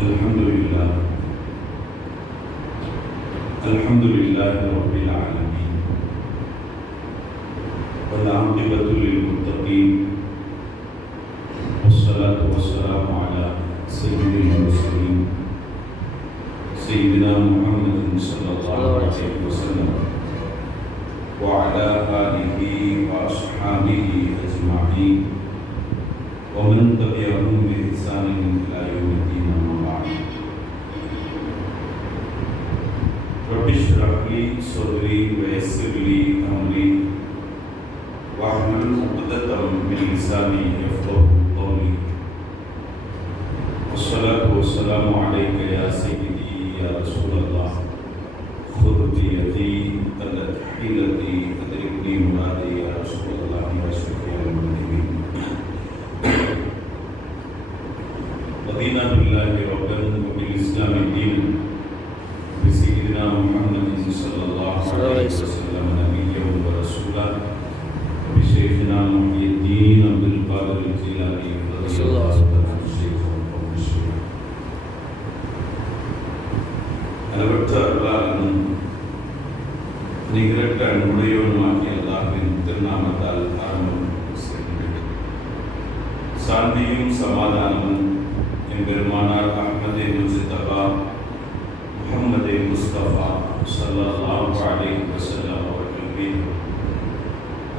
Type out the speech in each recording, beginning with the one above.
الحمد لله رب العالمين والعاقبة للمتقين والصلاة والسلام على سيد المرسلين سيدنا محمد صلى الله عليه وسلم وعلى آله وأصحابه أجمعين ومن تبعهم بإحسان إلى يوم الدين. أما بعد رب اشرح لي صدري ويسر لي أمري واحلل عقدة من لساني يفقهوا قولي والصلاة والسلام عليك يا سيدي يا رسول الله خذ بيدي قلت حيلتي أدركني مرادي يا رسول الله واشفي المذنبين. رضينا بالله ربا وبالإسلام دينا بسيدنا محمد صلى الله عليه وسلم نبيا ورسولا وبشيخنا محي الدين عبد القادر الجيلاني رضي الله عنه الشيخ والمشيخ. அளவற்ற அருளாளனும் நிகரற்ற அன்புடையவனுமாகிய அல்லாஹ்வின் திருநாமத்தால் ஆரம்பம் செய்கிறேன். சாந்தியும் சமாதானமும் எம்பெருமானார் அஹ்மதே முஸ்தபா முஹம்மதே முஸ்தபா ஸல்லல்லாஹு அலைஹி வஸல்லம் அவர்கள் மீது,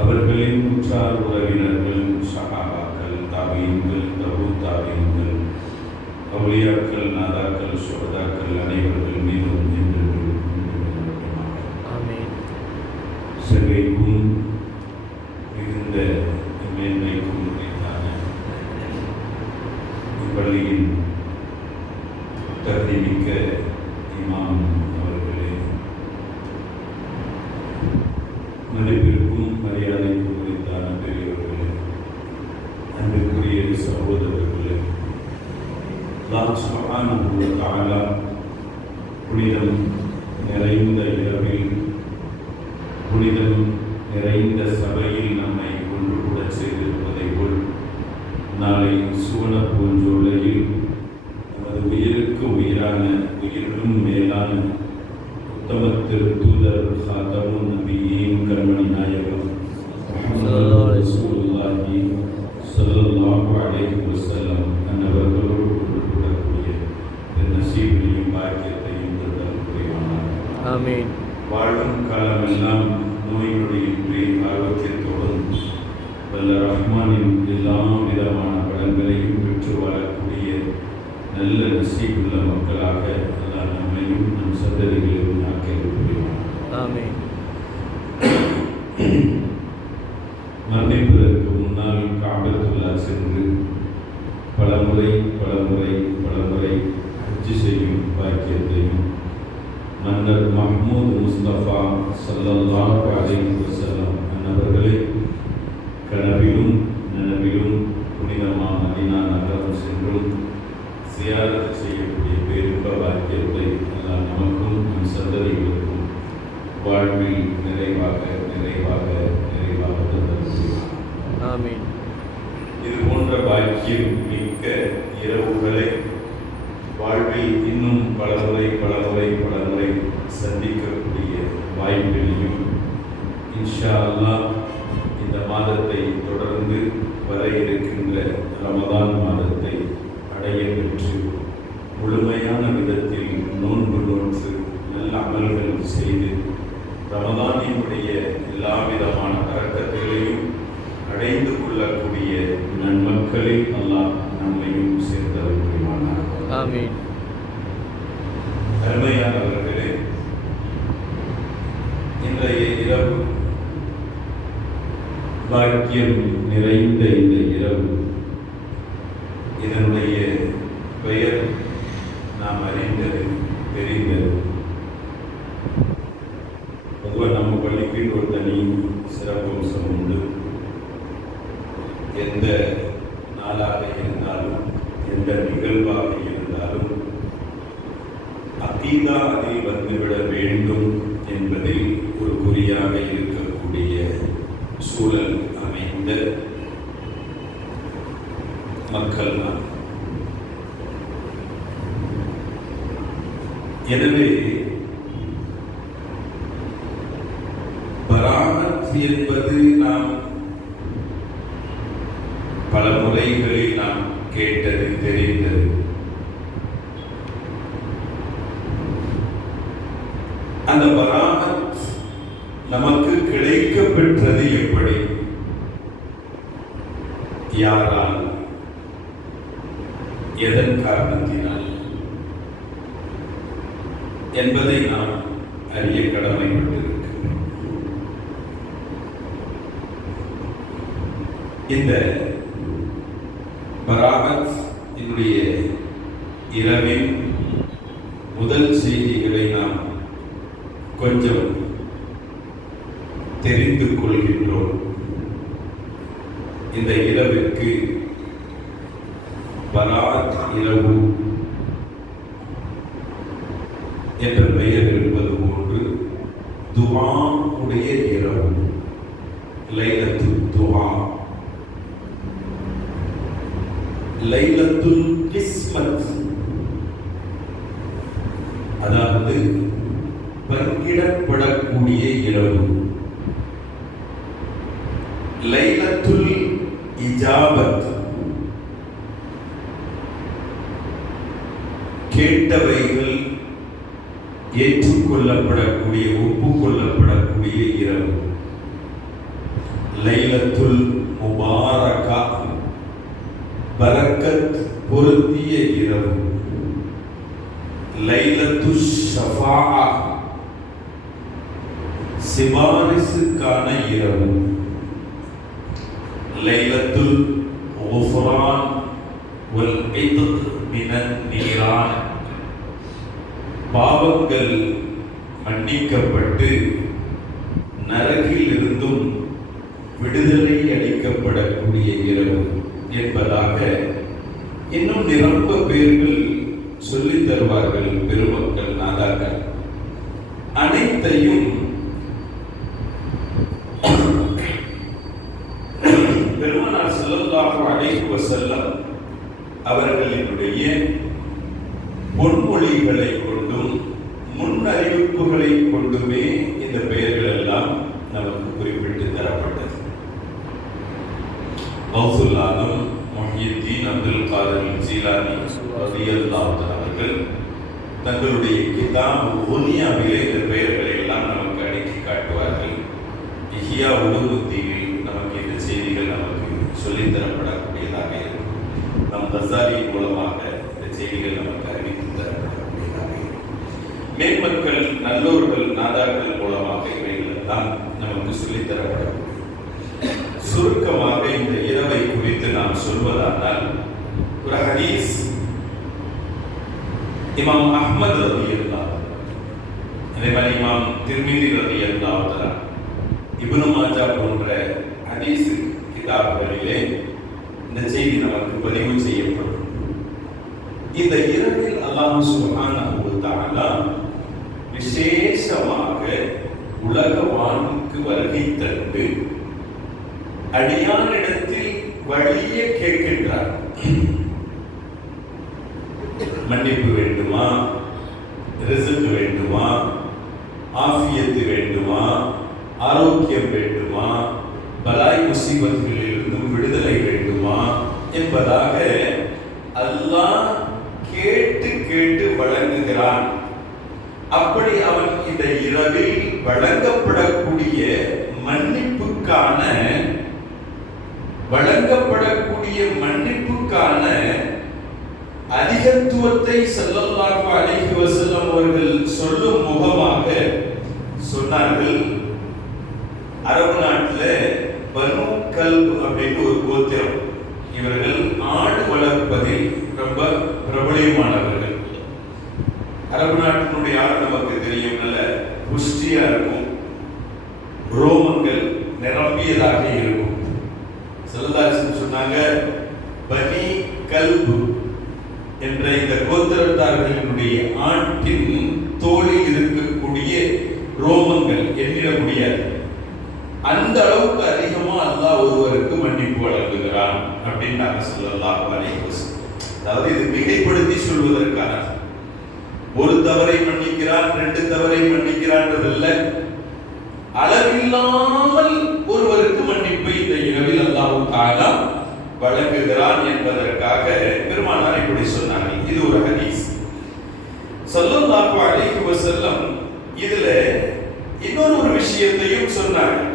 அவர்களின் உற்றார் உறவினர்கள், சஹாபாக்கள், தாபீன்கள், தபூ தாபீன்கள், அவுலியாக்கள், நாதாக்கள், சுஹதாக்கள் அனைவர்கள் மீதும் செல்வைக்கும் மிகுந்த மேன்மைக்கும் உரித்தான இப்பள்ளியின் தகுதிமிக்க இமாம் அவர்களே, மதிப்பிற்கும் மரியாதைக்கும் உரித்தான பெரியவர்களே, அன்பிற்குரிய சகோதரர்களே, அல்லாஹ் சுப்ஹானஹு வ தஆலா புனிதம் நிறைந்த இரவில், புனிதம் நிறைந்த சபையில் நம்மை ஒன்று கூட செய்திருப்பதை போல், நாளை சுவன பூஞ்சோலையில் நமது உயிருக்கு உயிரான, உயிரிலும் மேலான உத்தம திருத்தூதர் ஹாதமுன் நபியின் கண்மணி நாயகம் முஹம்மது ரசூலுல்லாஹி ஸல்லல்லாஹு அலைஹி வஸல்லம் அன்னவர்களோடு ஒன்று கூடக்கூடிய நசீபையும் பாக்கியத்தையும் தந்தல் புரிவானார். ஆமீன். வாழும் காலமெல்லாம் நோய் நொடியின்றி ஆரோக்கியத்தோடும் வல்ல ரஹ்மானின் எல்லா விதமான பலன்களையும் பெற்று வாழக்கூடிய நல்ல நசீபுள்ள மக்களாக அல்லாஹ் நம்மையும் நம் சந்ததிகளையும் ஆக்கியது புரிவார். ஆமீன். மரணிப்பதற்கு முன்னால் காபத்துல்லா சென்று பலமுறை ஹஜ் செய்யும் பாக்கியத்தையும் மன்னர் மஹ்மூத் முஸ்தபா ஸல்லல்லாஹு அலைஹி வஸல்லம் அன்னவர்களை கனவிலும் நனவிலும் புனிதமான மதீனா நகரம் சென்றும் சியாரத் செய்யக்கூடிய பேரும்ப பாக்கியத்தை அல்லாஹ் நமக்கும் நம் சந்ததிகளுக்கும் வாழ்வில் நிறைவாக தந்தருள்வார். ஆமீன். இது போன்ற பாக்கியம் மிக்க இரவுகளை வாழ்வில் இன்னும் பலமுறை சந்திக்கக்கூடிய வாய்ப்பினையும் இன்ஷா அல்லாஹ் இந்த மாதத்தை தொடர்ந்து வர இருக்கின்ற ரமதான் மாதத்தை அடைய பெற்று முழுமையான விதத்தில் நோன்பு நோற்று நல்ல அமல்கள் செய்து ரமதானினுடைய எல்லா விதமான பரக்கத்தையும் அடைந்து கொள்ளக்கூடிய நன்மக்களில் அல்லாஹ் நம்மையும் சேர்ந்தவர் புரிவானார். ஆமீன். அருமையானவர்களே, இன்றைய இரவு பாக்கியம் நிறைந்த இந்த இரவு, இதனுடைய பெயர் நாம் அறிந்தது, தெரிந்தது. பொதுவாக நம்ம பள்ளிக்கு ஒரு தனி சிறப்பம்சம் உண்டு. எந்த நாளாக இருந்தாலும், எந்த நிகழ்வாக இருந்தாலும் அகீதா அதில் வந்துவிட வேண்டும் என்பதில் ஒரு குறியாக இருக்கக்கூடிய சூழல் அமைந்த மக்கள் தான். எனவே பராமத் என்பது நாம் பல முறைகளில் நாம் கேட்டது, தெரிந்தது. அந்த பராமத் நமக்கு கிடைக்க பெற்றது எப்படி, யாரால், எதன் காரணத்தினால் என்பதை நாம் அறிய கடமைப்பட்டிருக்கிறோம். இந்த பராமத் என்னுடைய இரவின் முதல் செய்திகளை நாம் கொஞ்சம் தெரிந்து கொள்கின்றோம். இந்த இரவிற்கு பராத் இரவு என்ற பெயர் இருப்பது போன்று துஆ உடைய இரவு, லைலத்துல் துஆ, லைலத்துல் கிஸ்மத், அதாவது பங்கிடப்படக்கூடிய இரவு, லைலத்துல் இஜாபத், கேட்டவைகள் ஏற்றுக்கொள்ளப்படக்கூடிய, ஒப்புக்கொள்ளப்படக்கூடிய இரவு, லைலத்துல் முபாரகா, பரக்கத் பொருந்திய இரவு, லைலத்து ஷஃபாஅ, சிபாரிசுக்கான இரவு, லைலத்துல் குஃப்ரான் வல் இத்க் மினன் நீரான், பாவங்கள் மன்னிக்கப்பட்டு நரகில் இருந்தும் விடுதலை அளிக்கப்படக்கூடிய இரவு என்பதாக இன்னும் நிரம்ப பேர்கள் சொல்லித் தருவார்கள் பெருமக்கள், நாதாக்கள். அனைத்தையும் பெருமானார் ஸல்லல்லாஹு அலைஹி வஸல்லம் அவர்களினுடைய பொன்மொழிகளை கொண்டும் முன்னறிவிப்புகளை கொண்டுமே இந்த பெயர்கள் எல்லாம் நமக்கு குறிப்பிட்டு தரப்பட்டது. கௌசுல் ஆலம் முஹ்யித்தீன் அப்துல் காதிர் ஜீலானி ரலியல்லாஹு தஆலா அவர்கள் தங்களுடைய கிதாப் உனியாவிலே இந்த பெயர்களை எல்லாம் நமக்கு அடுக்கி காட்டுவார்கள். இஹ்யா உலூமுத்தீனில் நமக்கு இந்த செய்திகள் நமக்கு சொல்லித் தரப்படக்கூடியதாக இருக்கும். நம் கஸாலி மூலமாக இந்த செய்திகள் நமக்கு அறிவித்து தரப்படக்கூடியதாக இருக்கும். மேன்மக்கள், நல்லோர்கள், நாதாக்கள் மூலமாக இவைகள் எல்லாம் நமக்கு சொல்லித் தரப்படக்கூடிய. சுருக்கமாக இந்த இரவை குறித்து நாம் சொல்வதானால், ஒரு ஹதீஸ் இமாம் அஹ்மத் ரலியல்லாஹு, அதே மாதிரி இமாம் திர்மிதி ரலியல்லாஹு, இப்னு மாஜா போன்ற ஹதீஸ் கிதாபுகளிலே இந்த செய்தி நமக்கு பதிவு செய்யப்படும். இந்த இரவில் அல்லாஹ் சுப்ஹானஹு வ தஆலா விசேஷமாக உலக வாழ்வுக்கு வருகை தந்து அடியானிடத்தில் வழியே கேட்கின்றார். மன்னிப்பு வேண்டுமா, ரிஸ்க் வேண்டுமா, ஆஃபியத்து வேண்டுமா, ஆரோக்கியம் வேண்டுமா, பலாய் முசீபத்துகளில் இருந்தும் விடுதலை வேண்டுமா என்பதாக அல்லாஹ் கேட்டு கேட்டு வழங்குகிறான். அப்படி அவன் இந்த இரவில் வழங்கப்படக்கூடிய மன்னிப்புக்கான அதிகத்துவத்தை ஸல்லல்லாஹு அலைஹி வஸல்லம் அவர்கள் சொல்லும் முகமாக சொன்னார்கள். அரபு நாட்டில் பனு கல்ப் அப்படின்னு ஒரு கோத்திரம், இவர்கள் ஆடு வளர்ப்பதில் ரொம்ப பிரபலமானவர்கள். அரபு நாட்டினுடைய ஆடு நமக்கு தெரியும், நல்ல புஷ்டியா இருக்கும், ரோமங்கள் நிரம்பியதாக இருக்கும். ஸல்லல்லாஹு சொன்னாங்க, பனி கல்பு என்ற இந்த கோத்திரத்தார்களினுடைய ஆட்டின் தோளில் இருக்கக்கூடிய ரோமங்கள் எண்ணிட முடியாது. அந்த அளவுக்கு அதிகமா அல்லாஹ் ஒருவருக்கு மன்னிப்பு வழங்குகிறான் அப்படின்னு நாங்கள் ஸல்லல்லாஹு அலைஹி வஸல்லம். அதாவது இது மிகைப்படுத்தி சொல்வதற்கான ஒரு தவறை மன்னிக்கிறான், 2 தவறை மன்னிக்கிறான்றதல்ல, அளவில்லாமல் ஒருவருக்கு மன்னிப்பை இந்த இரவில் அல்லாஹ் தஆலா வழங்குகிறான் என்பதற்காக பெருமானார் இப்படி சொன்னார்கள். இது ஒரு ஹதீஸ். ஸல்லல்லாஹு அலைஹி வஸல்லம் இதுல இன்னொரு விஷயத்தையும் சொன்னார்கள்.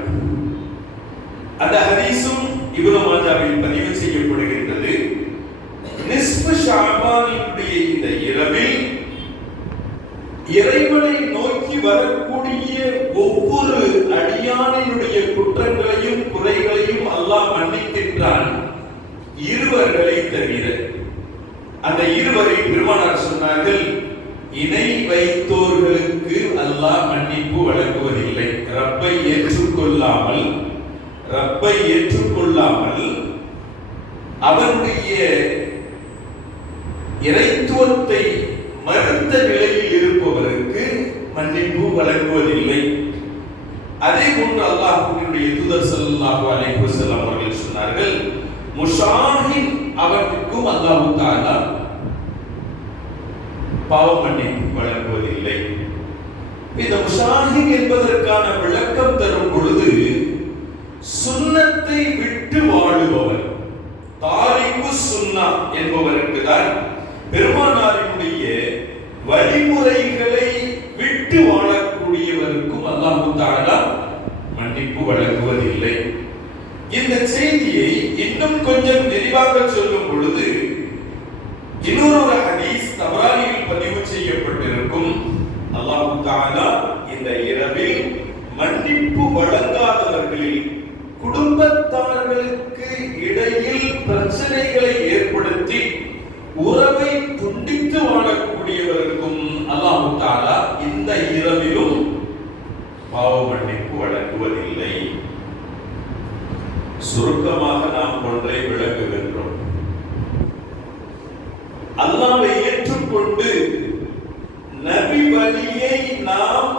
அந்த ஹதீஸும் இப்னு மாஜாவில் பதிவு செய்யப்படுகின்றது. நிஸ்ஃபு ஷஅபானினுடைய இந்த இரவில் இறைவனை நோக்கி வரக்கூடிய ஒவ்வொரு அடியானினுடைய குற்றங்களையும் குறைகளையும் அல்லாஹ் மன்னிக்கின்றான், இருவர்களை தவிர. அந்த இருவரை பெருமானார் சொன்னார்கள், இணை வைத்தோர்களுக்கு அல்லாஹ் மன்னிப்பு வழங்குவதில்லை. ரப்பை ஏற்றுக்கொள்ளாமல் அவனுடைய இறைத்துவத்தை மறுத்த நிலையில் இருப்பவருக்கு மன்னிப்பு வழங்குவதில்லை. அதே போன்று அல்லாஹ்வுடைய தூதர் ஸல்லல்லாஹு அலைஹி வஸல்லம் அவர்கள் சொன்னார்கள், முஷாஹின் அவனுக்கும் அல்லாஹ் தஆலா பாவ மன்னிப்பு வழங்குவதில்லை. இந்த முஷாஹின் என்பதற்கான விளக்கம் தரும் பொழுது, சுன்னத்தை விட்டு வாழுபவர், தாரிக்கு சுன்னா என்பவருக்கு தான் பெருமானாரினுடைய வழிமுறைகளை விட்டு வாழக்கூடியவருக்கும் அல்லாஹ் தஆலா மன்னிப்பு வழங்குவதில்லை. இந்த செய்தியை இன்னும் கொஞ்சம் விரிவாக சொல்லும் பொழுது, இன்னொரு ஹதீஸ் தபரானியில் பதிவு செய்யப்பட்டிருக்கும். அல்லாஹ் தஆலா இந்த இரவில் மன்னிப்பு வழங்காதவர்களில் குடும்பத்தார்களுக்கு இடையில் பிரச்சனைகளை ஏற்படுத்தி உறவை துண்டித்து வாழக்கூடியவருக்கும் அல்லாஹ் தஆலா இந்த இரவிலும் பாவ மன்னிப்பு வழங்குவதில்லை. சுருக்கமாக நாம் ஒன்றை விளக்குகின்றோம். அல்லாஹ்வை ஏற்றுக்கொண்டு நபி வழியை நாம்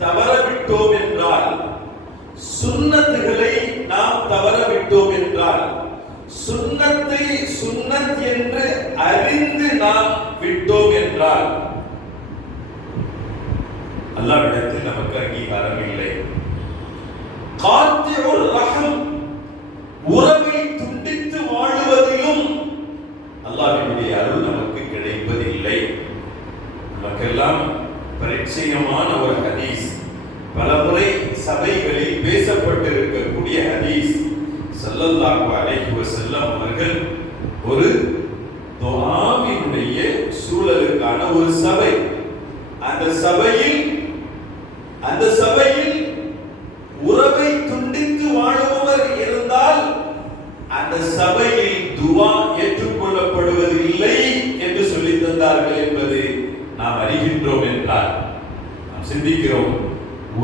தவறவிட்டோம் என்றால், சுன்னத்துகளை நாம் தவறவிட்டோம் என்றால், சுன்னத்தை சுன்னத் என்று அறிந்து நாம் விட்டோம் என்றால், அல்லாஹ்விடத்தில் நமக்கு அங்கீகாரம் இல்லை. காத்திஉர் ரஹம், உறவை துண்டித்து வாழுவதிலும் அல்லாஹ்வினுடைய அருள் நமக்கு கிடைப்பதில்லை. நமக்கெல்லாம் பரிச்சயமான ஒரு ஹதீஸ், பலமுறை சபைகளில் பேசப்பட்டிருக்கக்கூடிய ஹதீஸ். ஸல்லல்லாஹு அலைஹி வஸல்லம் அவர்கள் ஒரு துஆவினுடைய சூழலுக்கான ஒரு சபை, அந்த சபையில் உறவை துண்டித்து வாழுபவர் இருந்தால் அந்த சபையில் துஆ ஏற்றுக்கொள்ளப்படுவதில்லை என்று சொல்லி தந்தார்கள் என்பது நாம் அறிகின்றோம் என்றால் நாம் சிந்திக்கிறோம்.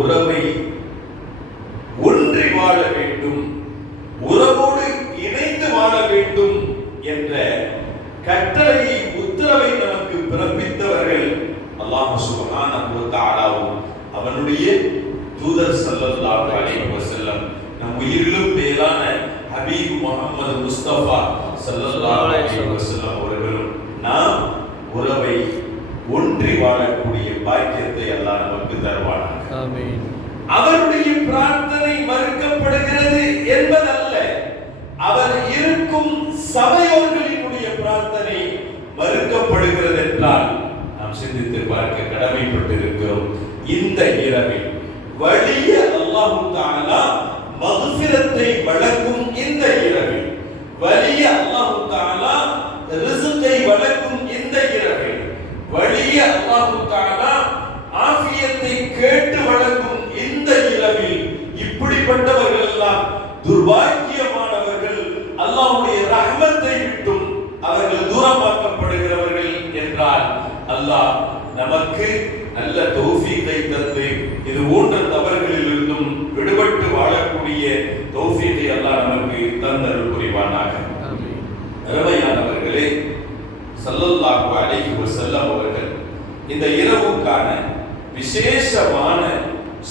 உறவை ஒன்றி வாழ வேண்டும், உறவோடு இணைந்து வாழ வேண்டும் என்ற கட்டளையை, உத்தரவை நமக்கு பிறப்பித்தவர்கள் அல்லாஹ் சுப்ஹானஹு வ தஆலாவும் அவனுடைய தூதர் ஸல்லல்லாஹு அலைஹி வஸல்லம், நம் உயிரிலும் மேலான ஹபீப் முஹம்மது முஸ்தபா ஸல்லல்லாஹு அலைஹி வஸல்லம் அவர்களும் நாம் உறவை ஒன்றி வாழக்கூடிய பாக்கியத்தை அல்லாஹ் நமக்கு தருவானாக. ஆமென். அவருடைய பிரார்த்தனை மறுக்கப்படுகிறது என்பதல்ல, அவர் இருக்கும் சபையோர்களினுடைய பிரார்த்தனை மறுக்கப்படுகிறது என்றால் நாம் சிந்தித்து பார்க்க கடமைப்பட்டிருக்கிறோம். இந்த இரவில் வலிய அல்லாஹ் தஆலா மக்ஃபிரத்தை வழங்கும் இந்த இரவில், வலிய அல்லாஹ் தஆலா ரிஸ்கை வழங்கும் இந்த இரவில், வலிய அல்லாஹ் தஆலா ஆஃபியத்தை கேட்டு வழங்கும் இந்த இரவில், இப்படிப்பட்டவர்கள் எல்லாம் துர்பாக்கியமானவர்கள், அல்லாஹ்வுடைய ரஹ்மத்தை விட்டும் அவர்கள் தூரமாக்கப்படுகிறவர்கள் என்றால், அல்லாஹ் நமக்கு நல்ல தௌஃபீகை தந்து இது போன்ற தவறுகளிலிருந்தும் விடுபட்டு வாழக்கூடிய தௌஃபீகை அல்லாஹ் நமக்கு தந்தருள் புரிவானாக. அருமையானவர்களே, ஸல்லல்லாஹு அலைஹி வஸல்லம் அவர்கள் இந்த இரவுக்கான விசேஷமான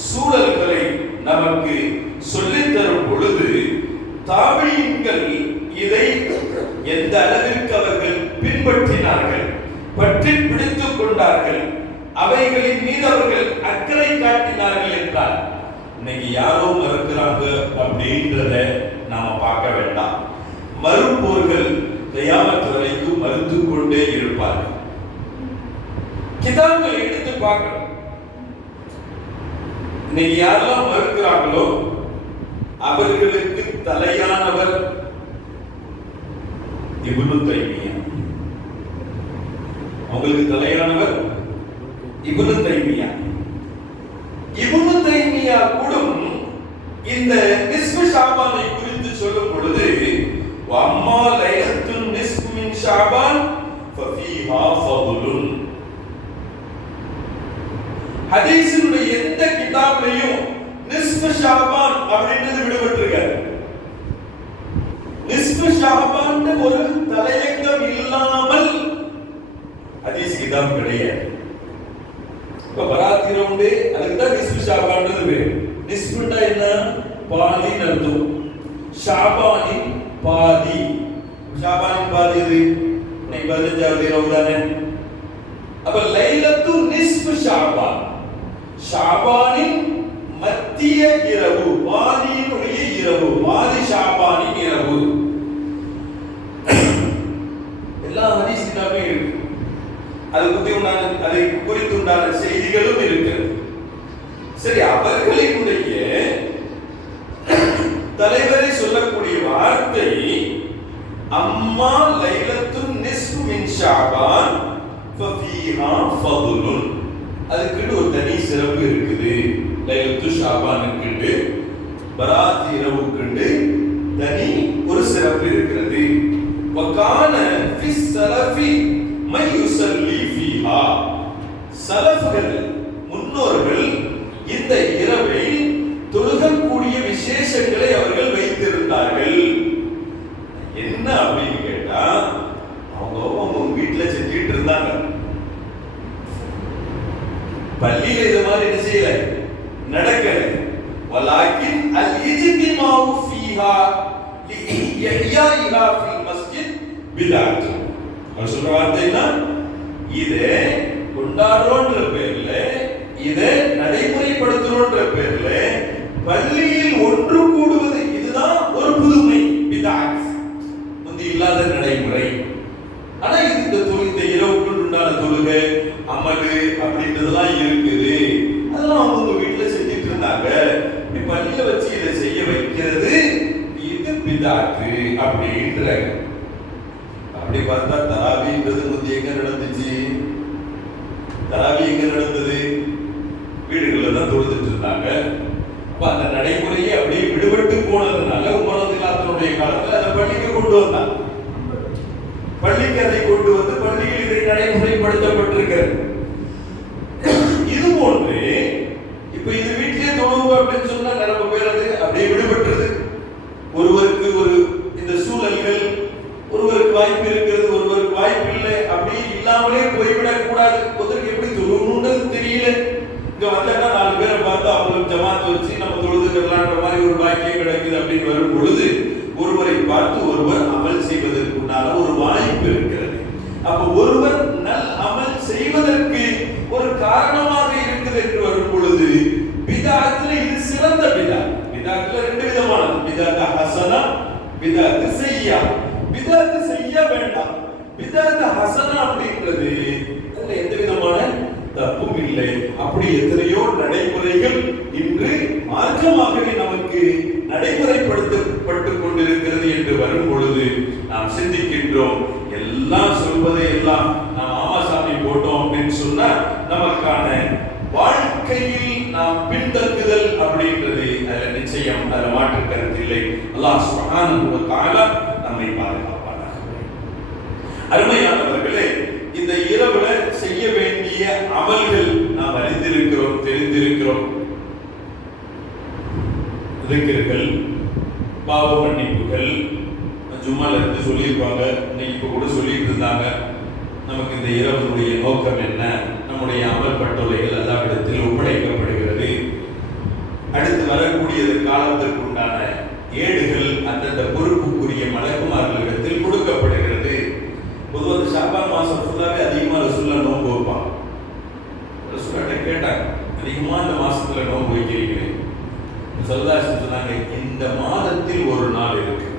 சூழல்களை நமக்கு சொல்லித் தரும் பொழுது, தாபீன்கள் இதை எந்த அளவிற்கு அவர்கள் பின்பற்றினார்கள், பற்றி பிடித்துக் கொண்டார்கள், அவைகளின் மீது அவர்கள் அக்கறை காட்டினார்கள் என்றால், இன்னைக்கு யாரோ மறுக்கிறாங்க அப்படின்றத நாம பார்க்க வேண்டாம். மறுப்போர்கள் கியாமத் வரைக்கும் மறுத்து கொண்டே இருப்பார்கள். கிதாபுகளை எடுத்து பார்க்கணும். இன்னைக்கு யாரெல்லாம் மறுக்கிறாங்களோ அவர்களுக்கு தலையானவர் இப்னு தைமியா. அவங்களுக்கு தலையானவர் இப்னு தைமியா. இப்னு தைமியா கூட இந்த நிஸ்ஃபு ஷாபானை குறித்து சொல்லும் பொழுது, வம்மா லைலத்துன் நிஸ்ஃபு மின் ஷாபான் ஃபஃபீஹா ஃபதுலுன். ஹதீஸினுடைய எந்த கிதாபிலையும் நிஸ்ஃபு ஷாபான் அப்படின்றது விடுபட்டிருக்காரு. நிஸ்ஃபு ஷாபான் ஒரு தலையங்கம் இல்லாமல் ஹதீஸ் கிதாப் கிடையாது. இப்ப பராத் இரவுண்டே அதுக்கு தான் நிஸ்ஃபு ஷாபான்றது பேரு. நிஸ்ஃபுண்டா என்ன? பாதின்னு அர்த்தம். ஷாபானின் பாதி. ஷாபானின் பாதி இது 15வது இரவு தானே. அப்ப லைலத்து நிஸ்ஃபு ஷாபான், ஷாபானின் மத்திய இரவு, பாதியினுடைய இரவு, பாதி ஷாபானின் இரவு. எல்லா ஹதீஸிலுமே இருக்கு. அதை குறித்துண்டான செய்திகளும் இருக்கு. சரி, அவர்களினுடைய தலைவரை சொல்லக்கூடிய வார்த்தை அம்மா லைலத்து நிஸ்ஃபு மின் ஷாபான் ஃபஃபீஹா ஃபதுலுன். அதுக்கு ஒரு தனி சிறப்பு இருக்குது. லைலத்து ஷாபானுக்கு பராத் இரவுக்கு தனி ஒரு சிறப்பு இருக்கிறது. வகான ஃபிஸ் ஸலஃபி மை யுஸல்லி ஃபீஹா. ஸலஃப்கள் முன்னோர்கள் இந்த இரவை தொழுகக்கூடிய விசேஷங்களை அவர்கள் வைத்திருந்தார்கள். என்ன அப்படின்னு கேட்டா, அவங்க வீட்டுல செஞ்சிட்டு இருந்தாங்க. பள்ளியில இது மாதிரி என்ன செய்யல, நடக்கல. வலாக்கின் அல் இஜ்திமாஉ ஃபீஹா லிஇஹ்யாஇஹா ஃபில் மஸ்ஜித் பித்அத். அவர் சொல்ற வார்த்தை என்ன? இதை கொண்டாடுறோன்ற பேர்ல, இதை நடைமுறைப்படுத்துறோன்ற பேர்ல பள்ளியில் ஒன்று கூடுவது, இதுதான் ஒரு புதுமை. பித்அத் முந்தி இல்லாத நடைமுறை. ஆனா இது இந்த இரவுக்குள் உண்டான தொழுகை அமலு அப்படின்றதெல்லாம் இருக்குது. அதெல்லாம் அவங்க வீட்டுல செஞ்சுட்டு இருந்தாங்க. இப்படி பள்ளியில வச்சு இதை செய்ய வைக்கிறது இது பிதாத்து அப்படின்றாங்க. அப்படி பார்த்தா தராவின்றது முந்தி எங்க நடந்துச்சு? தராவி எங்க நடந்தது? வீடுகள்ல தான் தொழுதுட்டு இருந்தாங்க. அப்ப அந்த நடைமுறையை அப்படியே விடுபட்டு போனதுனால உமர் ரலியல்லாஹு காலத்துல அதை பள்ளிக்கு கொண்டு வந்தாங்க. பள்ளிக்கு அதை கொண்டு வந்து பள்ளியில் இதை நடைமுறைப்படுத்தப்பட்டிருக்கிறது. இது போன்று இப்ப இது வீட்டிலே தொழுவு அப்படின்னு சொன்னா நிறைய பேர் அது அப்படியே விடுபட்டுறது. ஒருவருக்கு ஒரு இந்த சூழல்கள், ஒருவருக்கு வாய்ப்பு இருக்கிறது, ஒருவருக்கு வாய்ப்பு இல்லை, அப்படி இல்லாமலே போய்விடக் கூடாது. ஒருத்தருக்கு எப்படி தொழுவணும்ன்றது தெரியல. இங்க வந்தா 4 பேரை பார்த்து அவங்களுக்கு ஜமாத் வச்சு நம்ம தொழுதுக்கலான்ற மாதிரி ஒரு வாக்கியம் கிடைக்குது அப்படின்னு வரும் பொழுது ஒருவரை பார்த்து ஒருவர் அமல் செய்வதற்குண்டான ஒரு வாய்ப்பு இருக்கிறது. அப்ப ஒருவர் நல் அமல் செய்வதற்கு ஒரு காரணமாக இருக்குது என்று வரும் பொழுது பிதாத்துல இது சிறந்த பிதா. பிதாத்துல 2 விதமானது. பிதாத்து ஹசனா, பிதாத்து செய்யா. பிதாத்து செய்ய வேண்டாம். பிதாத்து ஹசனா அப்படின்றது அதுல எந்த விதமான தப்பும் இல்லை. அப்படி எத்தனையோ நடைமுறைகள் இன்று மார்க்கமாகவே நமக்கு நடைமுறைப்படுத்தப்பட்டு கொண்டிருக்கிறது என்று வரும் பொழுது நாம் சிந்திக்கின்றோம், எல்லாம் சொல்வதை எல்லாம் நாம் ஆமாசாமி போட்டோம் அப்படின்னு சொன்னா நமக்கான வாழ்க்கையில் நாம் பின்தங்குதல் அப்படின்றது அதுல நிச்சயம், அதுல மாற்று கருத்து இல்லை. அல்லாஹ் சுப்ஹானஹு வ தஆலா நம்மை பாதுகாப்பானாக. அருமையானவர்களே, இந்த இரவுல செய்ய வேண்டிய அமல்கள் நாம் அறிந்திருக்கிறோம், தெரிந்திருக்கிறோம். திக்ர்கள், பாவ மன்னிப்புகள், ஜும்மால இருந்து சொல்லியிருப்பாங்க, இன்னைக்கு இப்ப கூட சொல்லிட்டு இருந்தாங்க. நமக்கு இந்த இரவுடைய நோக்கம் என்ன, நம்முடைய அமல் பட்டோலைகள் அல்லாஹ்விடத்தில் ஒப்படைக்கப்படுகிறது. அடுத்து வரக்கூடிய காலத்திற்கு உண்டான ஏடுகள் அந்தந்த பொறுப்புக்குரிய மலக்குமார்களிடத்தில் கொடுக்கப்படுகிறது. பொதுவாக ஷாபான் மாசம் ஃபுல்லாவே அதிகமாக ரசூலுல்லாஹ் நோன்பு வைப்பாங்க. அதிகமாக இந்த மாசத்துல நோன்பு வைக்கிறீங்களே, சல்லல்லாஹு சொன்னாங்க, இந்த மாதத்தில் ஒரு நாள் இருக்கு,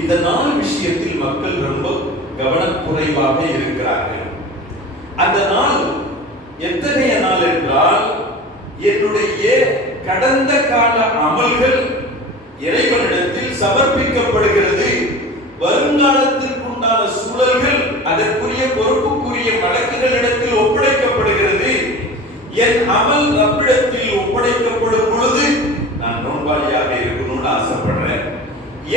இந்த நாள் விஷயத்தில் மக்கள் ரொம்ப கவனக்குறைவாக இருக்கிறார்கள். அந்த நாள் எத்தகைய நாள் என்றால், என்னுடைய கடந்த கால அமல்கள் இறைவனிடத்தில் சமர்ப்பிக்கப்படுகிறது, வருங்காலத்திற்குண்டான சூழல்கள் அதற்குரிய பொறுப்புக்குரிய மலக்குகளிடத்தில் ஒப்படைக்கப்படுகிறது. என் அமல் ரப்பிடத்தில் ஒப்படைக்கப்படும் பொழுது நான் நோன்பாளியாக இருக்கணும்னு ஆசைப்படுறேன்.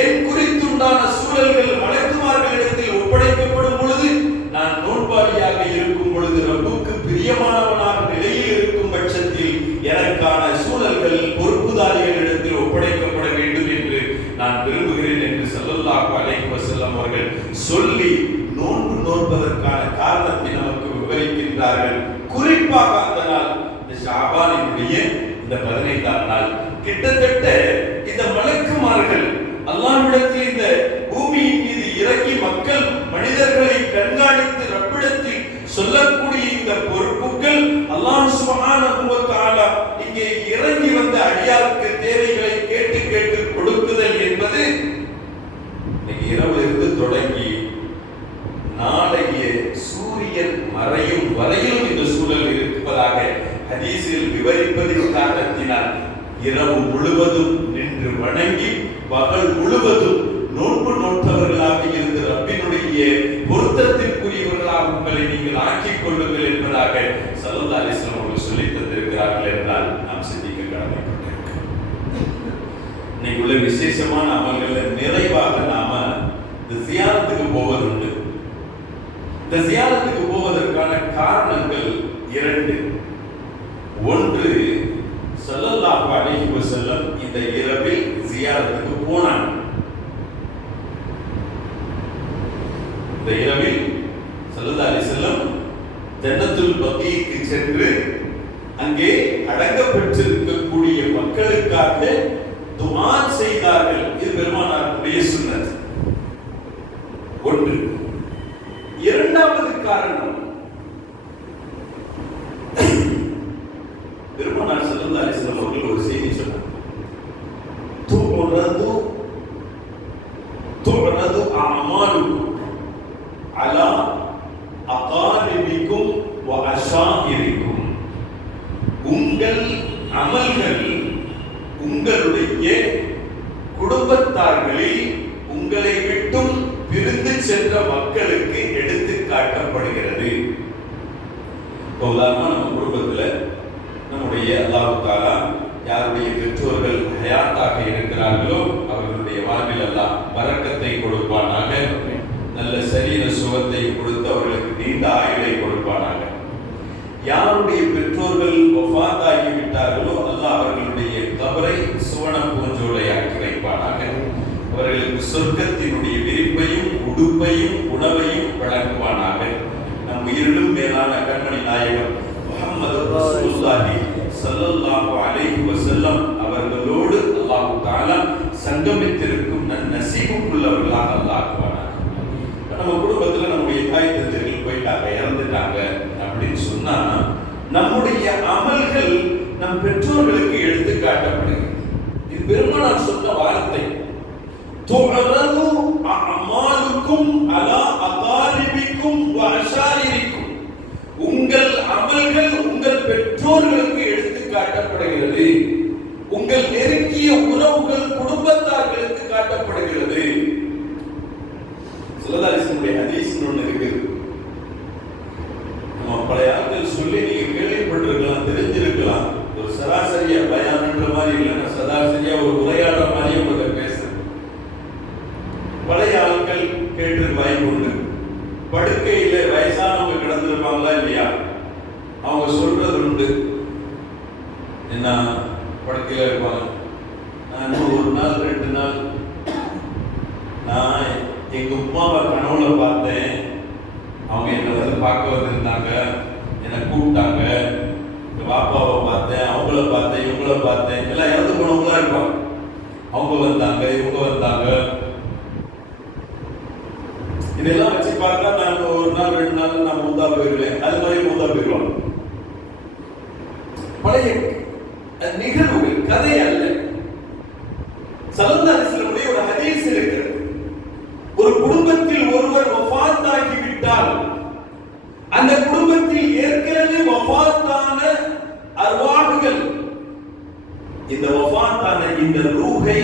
என் குறித்துண்டான சூழல்கள் மலக்குமார்களிடத்தில் ஒப்படைக்கப்படும் பொழுது நான் நோன்பாளியாக இருக்கும் பொழுது ரப்புக்கு பிரியமானவனாக நிலையில் இருக்கும் பட்சத்தில் எனக்கான சூழல்கள் பொறுப்புதாரிகளிடத்தில் ஒப்படைக்கப்பட வேண்டும் என்று நான் விரும்புகிறேன் என்று ஸல்லல்லாஹு அலைஹி வஸல்லம் அவர்கள் சொல்லி நோன்பு நோற்பதற்கான காரணத்தை நமக்கு விவரிக்கின்றார்கள். குறிப்பாக அந்த நாள் இந்த ஷாபானினுடைய இந்த 15ஆம் நாள், கிட்டத்தட்ட இந்த மலக்குமார்கள் அல்லாஹ்விடத்தில் இந்த பூமியின் மீது இறங்கி மக்கள் மனிதர்களை கண்காணித்து ரப்பிடத்தில் சொல்லக்கூடிய இந்த பொறுப்புகள் அல்லாஹ் சுப்ஹானஹு வ தஆலா இங்கே இறங்கி வந்த அடியாருக்கு தேவைகளை கேட்டு கேட்டு கொடுக்குதல் என்பது இன்னைக்கு இரவிலிருந்து தொடங்கி நாளைய சூரியன் மறையும் வரையிலும் இந்த சூழல் இருப்பதாக ஹதீஸில் விவரிப்பதின் காரணத்தினால் இரவு முழுவதும் நின்று வணங்கி பகல் முழுவதும் நோன்பு நோற்றவர்களாக இருந்து ரப்பினுடைய பொருத்தத்திற்குரியவர்களாக உங்களை நீங்கள் ஆக்கிக் கொள்ளுங்கள் என்பதாக ஸல்லல்லாஹு அலைஹி வஸல்லம் அவர்கள் சொல்லித் தந்திருக்கிறார்கள் என்றால் நாம் சிந்திக்க கடமைப்பட்டிருக்கிறோம். இன்னைக்கு உள்ள விசேஷமான அமல்களை நிறைவாக நாம இந்த ஜியாரத்துக்கு போவதுண்டு. இந்த ஜியாரத்துக்கு போவதற்கான காரணங்கள் 2. ஒன்று, ஸல்லல்லாஹு அலைஹி வஸல்லம் இந்த இரவில் ஜியாரத்துக்கு போனாங்க. இந்த இரவில் ஸல்லல்லாஹு அலைஹி வஸல்லம் ஜன்னத்துல் பகீக்கு சென்று அங்கே அடங்கப்பட்டிருக்கக்கூடிய மக்களுக்காக துஆ செய்தார்கள். இது பெருமானாருடைய சுன்னத். ஒன்று. இரண்டாவது காரணம், பெருமானார் ஸல்லல்லாஹு அலைஹி வஸல்லம் அவர்கள் ஒரு செய்தி சொன்னார். துஅரது அமாலுக்கும் அலா அகாலிபிக்கும் வ அஷாயிரிக்கும். உங்கள் அமல்கள் உங்களுடைய குடும்பத்தார்களில் உங்களை விட்டும் பிரிந்து சென்ற மக்களுக்கு எடுத்து காட்டப்படுகிறது. உதாரணமா நம்ம குடும்பத்துல நம்முடைய அல்லாஹ் தஆலா யாருடைய பெற்றோர்கள் ஹயாத்தாக இருக்கிறார்களோ அவர்களுடைய வாழ்வில் அல்லாஹ் பரக்கத்தை கொடுப்பானாக, நல்ல சரீர சுகத்தை கொடுத்து அவர்களுக்கு நீண்ட ஆயுளை கொடுப்பானாக. யாருடைய பெற்றோர்கள் வஃபாத்தாகி விட்டார்களோ அல்லாஹ் அவர்களுடைய கபரை சுவன பூஞ்சோலையாக்கி வைப்பானாக. அவர்களுக்கு சொர்க்கத்தினுடைய விரிப்பையும் உடுப்பையும் உணவையும் வழங்குவானாக. நம் உயிரிலும் மேலான கண்மணி நாயகம் முஹம்மது ரசூலுல்லாஹி ஸல்லல்லாஹு அலைஹி வஸல்லம் அவர்களோடு அல்லாஹ் தஆலா சங்கமித்திருக்கும் நன்னசீபுக்குள்ளவர்களாக அல்லாஹ் ஆக்குவானாக. நம்ம குடும்பத்துல நம்முடைய தாய் தந்தைகள் போயிட்டாங்க, இறந்துட்டாங்க அப்படின்னு சொன்னா நம்முடைய அமல்கள் நம் பெற்றோர்களுக்கு எடுத்து காட்டப்படுகிறது. இது பெருமானார் சொன்ன வார்த்தை. துஅரது அமாலுக்கும் அலா அகாலிபிக்கும் வ அஷாயிரிக்கும். உங்கள் அமல்கள் உங்கள் பெற்றோர்களுக்கு எடுத்து காட்டப்படுகிறது, உங்கள் நெருங்கிய உறவுகள் குடும்பத்தார்களுக்கு காட்டப்படுகிறது. ஸல்லல்லாஹு அலைஹி வஸல்லம் ஹதீஸ் ஒன்று இருக்குது. நம்ம பழைய ஆட்கள் சொல்லி நீங்க கேள்விப்பட்டிருக்கலாம், தெரிஞ்சிருக்கலாம். ஒரு சராசரியா பயான்ன்ற மாதிரி இல்லைன்னா சராசரியா ஒரு உரையாடுற மாதிரி உங்களுக்கு பேசுறது. பழைய ஆட்கள் கேட்டு வாய்ப்பு உண்டு. படுக்கையில வயசானவங்க கிடந்திருப்பாங்களா இல்லையா, அவங்க சொல்றது உண்டு. என்ன படுக்கையில இருப்பாங்க, நான் ஒரு நாள் 2 நாள் நான் எங்க உமாவை கனவுல பார்த்தேன், அவங்க என்னை வந்து பார்க்க வந்திருந்தாங்க, என்னை கூப்பிட்டாங்க, எங்க பாப்பாவை பார்த்தேன், அவங்கள பார்த்தேன், இவங்கள பார்த்தேன், எல்லாம் இறந்து போனவங்களா இருப்பாங்க. அவங்க வந்தாங்க, இவங்க வந்தாங்க. இதெல்லாம் வச்சு பார்த்தா நான் ஒரு நாள் 2 நாள் நான் மூத்தா போயிடுவேன், அது மாதிரி மூத்தா போயிடுவாங்க. பல அந்த குடும்பத்தில் ஏற்கனவே வஃபாத்தான அர்வாஹ்கள் இந்த வஃபாத்தான இந்த ரூஹை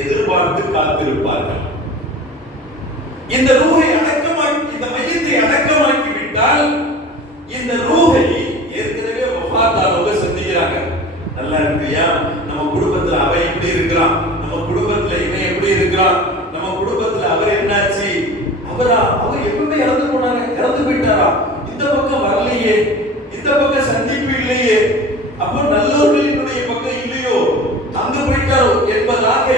எதிர்பார்த்து காத்திருப்பார்கள். இந்த ரூஹை அடக்கமாக்கி, இந்த மையத்தை அடக்கமாக்கி விட்டால் இந்த ரூஹை ஏற்கனவே வஃபாத்தானவங்க சந்திக்கிறாங்க. நல்லா இருக்கியா, நம்ம குடும்பத்துல அவன் எப்படி இருக்கிறான், நம்ம குடும்பத்துல இவன் எப்படி இருக்கிறான், நம்ம குடும்பத்துல அவர் என்னாச்சு, அவர் எப்பவுமே இறந்து போனாரு, இறந்து போயிட்டாரா, இந்த பக்கம் வரலையே, இந்த பக்கம் சந்திப்பு இல்லையே, அப்போ நல்லவர்களினுடைய பக்கம் இல்லையோ, அங்க போயிட்டாரோ என்பதாக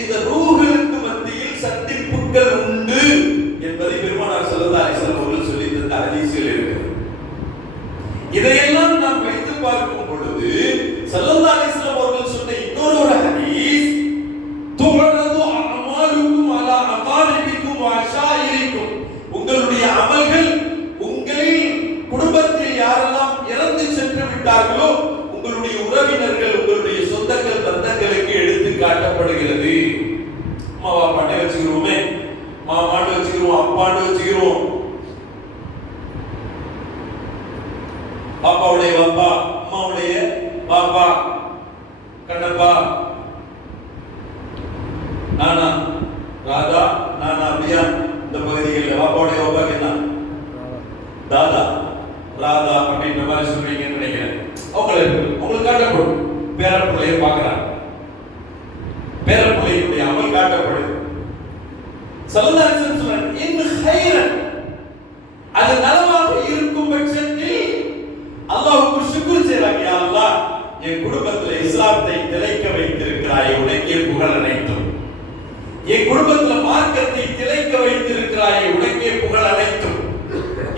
இந்த ரூஹுகளுக்கு மத்தியில் சந்திப்புகள் உண்டு என்பதை பெருமானார் ஸல்லல்லாஹு அலைஹி வஸல்லம் அவர்கள் சொல்லி தந்த ஹதீஸில் இருக்கு. இதையெல்லாம் நாம் வைத்து பார்க்கும் பொழுது ஸல்லல்லாஹு அலைஹி வஸல்லம் அவர்கள் சொன்ன இன்னொரு ஹதீஸ், துமனது அமாலுக்கும் அலா அகாரிபிக்கும் வ அஷாயிரிக்கும், உங்களுடைய அமல்கள் உங்களில் குடும்பத்தில் யாரெல்லாம் இறந்து சென்று விட்டார்களோ உங்களுடைய உறவினர்கள், உங்களுடைய சொந்தங்கள், பந்தங்களுக்கு எடுத்து காட்டப்படுகிறது. அம்மா பாட்டை வச்சுக்கிறோமே, மாமாண்டு வச்சுக்கிறோம், அப்பாண்டு வச்சுக்கிறோம், பாப்பாவுடைய பாப்பா, அம்மாவுடைய பாப்பா, கண்ணப்பா, நானா, ராதா, நானா, அப்படியா இந்த பகுதிகளில் பாப்பாவுடைய பாப்பாக்கு என்ன தாதா, ராதா அப்படின்ற மாதிரி சொல்றீங்கன்னு நினைக்கிறேன். உங்களுக்கு காட்டப்படும், பேரப்பிள்ளையை பார்க்கிறாங்க, பேரப்பிள்ளையுடைய அமல் காட்டப்படுது. ஸல்லல்லாஹு அலைஹி வஸல்லம் சொல்றாங்க, இன் ஹைரன், அது நலமாக இருக்கும் பட்சத்தில் அல்லாஹ்வுக்கு ஷுக்ர் செய்றாங்க. யா அல்லாஹ், என் குடும்பத்துல இஸ்லாத்தை திளைக்க வைத்திருக்கிறாய், உனக்கே புகழ் அனைத்தும். என் குடும்பத்துல மார்க்கத்தை திளைக்க வைத்திருக்கிறாய், உனக்கே புகழ் அனைத்தும்.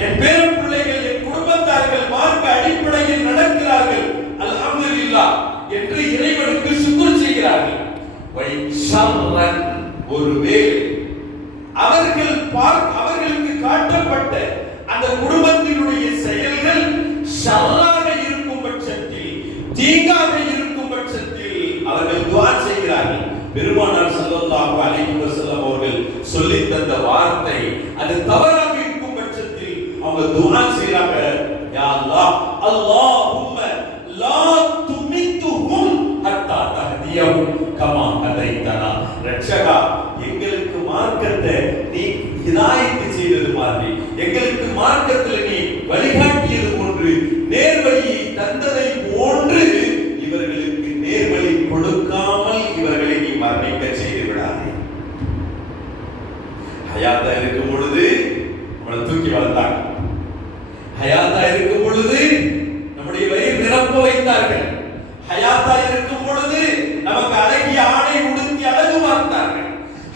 என் பேரப்பிள்ளைகள், என் குடும்பத்தார்கள் மார்க்க அடிப்படையில் நடக்கிறார்கள், அல்ஹம்துலில்லாஹ் என்று இறைவனுக்கு ஷுக்ர் செய்கிறார்கள். வை ஷர்ரன், ஒருவேளை அவர்களுக்கு காட்டப்பட்ட அந்த குடும்பத்தினுடைய செயல்கள் ஷர்ராக இருக்கும் பட்சத்தில், தீங்காக இருக்கும் பட்சத்தில் அவர்கள் துஆ செய்கிறார்கள். பெருமானார் ஸல்லல்லாஹு அலைஹி வஸல்லம் அவர்கள் சொல்லி தந்த வார்த்தை அது தவறாக இருக்கும் பட்சத்தில் அவங்க துஆ செய்றாங்க, யா அல்லாஹ், அல்லாஹும்ம லா துமித்துஹும் ஹத்தா தஹ்தியஹும் கமா ஹதைதனா. ரட்சகா, எங்களுக்கு மார்க்கத்தை நீ ஹிதாயத் செய்தது மாதிரி, எங்களுக்கு மார்க்கத்தில் நீ வழிகாட்டியது போன்று, நேர்வழியை தந்ததை போன்று இவர்களுக்கு நேர்வழி கொடுக்காமல் இவர்களை நீ மரணிக்க செய்து விடாதே. ஹயாத்தா இருக்கும் பொழுது நம்மளை தூக்கி வளர்த்தாங்க, ஹயாத்தா இருக்கும் பொழுது நம்முடைய வயிறு நிரப்ப வைத்தார்கள், ஹயாத்தா இருக்கும் பொழுது நமக்கு அழகிய ஆடை உடுத்தி அழகு பார்த்தார்கள்,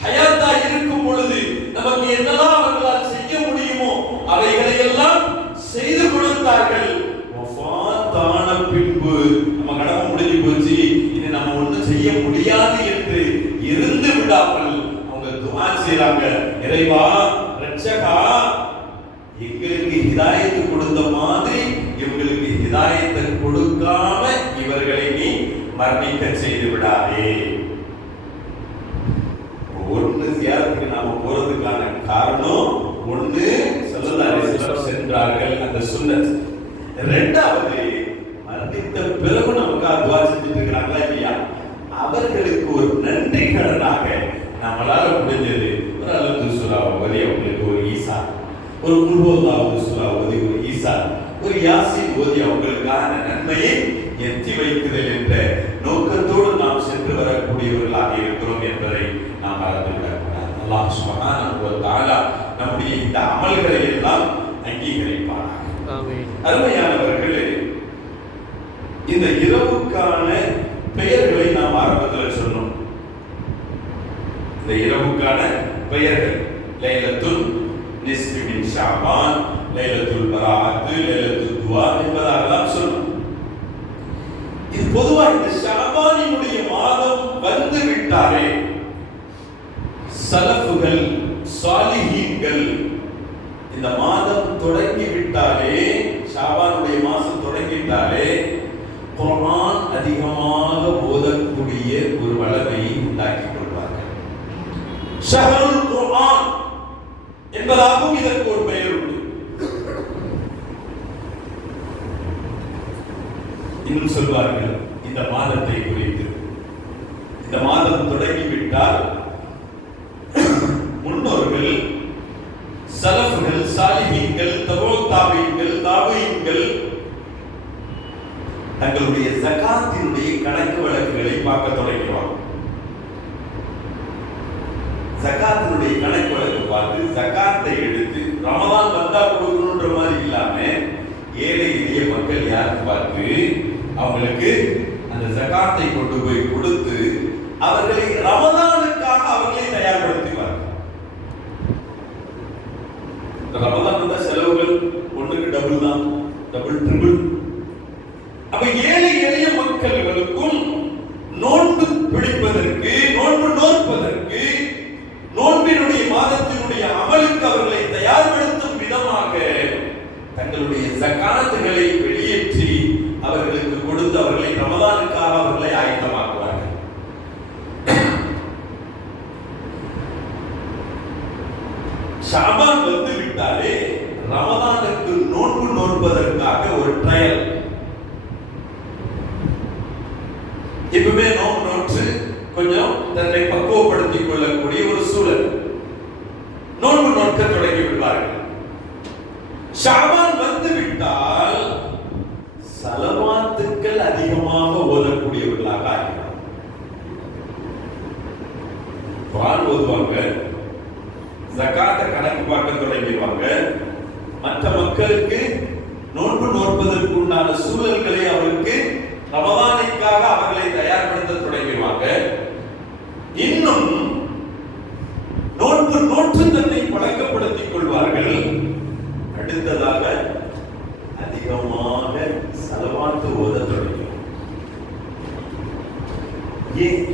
ஹயாத்தா இருக்கும் பொழுது நமக்கு என்னெல்லாம் அவர்களால் செய்ய முடியுமோ அவைகளை எல்லாம் செய்து கொடுத்தார்கள். வஃபாத்தான பின்பு நம்ம கடமை முடிஞ்சு போச்சு, இது நம்ம ஒண்ணும் செய்ய முடியாது என்று இருந்து விடாமல் அவங்க துஆ செய்றாங்க, இறைவா, ரட்சகா, எங்களுக்கு ஹிதாயத்து கொடுத்த மாதிரி இவங்களுக்கு ஹிதாயத்தை கொடுக்காம இவர்களை நீ மரணிக்க செய்து விடாதே. ஒன்று சியாரத்துக்கு நாம போறதுக்கான காரணம், ஒன்று ஸல்லல்லாஹு அலைஹி வஸல்லம் சென்றார்கள், அந்த சுன்னத். இரண்டாவது, மரணித்த பிறகு நமக்கு துஆ செஞ்சுட்டு இருக்கிறாங்களா இல்லையா, அவர்களுக்கு ஒரு நன்றி கடனாக நம்மளால முடிஞ்சது ஒரு அல்ஹம்து சூரா ஓதி, அவங்களுக்கு ஒரு ஈசா, ஒரு குல்ஹுவல்லாஹு சூரா ஓதி, ஒரு ஈசா, ஒரு யாசீன் ஓதி அவங்களுக்கான நன்மையை எத்தி வைக்குதல் என்ற நோக்கத்தோடு நாம் சென்று வரக்கூடியவர்களாக இருக்கிறோம் என்பதை நாம் மறந்துவிடக்கூடாது. அல்லாஹ் சுப்ஹானஹு வ தஆலா நம்முடைய இந்த அமல்களை எல்லாம் அங்கீகரிப்பானாக. அருமையானவர்களே, இந்த இரவுக்கான பெயர்களை நாம் ஆரம்பத்தில் சொன்னோம். இந்த இரவுக்கான பெயர்கள் லைலத்துல் நிஸ்ஃபி மின் ஷஅபான், லைலத்துல் பராஅத், லைலத்துல் துஆ என்பதெல்லாம் சொன்னோம். இது பொதுவா இந்த ஷஅபானினுடைய மாதம் வந்து விட்டாரே, சலஃபுகள், சாலிஹீன்கள் இந்த மாதம் தொடங்கி விட்டாலே, ஷஅபானுடைய மாதம் தொடங்கிட்டாலே குர்ஆன் அதிகமாக ஓதக்கூடிய ஒரு வளமையை உண்டாக்கி கொள்வார்கள். ஷஹருல் குர்ஆன் என்பதாகவும் இதற்கு ஒரு பெயர் உண்டு. இன்னும் சொல்வார்கள் இந்த மாதத்தை குறித்து, இந்த மாதம் தொடங்கிவிட்டால் முன்னோர்கள், சலஃப்கள், சாலிஹீன்கள், தபூத்தாபீன்கள், தாபீன்கள் தங்களுடைய ஜகாத்தினுடைய கணக்கு வழக்குகளை பார்க்க தொடங்கிடுவாங்க. ஜகாத்தினுடைய கணக்கு வழக்கு பார்த்து ஜகாத்தை எடுத்து ரமதான் வந்தா கொடுக்கணுன்ற மாதிரி இல்லாம ஏழை எளிய மக்கள் யாருக்கு பார்த்து அவங்களுக்கு அந்த ஜகாத்தை கொண்டு போய் கொடுத்து அவர்களை ரமதானுக்காக அவர்களை தயார்படுத்துவார்கள். ரமதான் வந்த செலவுகள் ஒண்ணுக்கு டபுள் தான், டபுள் ட்ரிபிள். அப்ப ஏழை எளிய மக்களுக்கும் நோன்பு பிடிப்பதற்கு, நோன்பு நோற்பதற்கு, நோன்பினுடைய மாதத்தினுடைய அமலுக்கு அவர்களை தயார்படுத்தும் விதமாக தங்களுடைய ஜகாத்துகளை வெளியேற்றி அவர்களுக்கு கொடுத்து அவர்களை ரமதானுக்காக அவர்களை ஆயத்தமாக்குவார்கள். ஷாபான் வந்து விட்டாலே ரமதானுக்கு நோன்பு நோற்பதற்காக ஒரு ட்ரையல். இப்பவே நோன்பு நோற்று கொஞ்சம் தன்னை பக்குவப்படுத்திக் கொள்ளக்கூடிய ஒரு சூழல். நோன்பு நோக்க தொடங்கி விடுவார்கள். ஷாபான் வந்து விட்டால் சலவாத்துக்கள் அதிகமாக ஓதக்கூடியவர்களாக ஆகிறார். குர்ஆன் ஓதுவாங்க, ஜகாத்தை கணக்கு பார்க்க தொடங்கிடுவாங்க. மற்ற மக்களுக்கு நோன்பு நோற்பதற்கு உண்டான சூழல்களை அவருக்கு ரமதானுக்காக அவர்களை தயார்படுத்த தொடங்கிடுவாங்க. இன்னும் நோன்பு நோற்று தன்னை பழக்கப்படுத்திக் கொள்வார்கள். அடுத்ததாக அதிகமாக சலவாத்து ஓத தொடங்கிடும். ஏன்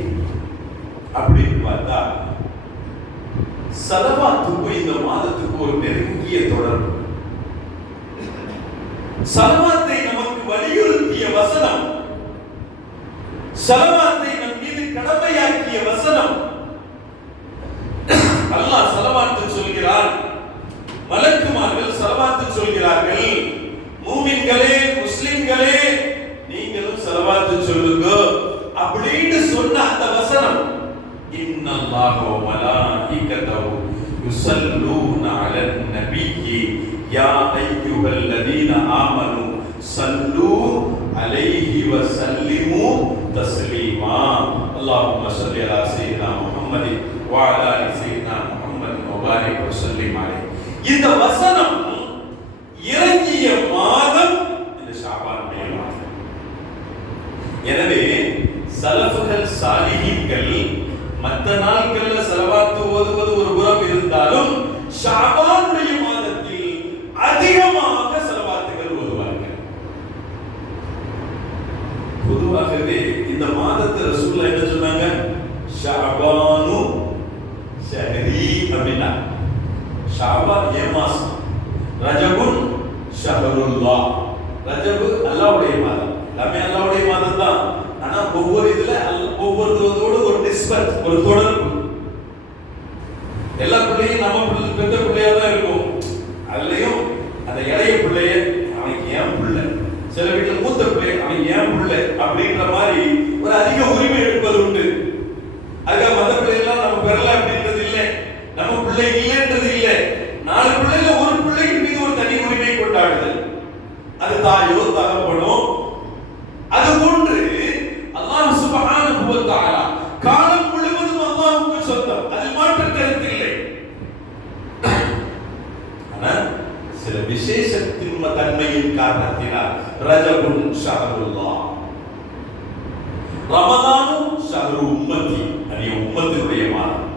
அப்படின்னு பார்த்தா சலவாத்துக்கும் இந்த மாதத்துக்கு ஒரு நெருங்கிய தொடர்பு. சலவாத்தை நமக்கு வலியுறுத்திய வசனம், சலவாத்தை நம் மீது கடமையாக்கிய வசனம். அல்லாஹ் சலவாத்து சொல்கிறார், மலக்குமார்கள் சலவாத்து சொல்கிறார்கள். மூமின்களே, முஸ்லிம்களே, நீங்களும் சலவாத்து சொல்லுங்க அப்படின்னு சொன்ன அந்த வசனம், இன்னல்லாஹ வ மலாயிகத்தஹு யுஸல்லூன அலன் நபிய்யி யா அய்யுஹல்லதீன ஆமனு ஸல்லூ அலைஹி வ ஸல்லிமு தஸ்லீமா. அல்லாஹும்ம ஸல்லி அலா ஸய்யிதினா முஹம்மதி வ அலா ஆலி ஸய்யிதினா முஹம்மதி வ பாரிக் வ ஸல்லிம் அலைஹி. இந்த வசனம் இறங்கிய மாதம் இந்த ஷாபானுடைய மாதம். எனவே சலஃபுகள், சாலிஹீன்கள் மற்ற நாட்கள்ல ஸலவாத்து ஓதுவது ஒரு புறம் இருந்தாலும் ஷாபானுடைய மாதத்தில் அதிகமாக ஸலவாத்துகள் ஓதுவார்கள். பொதுவாகவே இந்த மாதத்தை ரசூலுல்லாஹ் என்ன சொன்னாங்க? ஷாபானு ஷஹரி அப்படின்னா. ஷாபான் ஏன் மாசம், ரஜபுன் ஷஹருல்லாஹ். ரஜபு அல்லாஹ்வுடைய மாதம், எல்லாமே அல்லாஹ்வுடைய மாதம் தான். ஆனா ஒவ்வொரு இதுல ஒவ்வொருத்தரோட ஒரு நிஸ்பத், ஒரு தொடர்பு. எல்லா பிள்ளையும் நம்ம பெற்ற பிள்ளையா தான் இருக்கும். அதுலயும் அந்த இளைய பிள்ளைய அவன் ஏன் பிள்ளை, சில வீட்டுல மூத்த பிள்ளை அவன் ஏன் பிள்ளை அப்படின்ற மாதிரி ஒரு அதிக உரிமை எடுப்பது உண்டு. அதுக்காக மற்ற பிள்ளைகள்லாம் நம்ம பெறல அப்படின்றது இல்லை, நம்ம பிள்ளை இல்லைன்றது இல்லை. 4 பிள்ளைல ஒரு பிள்ளையின் மீது ஒரு தனி உரிமை கொண்டாடுதல், அது தாயோ தகப்பனோ. அது போன்று அல்லாஹ் சுப்ஹானஹு வ தஆலா காலம் முழுவதும் அல்லாஹ்வுக்கு சொந்தம், அதில் மாற்று கருத்து இல்லை. ஆனால் சில விசேஷத்தின் தன்மையின் காரணத்தினால் ரஜபுன் ஷஹருல்லாஹ், ரமதானும் ஷஹரு உம்மத்தி, அது உம்மத்தினுடைய மாதம்.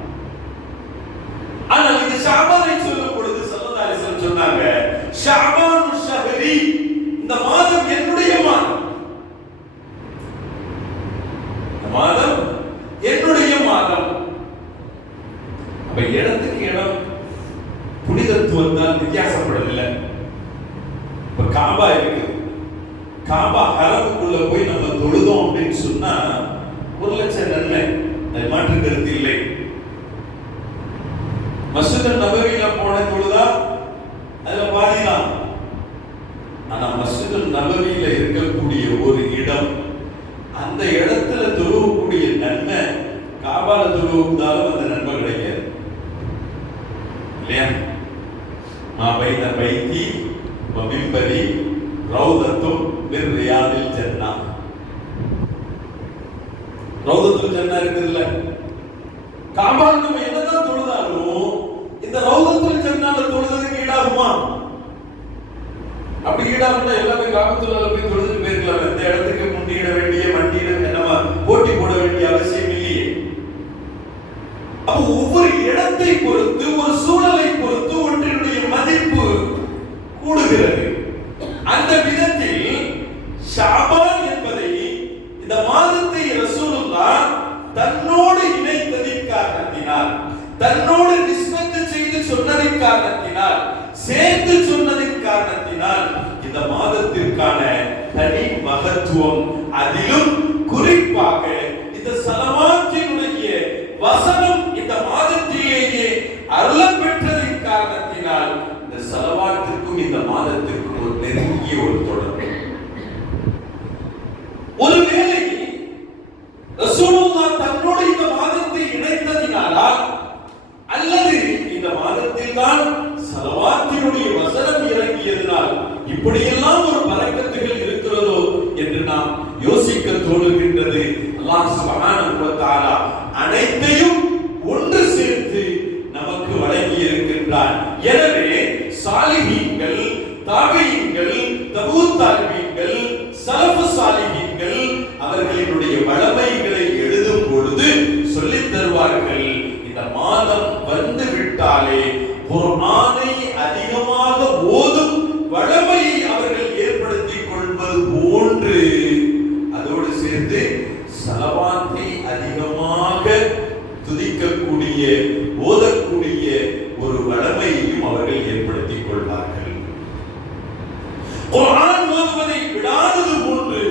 ஆனால் இந்த ஷாபானை சொல்லும் பொழுது ஸல்லல்லாஹு அலைஹி வஸல்லம் சொன்னாங்க, ஷாபானு ஷஹரி, இந்த மாதம் என்னுடைய மாதம், இந்த மாதம் என்னுடைய மாதம். அப்ப இடத்துக்கு இடம் புனிதத்துவத்தால் வித்தியாசப்படவில்லை. இப்ப காபா இருக்கு, காபா ஹரமுக்குள்ள போய் நம்ம தொழுதோம் அப்படின்னு சொன்னா 1,00,000 நன்மை, அது மாற்று கருத்து இல்லை. மஸ்ஜித் நபவியில போன தொழுதா அதுல பாதிதான். ஆனா மஸ்ஜிதுல் நபவியில இருக்கக்கூடிய ஒரு இடம், அந்த இடத்துல தொழுவக்கூடிய நன்மை காபால தொழுவதாலும் அந்த நன்மை கிடைக்காது இல்லையா? பைன பைத்தி வமிம்பரி ரௌதத்தும் மின் ரியாதில் ஜன்னா. ரௌதத்துல் ஜன்னா இருக்குதுல்ல, காபால நம்ம என்னதான் தொழுதாலும் இந்த ரௌதத்துல் ஜன்னால தொழுதுக்கு ஈடாகுமா? அப்படி ஈடாகும்னா எல்லாமே காபத்துள்ளால போய் தொழுதுட்டு போயிருக்கலாம். இந்த இடத்துக்கு முண்டியிட வேண்டிய வண்டியிட என்னமா போட்டி போட வேண்டிய அவசியம் இல்லையே. அப்ப ஒவ்வொரு இடத்தை பொறுத்து, ஒரு சூழலை பொறுத்து ஒன்றினுடைய மதிப்பு கூடுகிறது. அந்த விதத்தில் ஷாபான் என்பதை, இந்த மாதத்தை ரசூலுல்லாஹ் தன்னோடு இணைத்ததின் காரணத்தினால், தன்னோடு நிஸ்பத்து செய்து சொன்னதின் காரணத்தினால், சேர்த்து சொன்னதின் காரணத்தினால் இந்த மாதத்திற்கான தனி மகத்துவம், அதிலும் குறிப்பாக இந்த ஸலவாத்தினுடைய வசனம் இந்த மாதத்திலேயே அருளப் பெற்றதின் காரணத்தினால் இந்த ஸலவாத்திற்கும் இந்த மாதத்திற்கும் ஒரு நெருங்கிய ஒரு தொடர்பு. ஒருவேளை ரசூலுல்லாஹ் தன்னோடு இந்த மாதத்தை இணைத்ததினாலா, அல்லது இந்த மாதத்தில் தான் ஸலவாத்தினுடைய வசனம் இறங்கியதனால் இப்படியெல்லாம் ஒரு பரக்கத்துகள் இருக்கிறதோ என்று நாம் யோசிக்க தோணுகின்றது. அல்லாஹ் சுப்ஹானஹு வ தஆலா அனைத்தையும் ஒன்று சேர்த்து நமக்கு வழங்கி இருக்கின்றார். எனவே சாலிஹீன்கள், தாபீன்கள், தபூத் தாபீன்கள், ஸலஃபு சாலிஹீன்கள் அவர்களினுடைய வளமைகளை எழுதும் பொழுது சொல்லித் தருவார்கள், இந்த மாதம் வந்து விட்டாலே குர்ஆனை அதிகமாக ஓதும் வளமையை அவர்கள் ஏற்படுத்திக் கொள்வது போன்று, அதோடு சேர்த்து ஸலவாத்தை அதிகமாக துதிக்கக்கூடிய, ஓதக்கூடிய ஒரு வளமையையும் அவர்கள் ஏற்படுத்திக் கொள்வார்கள். குர்ஆன் ஓதுவதை விடாதது போன்று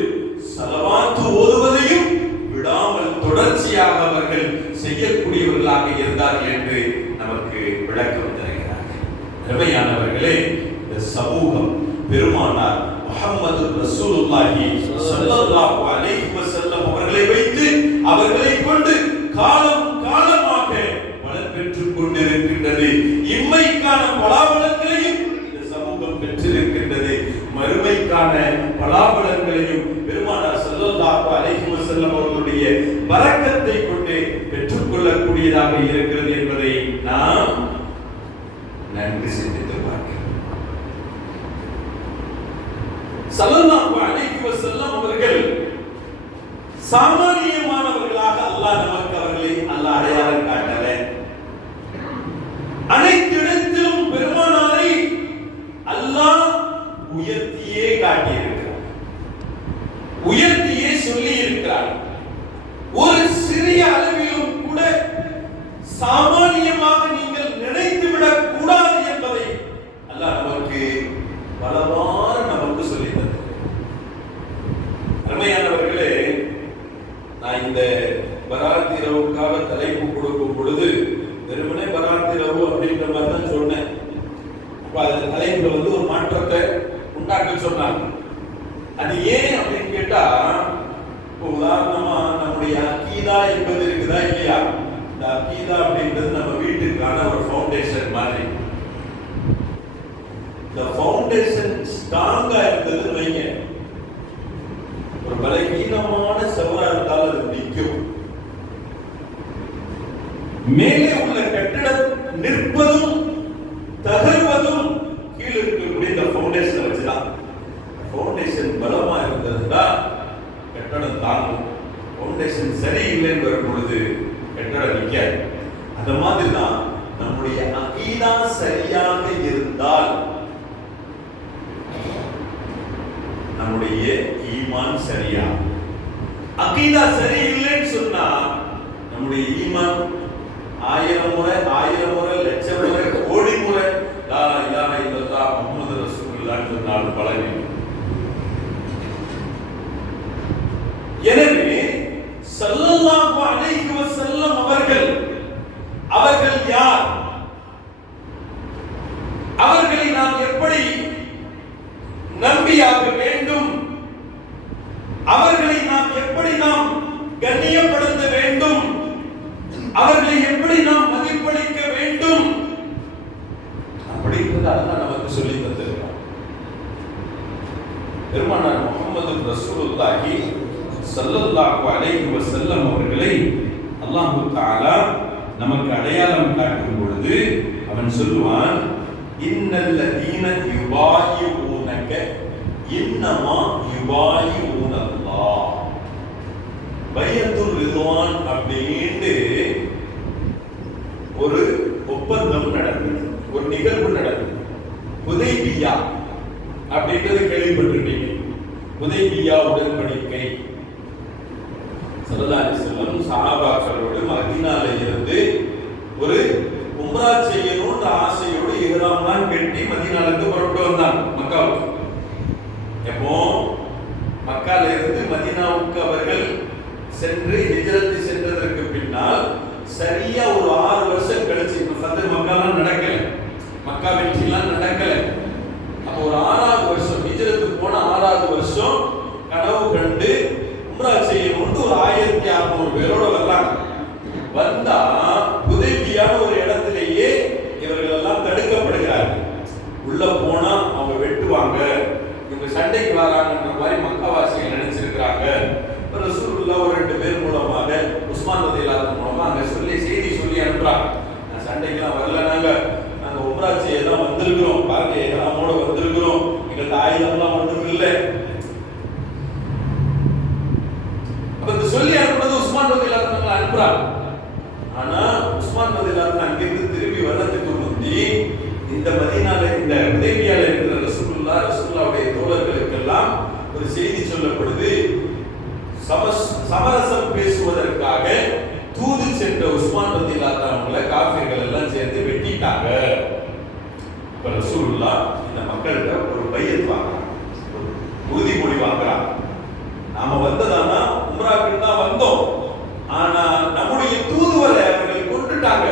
ஸலவாத் ஓதுவதையும் விடாமல் தொடர்ச்சியாக அவர்கள் செய்யக்கூடியவர்களாக இருந்தார்கள் என்று நமக்கு விளக்கம் தருகிறார்கள். அருமையானவர்களே, இந்த சமூகம் பெருமானார் முஹம்மது ரசூலுல்லாஹி ஸல்லல்லாஹு அலைஹி வஸல்லம் அவர்களை வைத்து, அவர்களை கொண்டு காலம் காலமாக பலன் பெற்றுக் கொண்டிருக்கின்றது. இம்மைக்கான பலாபலங்களையும் இந்த சமூகம் பெற்றிருக்கின்றது, மறுமைக்கான பலாபலங்களையும் பெருமானார் ஸல்லல்லாஹு அலைஹி வஸல்லம் அவர்களுடைய பரக்கத்தை கொண்டு பெற்றுக் கொள்ளக்கூடியதாக இருக்கிறது என்பதை நாம் நன்கு சிந்தித்து பார்க்கிறோம். ஸல்லல்லாஹு அலைஹி வஸல்லம் அவர்கள் சாமானியமானவர்களாக அல்லாஹ் நமக்கு அவர்களை அல்லாஹ் அடையாளம் காட்டல. அனைத்து இடத்திலும் பெருமானாரை அல்லாஹ் உயர்த்தியே காட்டியிருக்கிறார், உயர்த்தியே சொல்லி இருக்கிறார். ஒரு சிறிய அளவிலும் கூட சாமானியமாக நீங்கள் நினைத்து விடக் கூடாது என்பதை அல்லாஹ் நமக்கு பலவாறு நமக்கு சொல்லித் தந்தார். அருமையானவர்களே, நான் இந்த பராத் இரவுக்காக தலைப்பு கொடுக்கும் பொழுது வெறுமனே பராத் இரவு அப்படின்ற மாதிரி தான் சொன்னேன். அப்ப அந்த தலைப்புல ஒரு மாற்றத்தை உண்டாக்க சொன்னாங்க. அது ஏன் அப்படின்னு கேட்டா, உதாரணமா நம்முடைய அகீதா என்பது இருக்குதா இல்லையா? இந்த அகீதா அப்படின்றது நம்ம வீட்டுக்கான ஒரு ஃபவுண்டேஷன் மாதிரி. இந்த ஃபவுண்டேஷன் ஸ்ட்ராங்கா இருந்ததுன்னு வைங்க, ஒரு பலகீனமான செவரா இருந்தால் அது நிற்கும். மேலே உள்ள கட்டிடம் நிற்பதும் தகர்வதும் கீழே இருக்கக்கூடிய இந்த ஃபவுண்டேஷனை வச்சுதான். ஃபவுண்டேஷன் பலமா இருந்ததுன்னா கட்டடம் தாங்கும். ஃபவுண்டேஷன் சரியில்லைன்னு வரும் பொழுது கட்டடம் நிற்காது. அந்த மாதிரி தான் நம்முடைய அகீதா சரியாக இருந்தால் நம்முடைய ஈமான் சரியா. அகீதா சரியில்லைன்னு சொன்னா நம்முடைய ஈமான் 1000 முறை 1000 முறை லட்சம் முறை கோடி முறை லா இலாஹ இல்லல்லாஹ் முஹம்மது ரசூலுல்லாஹ் சொன்னாலும் பலன். எனவே ஸல்லல்லாஹு அலைஹி வஸல்லம் அவர்கள் யார்? அவர்களை நாம் எப்படி நம்பியாக வேண்டும். அவர்களை எப்படி நாம் கண்ணியப்படுத்த வேண்டும், அவர்களை எப்படி நாம் மதிப்பளிக்க வேண்டும் அப்படிங்கிறது அல்லாஹ் நமக்கு சொல்லி தந்திருக்கிறார். பெருமானார் முஹம்மது ரசூலுல்லாஹி ஸல்லல்லாஹு அலைஹி வஸல்லம் அவர்களை அல்லாஹ் தஆலா நமக்கு அடையாளம் காட்டும் பொழுது அவன் சொல்லுவான், இன்னல்லதீன யுபாயிஊனக இன்னமா யுபாயிஊனல்லாஹ். பையத்துல் ரிதுவான் அப்படினு ஒரு ஒப்பந்தம் நடந்தது, ஒரு நிகழ்வு நடந்தது. ஹுதைபியா அப்படின்றது கேள்விப்பட்டிருப்பீங்க. ஹுதைபியா உடன்படிக்கை. ஸல்லல்லாஹு அலைஹி வஸல்லம் சஹாபாக்களோடு மதீனால இருந்து ஒரு உம்ரா செய்யணும்ன்ற ஆசையோடு இஹ்ராம்லாம் கட்டி மதீனாவுக்கு புறப்பட்டு வந்தாங்க மக்காவுக்கு. எப்போ மக்கால இருந்து மதீனாவுக்கு அவர்கள் சென்று ஹிஜ்ரத் சென்றதற்கு பின்னால் சரியா ஒரு 6 வருஷம் கழிச்சு, இப்ப ஃபத்ஹ் மக்காலாம் நடக்கல, மக்கா வெற்றிலாம் நடக்கல. அப்போ ஒரு 6வது வருஷம் ஹிஜ்ரத் போன 6வது வருஷம் கனவு கண்டு உம்ரா செய்யணும்னு ஒரு 1600 பேரோட வந்தாங்க. வந்தா ஹுதைபியான ஒரு இடத்திலேயே இவர்கள் எல்லாம் தடுக்கப்படுகிறார்கள். உள்ள போனா அவங்க வெட்டுவாங்க, இவங்க சண்டைக்கு வராங்கன்ற மாதிரி மக்காவாசிகள் நினைச்சிருக்கிறாங்க. ரசூலுல்லாஹ் ஒரு 2 பேர் மூலமாக உஸ்மான் ரலியல்லாஹு அன்ஹு மூலமா அங்க செய்தி சொல்லி அனுப்புறாங்க. சண்டைக்கெல்லாம் வரல, நாங்க உம்ரா செய்ய தான் வந்திருக்கிறோம், பாருங்க எஹ்ராமோட வந்திருக்கிறோம், எங்களுக்கு ஆயுதம்லாம் ஒன்றும் இல்லை. அப்ப இந்த சொல்லி அனுப்புறது உஸ்மான் ரலியல்லாஹு அன்ஹு அனுப்புறாங்க. ஆனா உஸ்மான் ரலியல்லாஹு அன்ஹு அங்கிருந்து திரும்பி வர்றதுக்கு முந்தி இந்த மதீனால இந்த ஹுதைபியால இருக்கிற ரசூலுல்லாஹ்வுடைய தோழர்களுக்கெல்லாம் ஒரு செய்தி சொல்லப்படுது. சமரசம் பேசுவதற்காக தூது சென்ற உஸ்மான் ரலியல்லாஹு அன்ஹுவை காஃபிர்கள் எல்லாம் சேர்ந்து வெட்டிட்டாங்க. அப்ப ரசூலுல்லாஹ் இந்த மக்கள்கிட்ட ஒரு பையத் வாங்குறாங்க, ஒரு உறுதிமொழி வாங்குறாங்க. நாம வந்ததானா உம்ராக்கு தான் வந்தோம், ஆனா நம்முடைய தூதுவரை அவர்கள் கொண்டுட்டாங்க,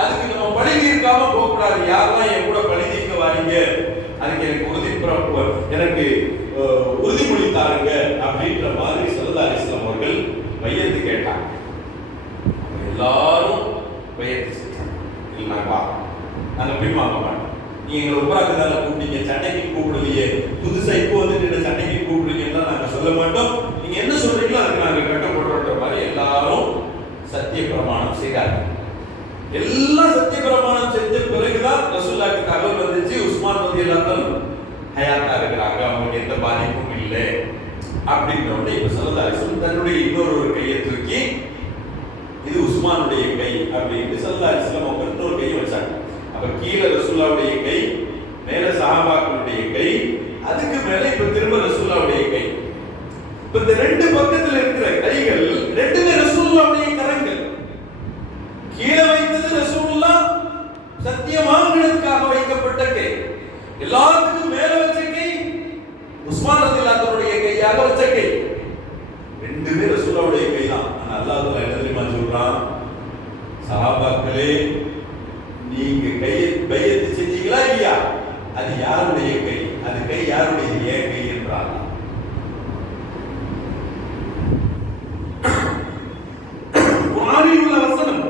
அதுக்கு நம்ம பழி தீர்க்காம போக கூடாது. யாரெல்லாம் என் கூட பழி தீர்க்க வாரீங்க, அதுக்கு எனக்கு உறுதிமொழி தாருங்க அப்படின்ற மாதிரி ஸல்லல்லாஹு அலைஹி வஸல்லம் அவர்கள் பையத்து கேட்டாங்க. எல்லாரும் பையத்து செஞ்சாங்க. இல்லைனாக்கா நாங்க பின்வாங்க மாட்டோம், நீங்க எங்களை உம்ராக்கு தானே கூப்பிட்டீங்க, சண்டைக்கு கூப்பிடலையே, புதுசா இப்போ வந்துட்டு சண்டைக்கு கூப்பிடுறீங்கன்னா நாங்க சொல்ல மாட்டோம், நீங்க என்ன சொல்றீங்களோ அதுக்கு நாங்க கட்டப்படுற மாதிரி எல்லாரும் சத்திய பிரமாணம் செய்தாங்க. எல்லாம் சத்திய பிரமாணம் செஞ்ச பிறகுதான் ரசூலுல்லாஹ்க்கு தகவல் வந்துச்சு, உஸ்மான் ரலியல்லாஹு அன்ஹு ஹயாத்தா இருக்கிறாங்க, அவங்களுக்கு எந்த பாதிப்பும் இல்லை அப்படின்ற உடனே இப்ப ஸல்லல்லாஹு அலைஹி வஸல்லம் தன்னுடைய இன்னொரு கையை தூக்கி இது உஸ்மானுடைய கை அப்படின்னு ஸல்லல்லாஹு அலைஹி வஸல்லம் அவங்க இன்னொரு கையை வச்சாங்க. அப்ப கீழே ரசூலுல்லாஹ்வுடைய கை, மேல சஹாபாக்களுடைய கை, அதுக்கு மேல இப்ப திரும்ப ரசூலுல்லாஹ்வுடைய கை. இப்ப இந்த 2 பக்கத்துல இருக்கிற கைகள் 2மே ரசூலுல்லாஹ்வுடைய கரங்கள். கீழே வைத்தது ரசூலுல்லாஹ் சத்தியம் வாங்குவதற்காக வைக்கப்பட்ட கை, எல்லாத்துக்கும் மேல வச்ச கை உஸ்மான் ரலியல்லாஹு அன்ஹுடைய கையாக வச்ச கை. 2மே ரசூலுல்லாஹ்வுடைய கை தான். ஆனா அல்லாஹ் என்ன தெரியுமா சொல்றான், சஹாபாக்களே நீங்க பையத்து செஞ்சீங்களா இல்லையா, அது யாருடைய கை, அது கை யாருடைய, ஏன் கை என்றார். குர்ஆனில் உள்ள வசனம்,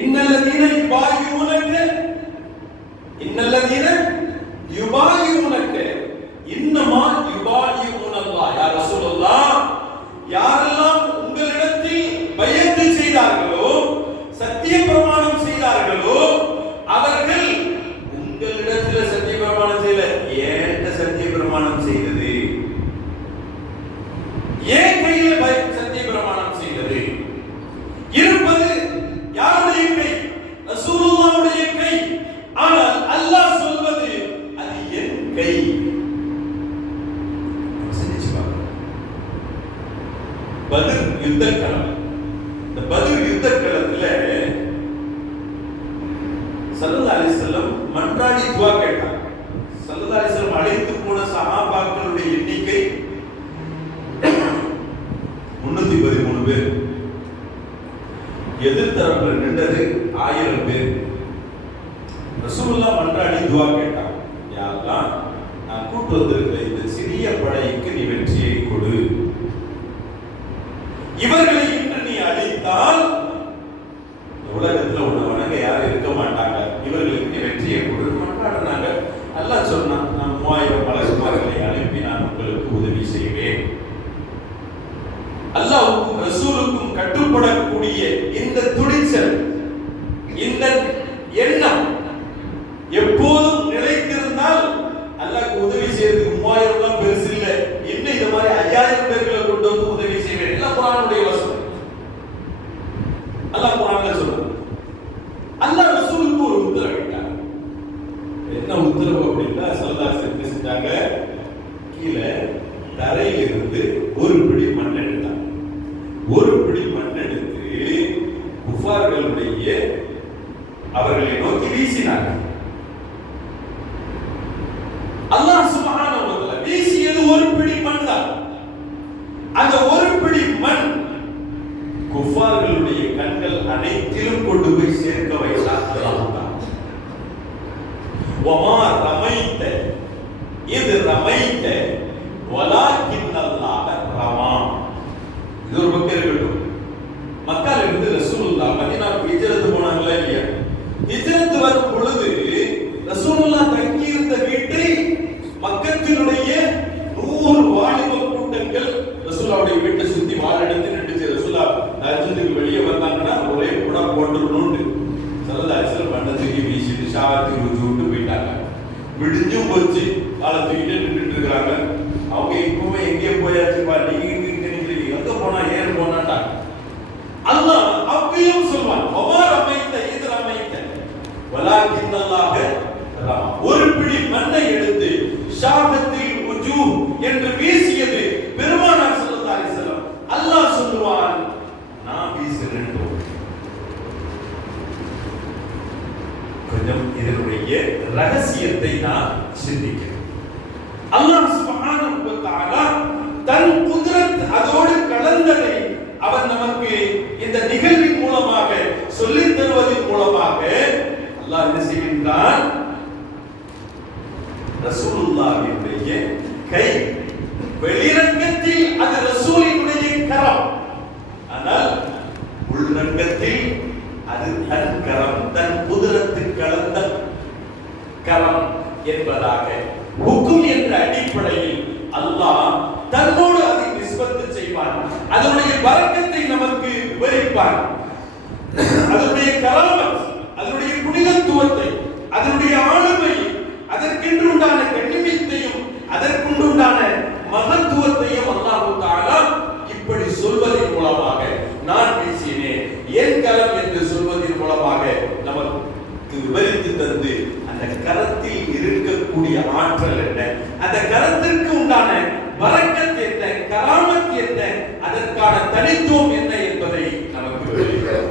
இன்னல்லதீன யுபாயிஊனக இன்னமா யுபாயிஊனல்லாஹ். யா ரசூலுல்லாஹ், யாரெல்லாம் உங்களிடத்தில் பையத்து செய்தார்களோ, சத்திய பிரமாணம் செய்தார்களோ, அவர்கள் உங்களிடத்தில் சத்திய பிரமாணம் செய்யல, ஏன்ட்ட சத்திய பிரமாணம் செய்தது, ஏன் கையில் சத்திய பிரமாணம் செய்தது. இருப்பது யாருடைய கை, ரசூலுல்லாஹ்வுடைய கை. ஆனால் அல்லாஹ் சொல்வது அது என் கை. பத்ர் யுத்தக்களம், இந்த பத்ர் யுத்தக்களத்துல ஸல்லல்லாஹு அலைஹி வஸல்லம் மன்றாடி துஆ கேட்டாங்க. ஸல்லல்லாஹு அலைஹி வஸல்லம் அழைத்து போன சஹாபாக்களுடைய எண்ணிக்கை 313 பேர், எதிர்த்தரப்புல நின்றது 1000 பேர். ரசூலுல்லாஹ் மன்றாடி துஆ கேட்டாங்க, யா அல்லாஹ், நான் கூட்டு வந்திருக்கிற இந்த தீய படைக்கு நீ வெற்றியை கொடு. இவர்களை இன்று நீ அழித்தால் உலகத்துல உன்னை வணங்க யாரும் இருக்க மாட்டாங்க. இவர்களுக்கு நீ வெற்றியை கொடு மாட்டாங்க. அல்லாஹ் சொன்னான், நான் 3000 மலக்குமார்களை அனுப்பி நான் உங்களுக்கு உதவி செய்வேன். அல்லாஹ்வுக்கும் ரசூலுக்கும் கட்டுப்படக்கூடிய இந்த துணிச்சல், இந்த எண்ணம் எப்போதும் நிலைத்திருந்தால் அல்லாஹ்க்கு உதவி செய்யறதுக்கு 3000 எல்லாம் பெருசு இல்லை. இன்னும் இந்த மாதிரி 5000 பேர்களை கொண்டு வந்து உதவி செய்வேன். எல்லாம் குர்ஆனுடைய வசனம். அல்லாஹ் குர்ஆன்ல சொல்றான். அல்லாஹ் ரசூலுக்கு ஒரு உத்தரவிட்டார். என்ன உத்தரவு அப்படின்னா, ஸல்லல்லாஹு அலைஹி செஞ்சாங்க, கீழே தரையிலிருந்து ஒரு பிடி மண் எடுத்தாங்க. ஒரு பிடி மண் எடுத்து குஃபார்களுடைய அவர்களை நோக்கி வீசினார்கள். அல்லாஹ் சுப்ஹானஹு வ தஆலா வீசியது ஒரு பிடி மண் தான். அந்த ஒரு பிடி மண் குஃபார்களுடைய கண்கள் அனைத்திலும் கொண்டு போய் சேர்க்க வைத்தார் அல்லாஹ் தான். வமா ரமைத இது ரமைத வலாக்கின் அல்லாஹ் ரமா. இது ஒரு பக்கம் இருக்கட்டும். மக்கால இருந்து ரசூலுல்லாஹ் மதீனாவுக்கு ஹிஜ்ரத் போனாங்களா இல்லையா? ஹிஜ்ரத் வரும் பொழுது ரசூலுல்லாஹ் தங்கி இருந்த வீட்டை மக்கத்தினுடைய 100 வாலிப கூட்டங்கள் ரசூலுல்லாஹ்வுடைய வீட்டை சுத்தி வாள் எடுத்து நின்னுச்சு. ரசூலுல்லாஹ் தஹஜ்ஜுதுக்கு வெளியே வந்தாங்கன்னா ஒரே கூட போட்டுறணும்னு ஸல்லல்லாஹு அலைஹி வஸல்லம் பண்ணதுக்கு வீசிட்டு ஷாவத்துக்கு ருஜூட்டு போயிட்டாங்க. விடிஞ்சும் போச்சு, வாளை தூக்கிட்டு நின்றுட்டு இருக்காங்க. அவங்க இப்பவே எங்கே போயாச்சுப்பா, நீங்க எங்க போனா ஏன் போனாட்டாங்க. அல்லாஹ் அப்பயும் சொல்வான், வமா ரமைத்த இது ரமைத்த வலாக்கின் அல்லாஹ் ரமா. ஒரு பிடி மண்ணை எடுத்து ஷாபத்தில் உஜூ என்று வீசியது பெருமானார் ஸல்லல்லாஹு அலைஹி வஸல்லம். அல்லாஹ் சொல்வான், நான் வீசுறேன். கொஞ்சம் இதனுடைய ரகசியத்தை நான் சிந்திக்கிறேன். அல்லாஹ் சுப்ஹானஹு வ தஆலா தன் குத்ரத் அதோடு கலந்ததை அவன் நமக்கு இந்த நிகழ்வின் மூலமாக சொல்லித் தருவதன் மூலமாக அல்லாஹ் என்ன செய்கின்றான்? ரசூலுல்லாஹ்வுடைய கை வெளிரங்கத்தில் அது ரசூலினுடைய கரம், ஆனால் உள்ரங்கத்தில் அது தன் கரம், தன் குத்ரத்து கலந்த கரம் என்பதாக ஹுக்கும் என்ற அடிப்படையில் அல்லாஹ் தன்னோடு அதை நிஸ்பத்து செய்வான். அதனுடைய பரக்கத்தை நமக்கு விவரிப்பான். அதனுடைய கராமத், அதனுடைய புனிதத்துவத்தை, அதனுடைய ஆளுமை, அதற்கென்று உண்டான கண்ணியத்தையும் அதற்குண்டான மகத்துவத்தையும் அல்லாஹ் தஆலா இப்படி சொல்வதன் மூலமாக, நான் வீசினேன் என் கரம் என்று சொல்வதன் மூலமாக நமக்கு விவரித்து தந்து அந்த கரத்தில் இருக்கக்கூடிய ஆற்றல் என்ன, அந்த கரத்திற்கு உண்டான பரக்கத் என்ன, கராமத் என்ன, அதற்கான தனித்துவம் என்ன என்பதை நமக்கு விவரிக்கிறார்.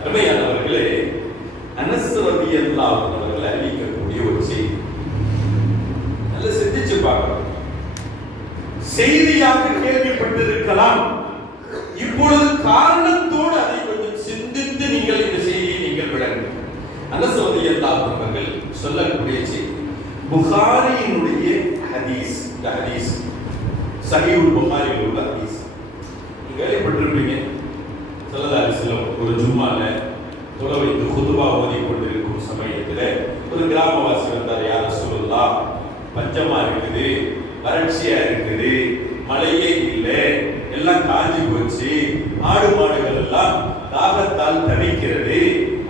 அருமையானவர்களே, அனஸ் ரலியல்லாஹு அவர்கள் அறிவிக்கக்கூடிய ஒரு செய்தி, நல்ல சிந்திச்சு பார்க்கணும். செய்தியாக கேள்விப்பட்டிருக்கலாம், இப்பொழுது காரணத்தோடு அதை கொஞ்சம் சிந்தித்து நீங்கள் இந்த செய்தியை நீங்கள் விளங்குங்கள். அனஸ் ரலியல்லாஹு அவர்கள் சொல்லக்கூடிய செய்தி புகாரியினுடைய ஹதீஸ். இந்த ஹதீஸ் சஹீஹுல் புகாரியில் உள்ள ஹதீஸ். நீங்க கேள்விப்பட்டிருப்பீங்க, ஸல்லல்லாஹு அலைஹி வஸல்லம் ஒரு ஜும்மால தொழ வைத்து குதுபா ஓதிக் கொண்டிருக்கும் சமயத்தில் ஒரு கிராமவாசி வந்தார். யா ரசூலுல்லாஹ், பஞ்சமா இருக்குது, வறட்சியா இருக்குது, மழையே இல்லை, எல்லாம் காஞ்சி போச்சு, ஆடு மாடுகள் எல்லாம் தாகத்தால் தவிக்கிறது,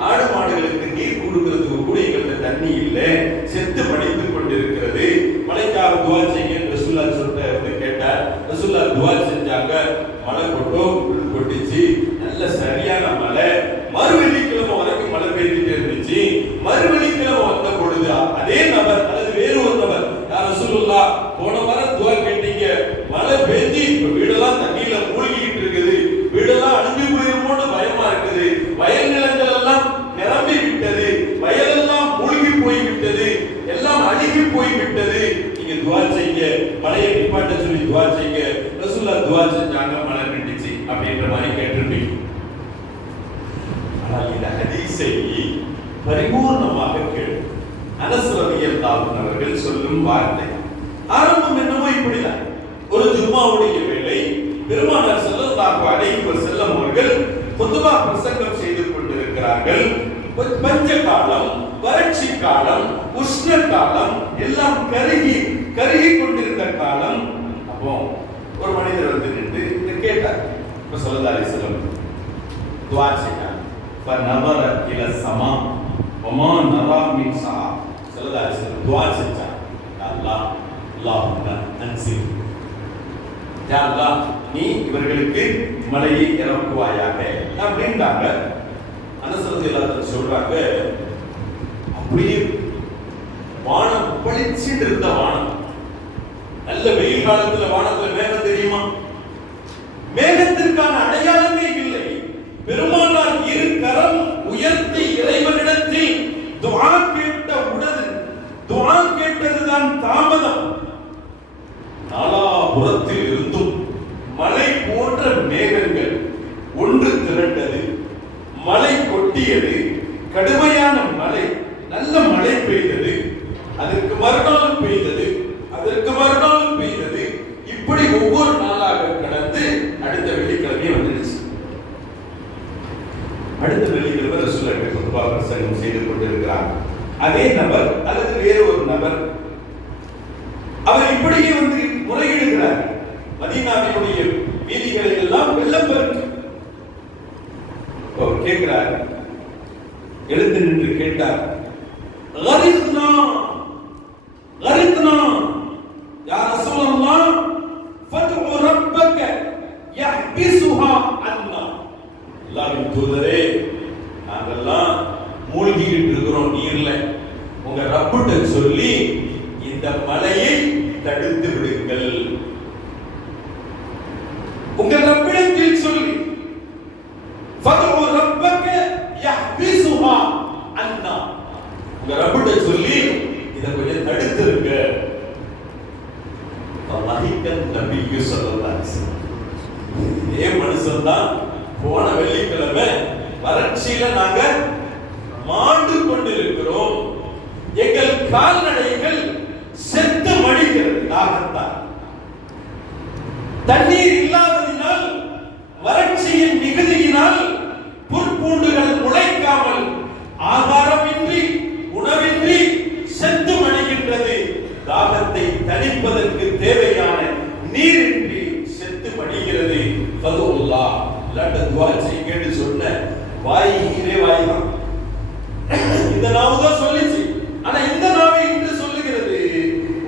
ஆடு மாடுகளுக்கு நீர் கொடுக்கிறதுக்கு கூட எங்களுக்கு தண்ணி இல்லை, செத்து மடித்துக் கொண்டிருக்கிறது, மழைக்காக துவா செய்யுங்க ரசூலுல்லாஹ் சொல்லிட்டு கேட்டார். ரசூலுல்லாஹ் துவா செஞ்சாங்க. மழை கொட்டிச்சு, நல்ல சரியான மழை. மறுவெள்ளிக்கிழமை வரைக்கும் மழை பெய்துட்டே இருந்துச்சு. மறுவெள்ளிக்கிழமை வந்த பொழுது அதே நபர் அல்லது வேறு ஒரு நபர், யா ரசூலுல்லாஹ், போன வாரம் துவா கேட்டீங்க, மழை பெய்து இப்ப வீடெல்லாம் தண்ணியில மூழ்கிட்டு இருக்குது, வீடெல்லாம் அழிஞ்சு போயிருமோன்னு பயமா இருக்குது, வயல் நிலங்கள் எல்லாம் நிரம்பி விட்டது, வயலெல்லாம் மூழ்கி போய்விட்டது, எல்லாம் அழுகி போய்விட்டது, நீங்க துவா செய்யுங்க, மழையை நிப்பாட்ட சொல்லி துவா செய்யுங்க. ரசூலுல்லாஹ் துவா செஞ்சாங்க, மழை நின்றுச்சு அப்படின்ற மாதிரி கேட்டிருப்பீங்க. ஆனால் இந்த ஹதீஸை பரிபூர்ணமாக கேளு. அனஸ் ரலியல்லாஹு அவர்கள் சொல்லும் வார்த்தை ஆரம்பம் என்னமோ ஒரு ஜும்மாவுடைய வேளை பெருமானார் ஸல்லல்லாஹு அலைஹி வஸல்லம் அவர்கள் குதுபா பிரசங்கம் செய்து கொண்டிருக்கிறார்கள். பஞ்ச காலம், வறட்சி காலம், உஷ்ண காலம் எல்லாம் கருகி கொண்டிருந்த காலம். அப்போ ஒரு மனிதர் வந்து நின்று கேட்டார். ஸல்லல்லாஹு அலைஹி வஸல்லம் துஆ செய்தார். ஃபநவர இல ஸமா வமா நரா மின் ஸா. ஸல்லல்லாஹு அலைஹி வஸல்லம் துஆ செஞ்சார். அல்லாஹ் அல்லாஹும்ம அன்சில், யா அல்லாஹ் நீ இவர்களுக்கு மழையை இறக்குவாயாக அப்படின்றாங்க. அனஸ் ரலியல்லாஹு அன்ஹு சொல்றாங்க, அப்படியே வானம் பளிச்சுட்டு இருந்த வானம். நல்ல வெயில் காலத்துல வானத்துல மேகம் தெரியுமா? மேகத்திற்கான அடையாளமே இல்லை. பெருமானார் இரு கரம் உயர்த்தி இறைவனிடத்தில் துஆ கேட்ட உடனே துஆ கேட்டதுதான் தாமதம். நாலாபுறத்தில் இருந்தும் மலை போன்ற மேகங்கள் ஒன்று திரண்டது. மழை கொட்டியது, கடுமையான மழை, நல்ல மழை பெய்தது. அதற்கு மறுநாள் பெய்தது, அதற்கு மறுநாள் பெய்தது. இப்படி ஒவ்வொரு நாளாக கடந்து அடுத்த வெள்ளிக்கிழமை வந்துடுச்சு. அடுத்த வெள்ளிக்கிழமை ரசூலுல்லாஹி குத்பா பிரசங்கம் செய்து கொண்டிருக்கிறார். அதே நபர் அல்லது வேறு ஒரு நபர் அவர் இப்படியே வந்து முறையிடுகிறார். மதீனாவினுடைய வீதிகளில் எல்லாம் வெள்ளப்பெருக்கு. அவர் கேட்கிறார், எழுந்து நின்று கேட்டார், கரித்னா கரித்னா யா ரசூலல்லாஹ் ஃபத்உ ரப்பக யஹ்பிசுஹா அன்னா. அல்லாஹ்வின் தூதரே, நாங்கெல்லாம் மூழ்கிட்டு இருக்கிறோம் நீர்ல. உங்க ரப்பிட்ட சொல்லி இந்த மலையை தடுத்து விடுங்கள். உங்க ரப்பிடத்தில் சொல்லி ஃபத்உ ரப்பக யஹ்பிசுஹா அன்னா, உங்க ரப்பிட்ட சொல்லி இத கொஞ்சம் தடுத்துருங்க. வஹிகன் நபியு ஸல்லல்லாஹு அலைஹி வஸல்லம், இதே மனுஷன் தான் போன வெள்ளிக்கிழமை வறட்சியில நாங்க மாண்டு கொண்டிருக்கிறோம், எங்கள் கால்நடைகள் செத்து மடிகிறது தாகத்தால், தண்ணீர் இல்லாததினால் வறட்சியின் மிகுதியினால் புற்பூண்டுகள் முளைக்காமல் ஆகாரமின்றி உணவின்றி செத்து மடிகின்றது. தாகத்தை தணிப்பதற்கு தேவையான நீரின்றி செத்து மடிகிறது. ஃபதுல்லாஹ், அல்லாஹ்ட்ட துஆ செய்யுங்கன்னு சொன்ன வாய் இதே வாய் தான். இந்த நாவு தான் சொல்லிச்சு. ஆனா இந்த நாவை இன்று சொல்லுகிறது,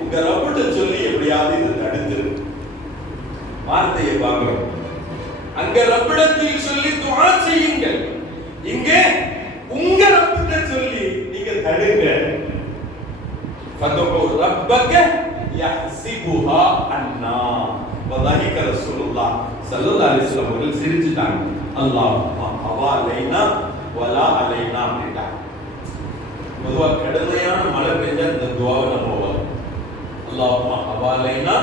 உங்க ரப்பிட்ட சொல்லி எப்படியாவது இதை தடுத்துரு. வார்த்தையை பார்க்கிறோம். அங்க ரப்பிடத்தில் சொல்லி துஆ செய்யுங்கள், இங்கே உங்க ரப்பிட்ட சொல்லி நீங்க தடுங்க. ஃபதுஉ ரப்பக யஹ்சிபுஹா அன்னா. வதஹிக ரசூலுல்லாஹ் ஸல்லல்லாஹு அலைஹி வஸல்லம் அவர்கள் சிரிச்சிட்டாங்க. அல்லாஹும்ம ஹவாலைனா வலா அலைனா அப்படின்ட்டாங்க. பொதுவா கடுமையான மழை பெஞ்சா இந்த துஆவை நம்ம ஓதுவோம். அல்லாஹும்ம ஹவாலைனா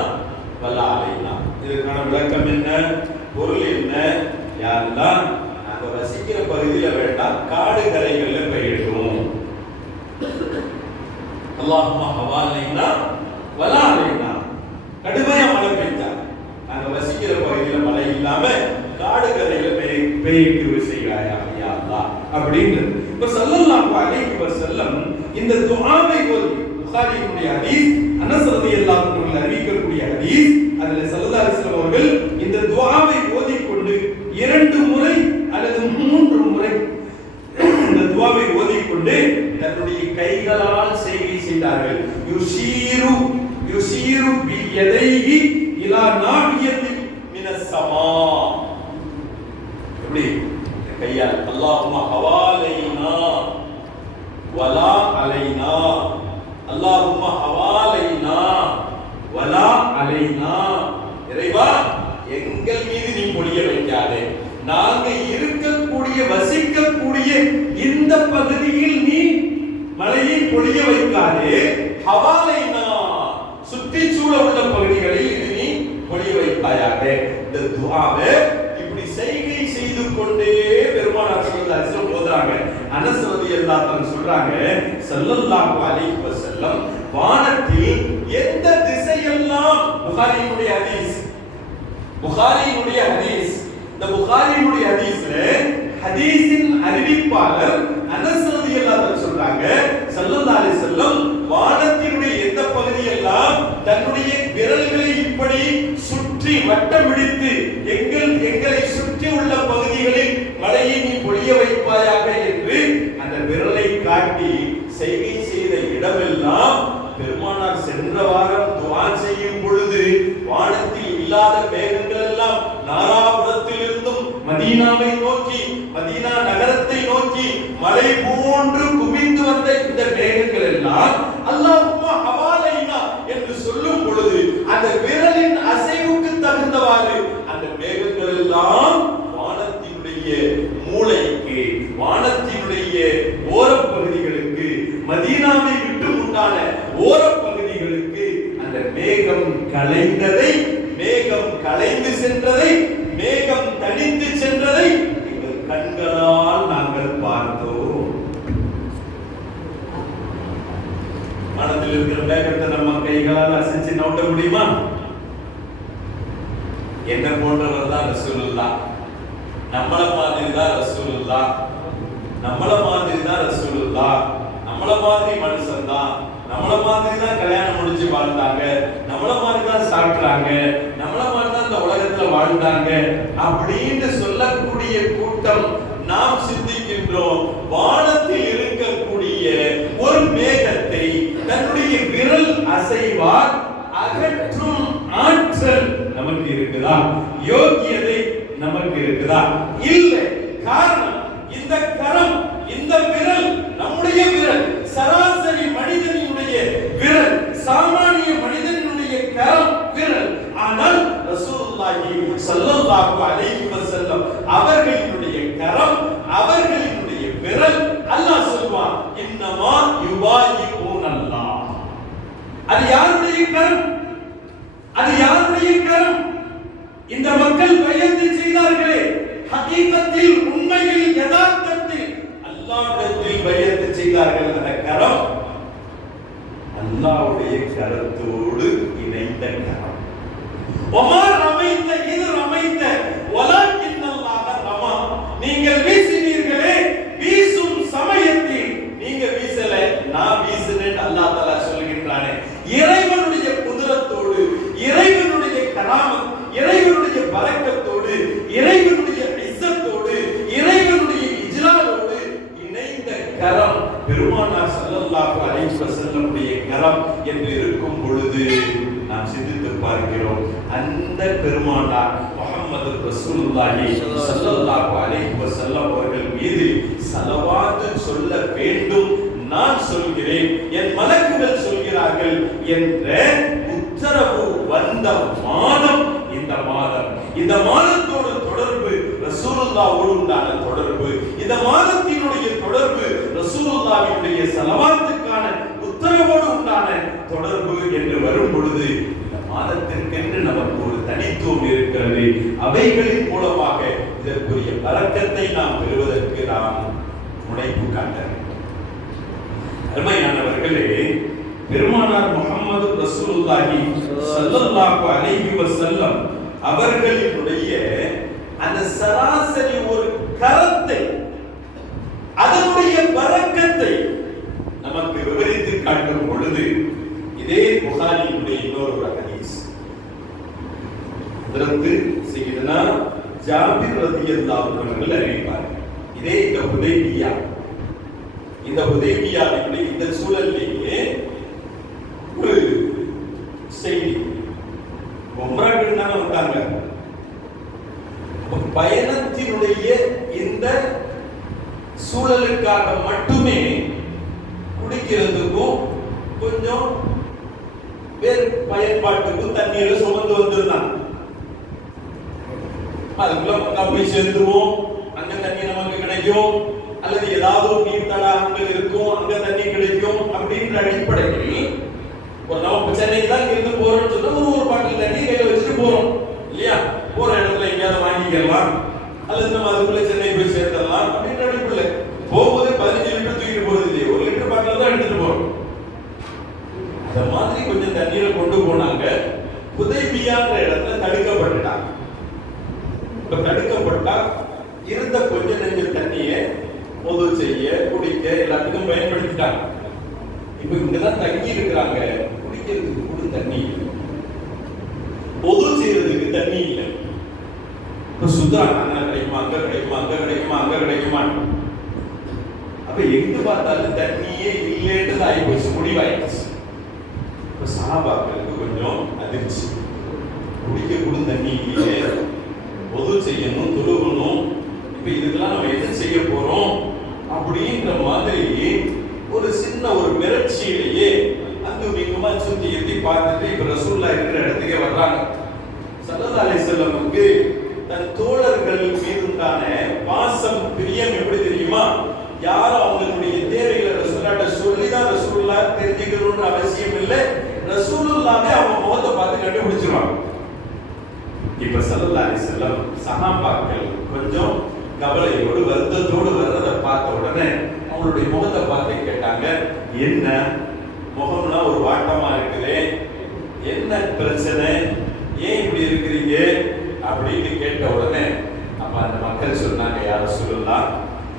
வலா அலைனா. இதுக்கான விளக்கம் என்ன, பொருள் என்ன? யா அல்லாஹ், நாங்க வசிக்கிற பகுதியில வேண்டாம், காடு கரைகள்ல பெய்யட்டும். அல்லாஹும்ம ஹவாலைனா வலா அலைனா. கடுமையா மழை பெய்ஞ்சா நாங்க வசிக்கிற பகுதியில மழை இல்லாம காடு கரையில பெய்ய செய்வாயா யா அல்லாஹ் அப்படின்னு. இப்ப ஸல்லல்லாஹு அலைஹி வஸல்லம் இந்த துஆவை ஓதி, புகாரியுடைய ஹதீஸ், அனஸ் ரலியல்லாஹு அன்ஹு அறிவிக்கக்கூடிய ஹதீஸ், அதுல ஸல்லல்லாஹு அலைஹி வஸல்லம் அவர்கள் இந்த துஆவை ஓதிக்கொண்டு 2 முறை அல்லது 3 முறை இந்த துஆவை ஓதிக்கொண்டு தன்னுடைய கைகளால் செய்கை செய்தார்கள். யுஷீரு பி யதைஹி இலா நாஹியத்தி மினஸ் ஸமா. எப்படி கையால் அல்லாஹும்ம ஹவாலைனா வலா அலைனா, அல்லாஹும்ம ஹவாலைனா வலா அலைனா. இறைவா, எங்கள் மீது நீ பொழிய வைக்காதே, நாங்க இருக்கக்கூடிய வசிக்கக்கூடிய இந்த பகுதியில் நீ மழையை பொழிய வைக்காதே. ஹவாலைனா, சுற்றி சூழ உள்ள பகுதிகளில் இது நீ பொழிய வைப்பாயாக. இந்த துஆவை இப்படி செய்கை செய்து கொண்டே பெருமானார் ஸல்லல்லாஹு அலைஹி வஸல்லம் ஓதுறாங்க. அனஸ் ரலியல்லாஹு அன்ஹு சொல்றாங்க, ஸல்லல்லாஹு அலைஹி வஸல்லம் வானத்தில் எந்த திசையெல்லாம் புகாரியினுடைய ஹதீஸ். புகாரியினுடைய ஹதீஸ். இந்த புகாரியினுடைய ஹதீஸ்ல ஹதீஸின் அறிவிப்பாளர் அனஸ் ரலியல்லாஹு அன்ஹு சொல்றாங்க, ஸல்லல்லாஹு அலைஹி வஸல்லம் வானத்தினுடைய எந்த பகுதியெல்லாம் தன்னுடைய விரல்களை இப்படி சுற்றி வட்டம் பிடித்து எங்களை சுற்றி உள்ள பகுதிகளில் மழையை நீ பொழிய வைப்பாயாக என்று அந்த விரலை காட்டி செய்கை செய்த இடமெல்லாம் பெருமானார் சென்ற வாரம் துஆ செய்யும் பொழுது வானத்தில் இல்லாத மேகங்கள் எல்லாம் நாராபுரத்தில் இருந்தும் மதீனாவை நோக்கி, மதீனா நகரத்தை நோக்கி மலை போன்று குவிந்து வந்த இந்த மேகங்கள் எல்லாம் அல்லாஹும்ம ஹவாலைனா என்று சொல்லும் பொழுது அந்த விரலின் அசைவுக்கு தகுந்தவாறு அந்த மேகங்கள் எல்லாம் வானத்தினுடைய மூளைக்கு, வானத்தினுடைய ஓரப்பகுதிகளுக்கு, மதீனாவை விட்டு உண்டான ஓரப்பகுதிகளுக்கு அந்த மேகம் கலைந்ததை, மேகம் கலைந்து சென்றதை, மேகம் தனித்து சென்றதை எங்கள் கண்களால் நாங்கள் பார்த்தோம். மனதில் இருக்கிற மேகத்தை நம்ம கைகளால் அசைச்சு நோட்ட முடியுமா? என்ன போன்றவர் தான் ரசூலுல்லாஹ். நம்மள மாதிரி தான் ரசூலுல்லாஹ். நம்மள மாதிரி தான் ரசூலுல்லாஹ். நம்மள மாதிரி மனுஷன் தான். நம்மள மாதிரி தான் கல்யாணம் முடிச்சு வாழ்ந்தாங்க. நம்மள மாதிரி தான் சாப்பிட்டாங்க. நம்மள மாதிரி தான் இந்த உலகத்துல வாழ்ந்தாங்க அப்படின்னு சொல்லக்கூடிய கூட்டம் நாம் சிந்திக்கின்றோம். வானத்தில் இருக்கக்கூடிய ஒரு மேகத்தை தன்னுடைய விரல் அசைவால் அகற்றும் ஆற்றல் நமக்கு இருக்குதா? யோகியதை நமக்கு இருக்குதா? இல்லை. காரணம், இந்த கரம், இந்த விரல் நம்முடைய விரல், சராசரி மனிதனுடைய விரல், சாமானிய மனிதனுடைய கரம் விரல். ஆனால் ரசூலுல்லாஹி ஸல்லல்லாஹு அலைஹி வஸல்லம் அவர்களுடைய கரம், அவர்களுடைய விரல், அல்லாஹ் சொல்வான் இன்னமா யுபாயிஊனல்லாஹ். அது யாருடைய கரம்? அது யாருடைய கரம்? இந்த மக்கள் பயந்து செய்தார்களே, ஹகீகத்தில், உண்மையில், யதார்த்தத்தில் அல்லாஹ்விடத்தில் பயந்து செய்தார்கள். அந்த கரம் அல்லாஹ்வுடைய கரத்தோடு இணைந்த கரம். வமா ரமைத்த இது ரமைத்த வலாக்கின்னல்லாஹ ரமா. நீங்கள் வீசினீர்களே, வீசும் சமயத்தில் நீங்க வீசல, நான் வீசினேன் அல்லாஹ் தஆலா சொல்கின்றானே. இறைவனுடைய குதிரத்தோடு, இறைவனுடைய கராமத், இறைவனுடைய பரக்கத்தோடு, இறைவனுடைய இஸ்ஸத்தோடு, இறைவனுடைய இஜ்லாலோடு இணைந்த கரம் பெருமானார் ஸல்லல்லாஹு அலைஹி வஸல்லமுடைய கரம் என்று இருக்கும் பொழுது நாம் சிந்தித்து பார்க்கிறோம். அந்த பெருமானார் முஹம்மது ரசூலுல்லாஹி ஸல்லல்லாஹு அலைஹி வஸல்லம் அவர்கள் மீது ஸலவாத் சொல்ல வேண்டும். நான் சொல்கிறேன், என் மலக்குகள் சொல்கிறார்கள் என்ற உத்தரவு வந்த மாதம் இந்த மாதம். இந்த மாதத்தோடு தொடர்பு ரசூலுல்லாஹ்வோடு உண்டான தொடர்பு, இந்த மாதத்தினுடைய தொடர்பு ரசூலுல்லாஹ்வுடைய ஸலவாத்துக்கான உத்தரவோடு உண்டான தொடர்பு என்று வரும் பொழுது இந்த மாதத்திற்கென்று நமக்கு ஒரு தனித்துவம் இருக்கிறது. அவைகளின் மூலமாக இதற்குரிய பரக்கத்தை நாம் பெறுவதற்கு நாம் முனைப்பு காட்ட வேண்டும். அருமையானவர்களே, பெருமானார் முஹம்மது ரசூலுல்லாஹி ஸல்லல்லாஹு அலைஹி வஸல்லம் அவர்களுடைய அந்த சராசரி ஒரு கரத்தை, அதனுடைய பரக்கத்தை நமக்கு விவரித்து காட்டும் பொழுது இதே புகாரியினுடைய இன்னொரு ஹதீஸ். அதற்கு சையதுனா ஜாபிர் ரலியல்லாஹு அன்ஹு அவர்கள் அறிவிப்பார்கள். இதே இந்த ஹுதைபியா, இந்த ஹுதைபியாவினுடைய இந்த சூழலிலேயே ஒரு செய்தி. உம்ராவுக்கு தான வந்தாங்க. பயணத்தினுடைய இந்த சூழலுக்காக மட்டுமே குடிக்கிறதுக்கும் கொஞ்சம் வேறு பயன்பாட்டுக்கும் தண்ணீரை சுமந்து வந்திருந்தாங்க. அதுக்குள்ள மக்கா போய் சேர்ந்துருவோம், அங்க தண்ணி நமக்கு கிடைக்கும், அல்லது ஏதாவது ஒரு நீர் தடாகங்கள் இருக்கும், அங்க தண்ணி கிடைக்கும் அப்படின்ற அடிப்படையில் ஒரு நம்ம சென்னைக்கு தான் இருந்து போறோம்னு சொன்னா ஒரு பாட்டில் தண்ணி கையில வச்சுட்டு போறோம் இல்லையா? போற இடத்துல எங்கேயாவது வாங்கிக்கலாம், அல்லது நம்ம அதுக்குள்ள சென்னை போய் சேர்த்தலாம் அப்படின்ற அடிப்படையில் போகும்போது 15 லிட்டர் தூக்கிட்டு போறது இல்லையே, 1 லிட்டர் பாட்டில் தான் எடுத்துட்டு போறோம். அந்த மாதிரி கொஞ்சம் தண்ணீரை கொண்டு போனாங்க. ஹுதைபியான்ற இடத்துல தடுக்கப்பட்டுட்டாங்க. இப்ப தடுக்கப்பட்டா இருந்த கொஞ்ச நெஞ்ச தண்ணியை பொது செய்ய, குடிக்க, எல்லாத்துக்கும் பயன்படுத்திட்டாங்க. இப்ப இங்கதான் தங்கி இருக்கிறாங்க. குடிக்கிறதுக்கு கூட தண்ணி இல்லை, பொது செய்யறதுக்கு தண்ணி இல்லை. இப்ப சுத்தம் அங்க கிடைக்குமா, அங்க கிடைக்குமா, அங்க கிடைக்குமா, அங்க கிடைக்குமா. அப்ப எங்க பார்த்தாலும் தண்ணியே இல்லைன்றது ஆயிப்போச்சு, முடிவாயிடுச்சு. இப்ப சஹாபாக்களுக்கு கொஞ்சம் அதிர்ச்சி. குடிக்க கூட தண்ணி இல்லையே, பொது செய்யணும், தொழுகணும், இப்ப இதுக்கெல்லாம் நம்ம என்ன செய்ய போறோம் அப்படின்ற மாதிரி ஒரு சின்ன ஒரு மிரட்சியிலேயே அங்கு இங்குமா சுத்தி எத்தி பார்த்துட்டு இப்ப ரசூலுல்லாஹ் இருக்கிற இடத்துக்கே வர்றாங்க. ஸல்லல்லாஹு அலைஹி வஸல்லமுக்கு தன் தோழர்கள் மீது உண்டான பாசம், பிரியம் எப்படி தெரியுமா? யாரும் அவங்களுடைய தேவைகளை ரசூலுல்லாஹ்ட்ட சொல்லிதான் ரசூலுல்லாஹ் தெரிஞ்சுக்கணும்ன்ற அவசியம் இல்லை. ரசூலுல்லாஹ்வே அவங்க முகத்தை பார்த்து கண்டுபிடிச்சிருவாங்க. இப்ப ஸல்லல்லாஹு அலைஹி வஸல்லம் சஹாபாக்கள் கொஞ்சம் கவலையோடு வருத்தத்தோடு வர்றதை பார்த்த உடனே அவங்களுடைய முகத்தை பார்த்து கேட்டாங்க, என்ன முகம்லாம் ஒரு வாட்டமா இருக்குது, என்ன பிரச்சனை, ஏன் இப்படி இருக்கிறீங்க அப்படின்னு கேட்ட உடனே அப்ப அந்த மக்கள் சொன்னாங்க, யார் ரசூலுல்லாஹ்,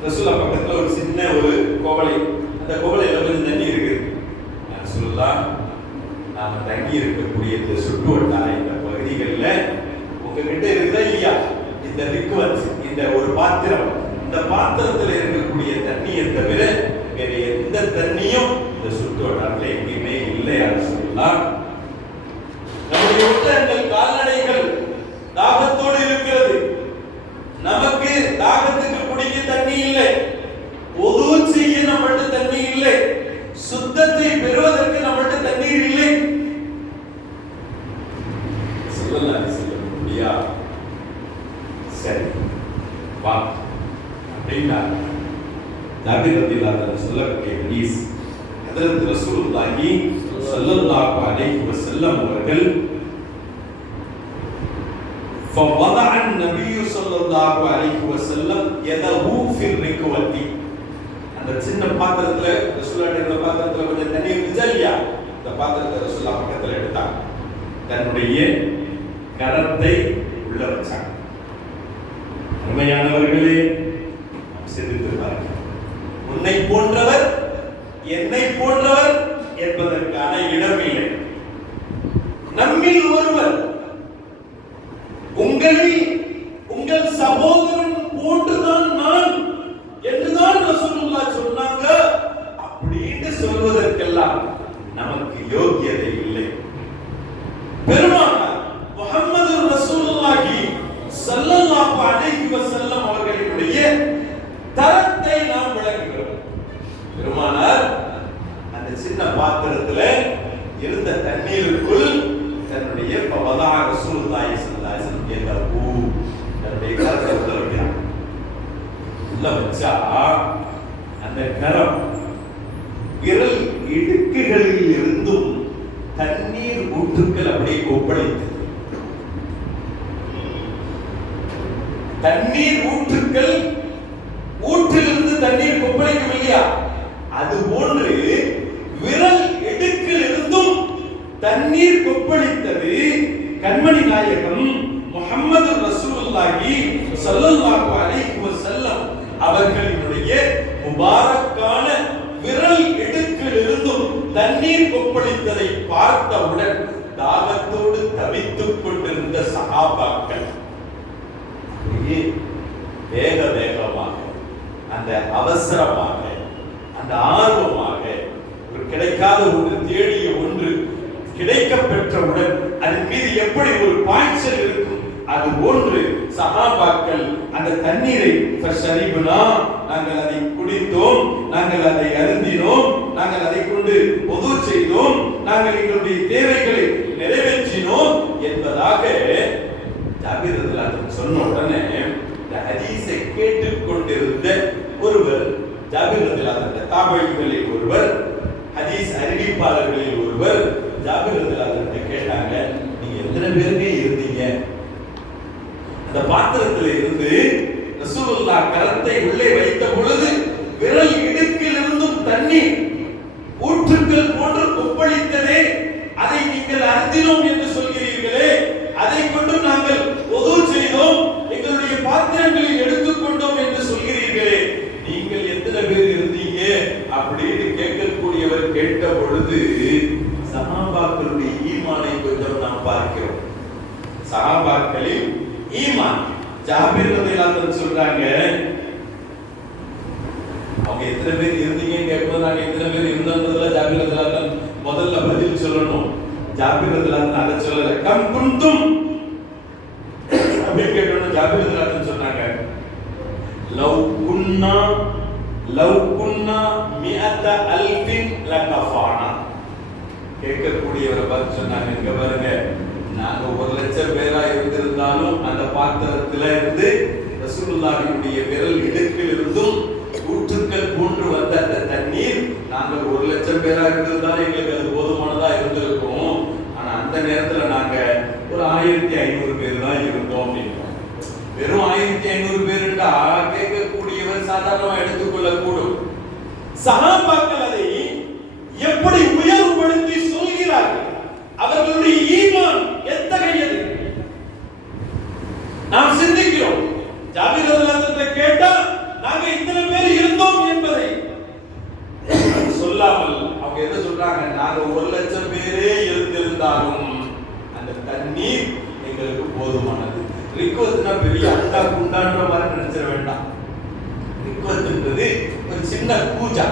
ரசூலுல்லாஹ் பக்கத்துல ஒரு சின்ன ஒரு கோவலை, அந்த கோவலையில கொஞ்சம் தண்ணி இருக்கு. ரசூலுல்லாஹ், நாம தங்கி இருக்கக்கூடிய இந்த சுற்று வட்டார இந்த பகுதிகளில் உங்ககிட்ட இருக்குதா இல்லையா இந்த லிக்விட், இந்த ஒரு பாத்திரம், இந்த பாத்திரத்தில் இருக்கக்கூடிய தண்ணியை தவிர வேற எந்த தண்ணியும் இந்த சுற்று வட்டாரத்தில் எங்கேயுமே இல்லையா சொல்லலாம். நம்முடைய ஒட்டகங்கள், கால்நடைகள் தாகத்தோடு இருக்கிறது, நமக்கு தாகத்துக்கு குடிக்க தண்ணி இல்லை, ஒது செய்ய நம்மள்ட்ட தண்ணி இல்லை, சுத்தத்தை பெறுவதற்கு நம்மள்ட்ட தண்ணீர் இல்லை. சொல்லலாம் சொல்ல முடியா, சரி வா அப்படின்னா ஜாபிர் ரலியல்லாஹு அன்ஹு சொல்லக்கூடிய ஹதீஸ், ஹஜ்ரத் ரசூலுல்லாஹி ஸல்லல்லாஹு அலைஹி வஸல்லம் அவர்கள் فوضع النبي صلى الله عليه وسلم يده في الركوة, அந்த சின்ன பாத்திரத்துல ரசூலுல்லாஹ்வுடைய பாத்திரத்துல கொஞ்சம் தண்ணி இருந்துச்சா இல்லையா, இந்த பாத்திரத்தை ரசூலுல்லாஹ் பக்கத்துல எடுத்தாங்க, தன்னுடைய கரத்தை உள்ள வச்சாங்க. உண்மையானவர்களே, சிந்தித்து பாருங்கள். உன்னை போன்றவர், என்னை போன்றவர் என்பதற்கான இடமில்லை. நம்மில் ஒருவர், உங்களில் உங்கள் சகோதரன் போன்றுதான் நான் என்றுதான் ரசூலுல்லாஹ் சொன்னாங்க. அப்படின்னு சொல்வதற்கெல்லாம் நமக்கு யோகியதை இல்லை. பெருமானார் முஹம்மது ரசூலுல்லாஹி ஸல்லல்லாஹு அலைஹி வஸல்லம் அவர்களுடைய தரத்தை நாம் விளங்குகிறோம். பெருமானார் அந்த சின்ன பாத்திரத்தில் இருந்த தண்ணீருக்குள் தன்னுடைய பவதா ரசூலுல்லாஹி ஸல்லல்லாஹு அலைஹி வஸல்லம் கேட்டபூ தன்னுடைய கரத்தை உள்ள வைக்கிறார். உள்ள வச்சா அந்த கரம் விரல் இடுக்குகளில் இருந்தும் தண்ணீர் ஊற்றுக்கள் அப்படியே கொப்பளித்தது. தண்ணீர் ஊற்றுக்கள், ஊற்றிலிருந்து தண்ணீர் கொப்பளிக்கும் இல்லையா, அது போன்று விரல் இடுக்கில் இருந்தும் தண்ணீர் கொப்பளித்தது. கண்மணி நாயகம் முஹம்மது ரசூலுல்லாஹி ஸல்லல்லாஹு அலைஹி வஸல்லம் அவர்களினுடைய முபாரக்கான விரல் இடுக்கில் இருந்தும் தண்ணீர் கொப்பளித்ததை பார்த்தவுடன் தாகத்தோடு தவித்துக் கொண்டிருந்த சஹாபாக்கள் வேக வேகமாக, அந்த அவசரமாக, அந்த ஆர்வமாக, ஒரு கிடைக்காத ஒன்று, தேடிய ஒன்று கிடைக்க பெற்றவுடன் அதன் மீது எப்படி ஒரு பாய்ச்சல் இருக்கும், அது போன்று சஹாபாக்கள் அந்த தண்ணீரை ஃபஷரிபுனா, நாங்கள் அதை குடித்தோம், நாங்கள் அதை அருந்தினோம், நாங்கள் அதை கொண்டு ஒது செய்தோம், நாங்கள் எங்களுடைய தேவைகளை நிறைவேற்றினோம் என்பதாக ஜாபிர் ரலியல்லாஹு அன்ஹு சொன்ன உடனே இந்த ஹதீஸை கேட்டுக்கொண்டிருந்த ஒருவர், ஜாபிர் ரலியல்லாஹு அன்ஹு தாபீகளில் ஒருவர், ஹதீஸ் அறிவிப்பாளர்களில் ஒருவர் ஜாபிர் ரலியல்லாஹு அன்ஹு கேட்டாங்க, நீங்க எத்தனை பேருமே இருந்தீங்க? அந்த பாத்திரத்தில் இருந்து ரசூலுல்லாஹ் கரத்தை உள்ளே வைத்த பொழுது விரல் இடுக்கில் இருந்தும் தண்ணீர் ஊற்றுக்கள் போன்று கொப்பளித்ததே, அதை நீங்கள் அருந்தினோம் என்று சொல்கிறீர்களே, சஹாபாக்களில் ஈமான். ஜாபீர் ரலியல்லாஹு அன்ஹு சொல்றாங்க, அவங்க எத்தனை பேர் இருந்தீங்கன்னு கேட்கும்போது நாங்க எத்தனை பேர் இருந்தோம்ன்றதுல ஜாபீர் ரலியல்லாஹு அன்ஹு முதல்ல பதில் சொல்லணும். ஜாபீர் ரலியல்லாஹு அன்ஹு அதை சொல்லல, கம் குந்தும் அப்படின்னு கேட்டோம்னா ஜாபீர் ரலியல்லாஹு அன்ஹு சொன்னாங்க, லவ் குன்னா மிஅத அல்ஃபின் லகஃபானா. கேட்கக்கூடியவரை பார்த்து சொன்னாங்க, இங்க பாருங்க, நாங்க 1,00,000 பேரா இருந்திருந்தாலும் அந்த பாத்திரத்துல இருந்து ரசூலுல்லாஹினுடைய விரல் இடுக்கில் இருந்தும் ஊற்றுக்கள் போன்று வந்த அந்த தண்ணீர், நாங்க 1,00,000 பேரா இருந்திருந்தாலும் எங்களுக்கு அது போதுமானதா இருந்திருக்கும். ஆனா அந்த நேரத்துல நாங்க ஒரு 1500 பேர் தான் இருந்தோம் அப்படின்னு. வெறும் 1500 பேருண்டா கேட்கக்கூடியவர் சாதாரணமா எடுத்துக்கொள்ள கூடும். சஹாபாக்கள் அதை எப்படி உயர்வுபடுத்தி சொல்கிறார்கள், அவர்களுடைய ஈமான் எத்தகையது நாம் சிந்திக்கிறோம். ஜாபீர் ரலியல்லாஹு அன்ஹு கேட்டா நாங்க இத்தனை பேர் இருந்தோம் என்பதை சொல்லாமல் அவங்க என்ன சொல்றாங்க, நாங்க 1,00,000 பேரே இருந்திருந்தாலும் அந்த தண்ணீர் எங்களுக்கு போதுமானது. ரிக்வத்னா பெரிய அண்டா குண்டான்ற மாதிரி நினைச்சிட வேண்டாம். ரிக்வத்ன்றது ஒரு சின்ன பூஜா,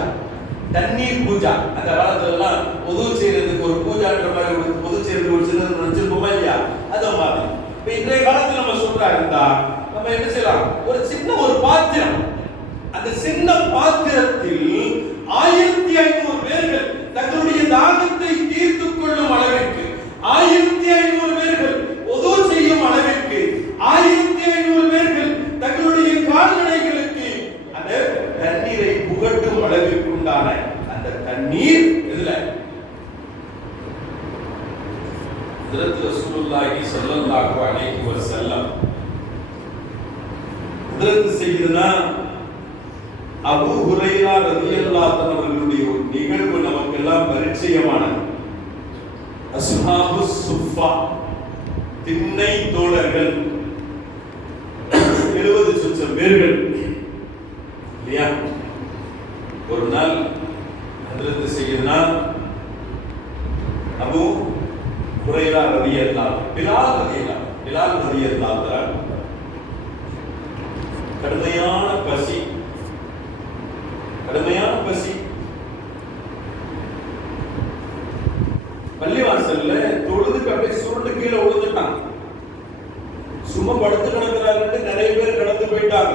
தண்ணீர் பூஜா. அந்த காலத்துல பொது செய்யறதுக்கு ஒரு பூஜான்ற மாதிரி பொது செய்யறதுக்கு ஒரு சின்ன நினைச்சிருப்போமா இல்லையா, அது மாதிரி. இப்ப இன்றைய காலத்துல நம்ம சொல்றா இருந்தா நம்ம என்ன செய்யலாம், ஒரு சின்ன ஒரு பாத்திரம், அந்த சின்ன பாத்திரத்தில் 1500 பேர்கள் தங்களுடைய தாகத்தை தீர்த்துக் கொள்ளும் அளவிற்கு, 1500 பேர்கள் உது செய்யும் அளவிற்கு, 1500 பேர்கள் தங்களுடைய கால்நடைகளுக்கு அந்த தண்ணீரை புகட்டும் அளவிற்கு உண்டான அந்த தண்ணீர் எதுல, ஹஜ்ரத் ரசூலுல்லாஹி ஸல்லல்லாஹு அலைஹி வஸல்லம் ஹஜ்ரத் சய்யிதுனா அபூ ஹுரைரா ரலியல்லாஹு அன்ஹு அவர்களுடைய ஒரு நிகழ்வு நமக்கெல்லாம் பரிச்சயமானது. அஸ்ஹாபுஸ் சுஃபா, திண்ணை தோழர்கள், 70,000 பேர்கள் இல்லையா. ஒரு நாள் ஹஜ்ரத் சய்யிதுனா அபூ ஹுரைரா ரலியல்லாஹு பிலால் ரலியல்லாஹு கடுமையான பசி பள்ளிவாசல்ல தொழுதுக்கு அப்படியே சுருண்டு கீழே விழுந்துட்டாங்க. சும்மா படுத்து கிடக்கிறார்கள், நிறைய பேர் கடந்து போயிட்டாங்க.